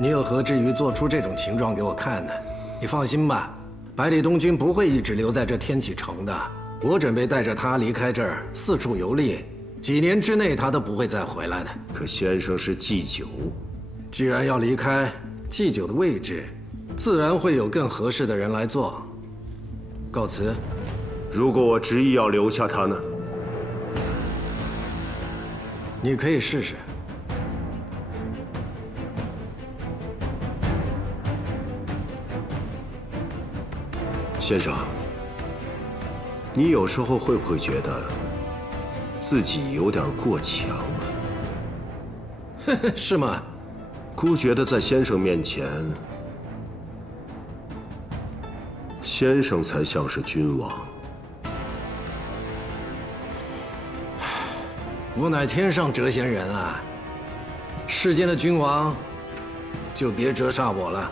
你又何至于做出这种情状给我看呢？你放心吧，百里东君不会一直留在这天启城的。我准备带着他离开这儿，四处游历，几年之内他都不会再回来的。可先生是祭酒，既然要离开，祭酒的位置，自然会有更合适的人来做。告辞。如果我执意要留下他呢？你可以试试。先生，你有时候会不会觉得自己有点过强啊？是吗？姑觉得在先生面前，先生才像是君王。我乃天上谪仙人啊，世间的君王，就别折煞我了。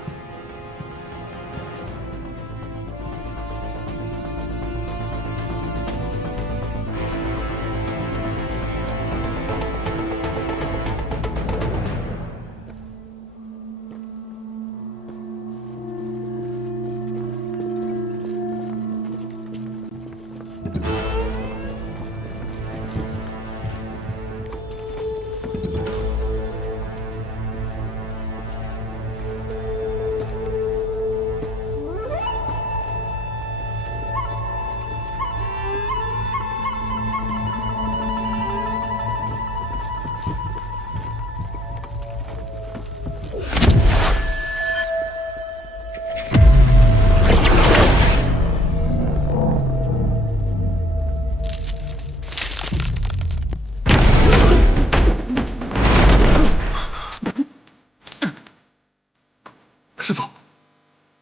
师父，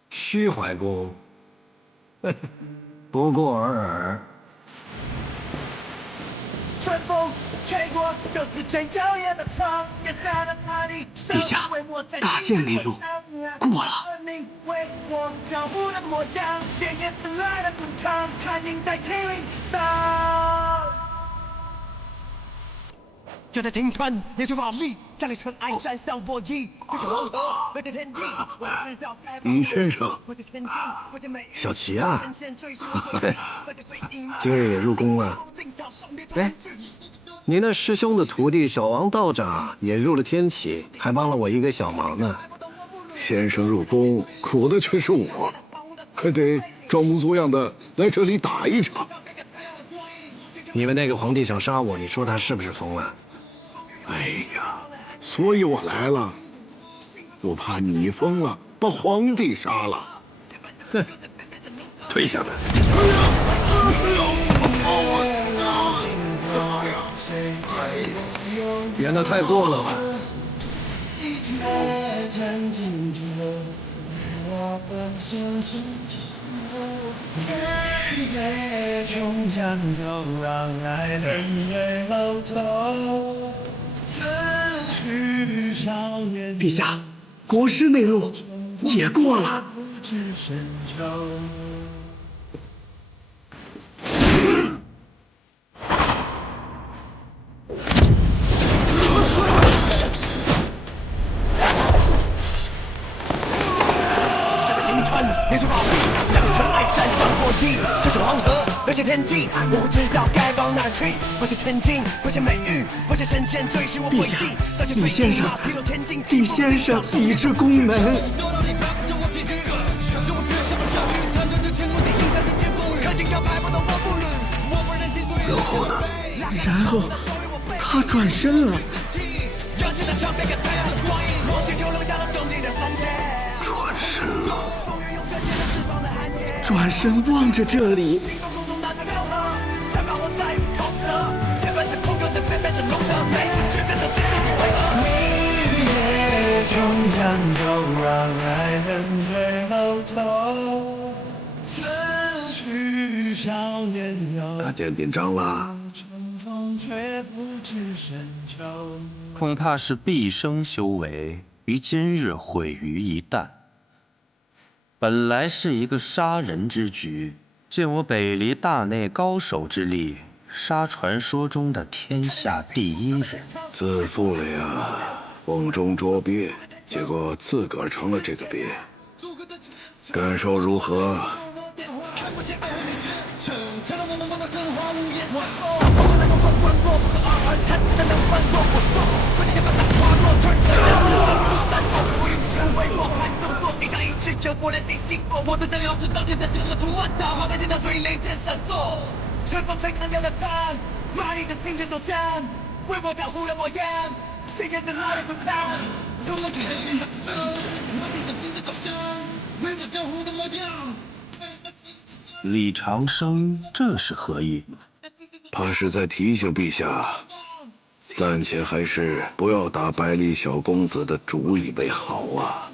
虚怀公，不过尔尔。春风吹过，就是最耀眼的长夜在了哪里？陛下，大剑临路，过了。为我脚步的模样，鲜艳的来的滚烫，它映在天云之上。就在今春，那句法力，在你尘埃山上搏击，就是王河，为了天地，李先生，小齐啊，今日也入宫了。哎，你那师兄的徒弟小王道长也入了天启，还帮了我一个小忙呢。先生入宫，苦的却是我，还得装模作样的来这里打一场。你们那个皇帝想杀我，你说他是不是疯了？哎呀，所以我来了，我怕你疯了，把皇帝杀了。哼，退下来！演得太过了吧？终将都让爱人最后头。陛下，国师那路也过了。这个青春你最宝贝，让纯爱战胜过地，这是黄河，流向天际。我不知道该往哪去，不想前进，不想美玉，不想神仙追寻我轨迹。李先生，李先生，翊至宫门。然后呢？然后他转身了。转身了。转身望着这里。终将都让爱人最后头。此去少年游。大家紧张了？恐怕是毕生修为于今日毁于一旦。本来是一个杀人之局，见我北离大内高手之力，杀传说中的天下第一人。自负了呀，瓮中捉鳖，结果自个儿成了这个鳖，感受如何？春风吹干了的帆，蚂蚁的精神作战，为我保护了模样，谁人的哪里不脏？从我的心的精神作战，为我保护的模样。李长生这是何意？怕是在提醒陛下，暂且还是不要打百里小公子的主意为好啊。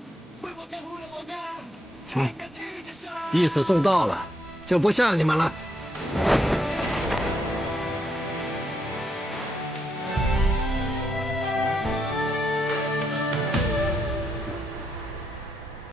意思送到了，就不吓你们了。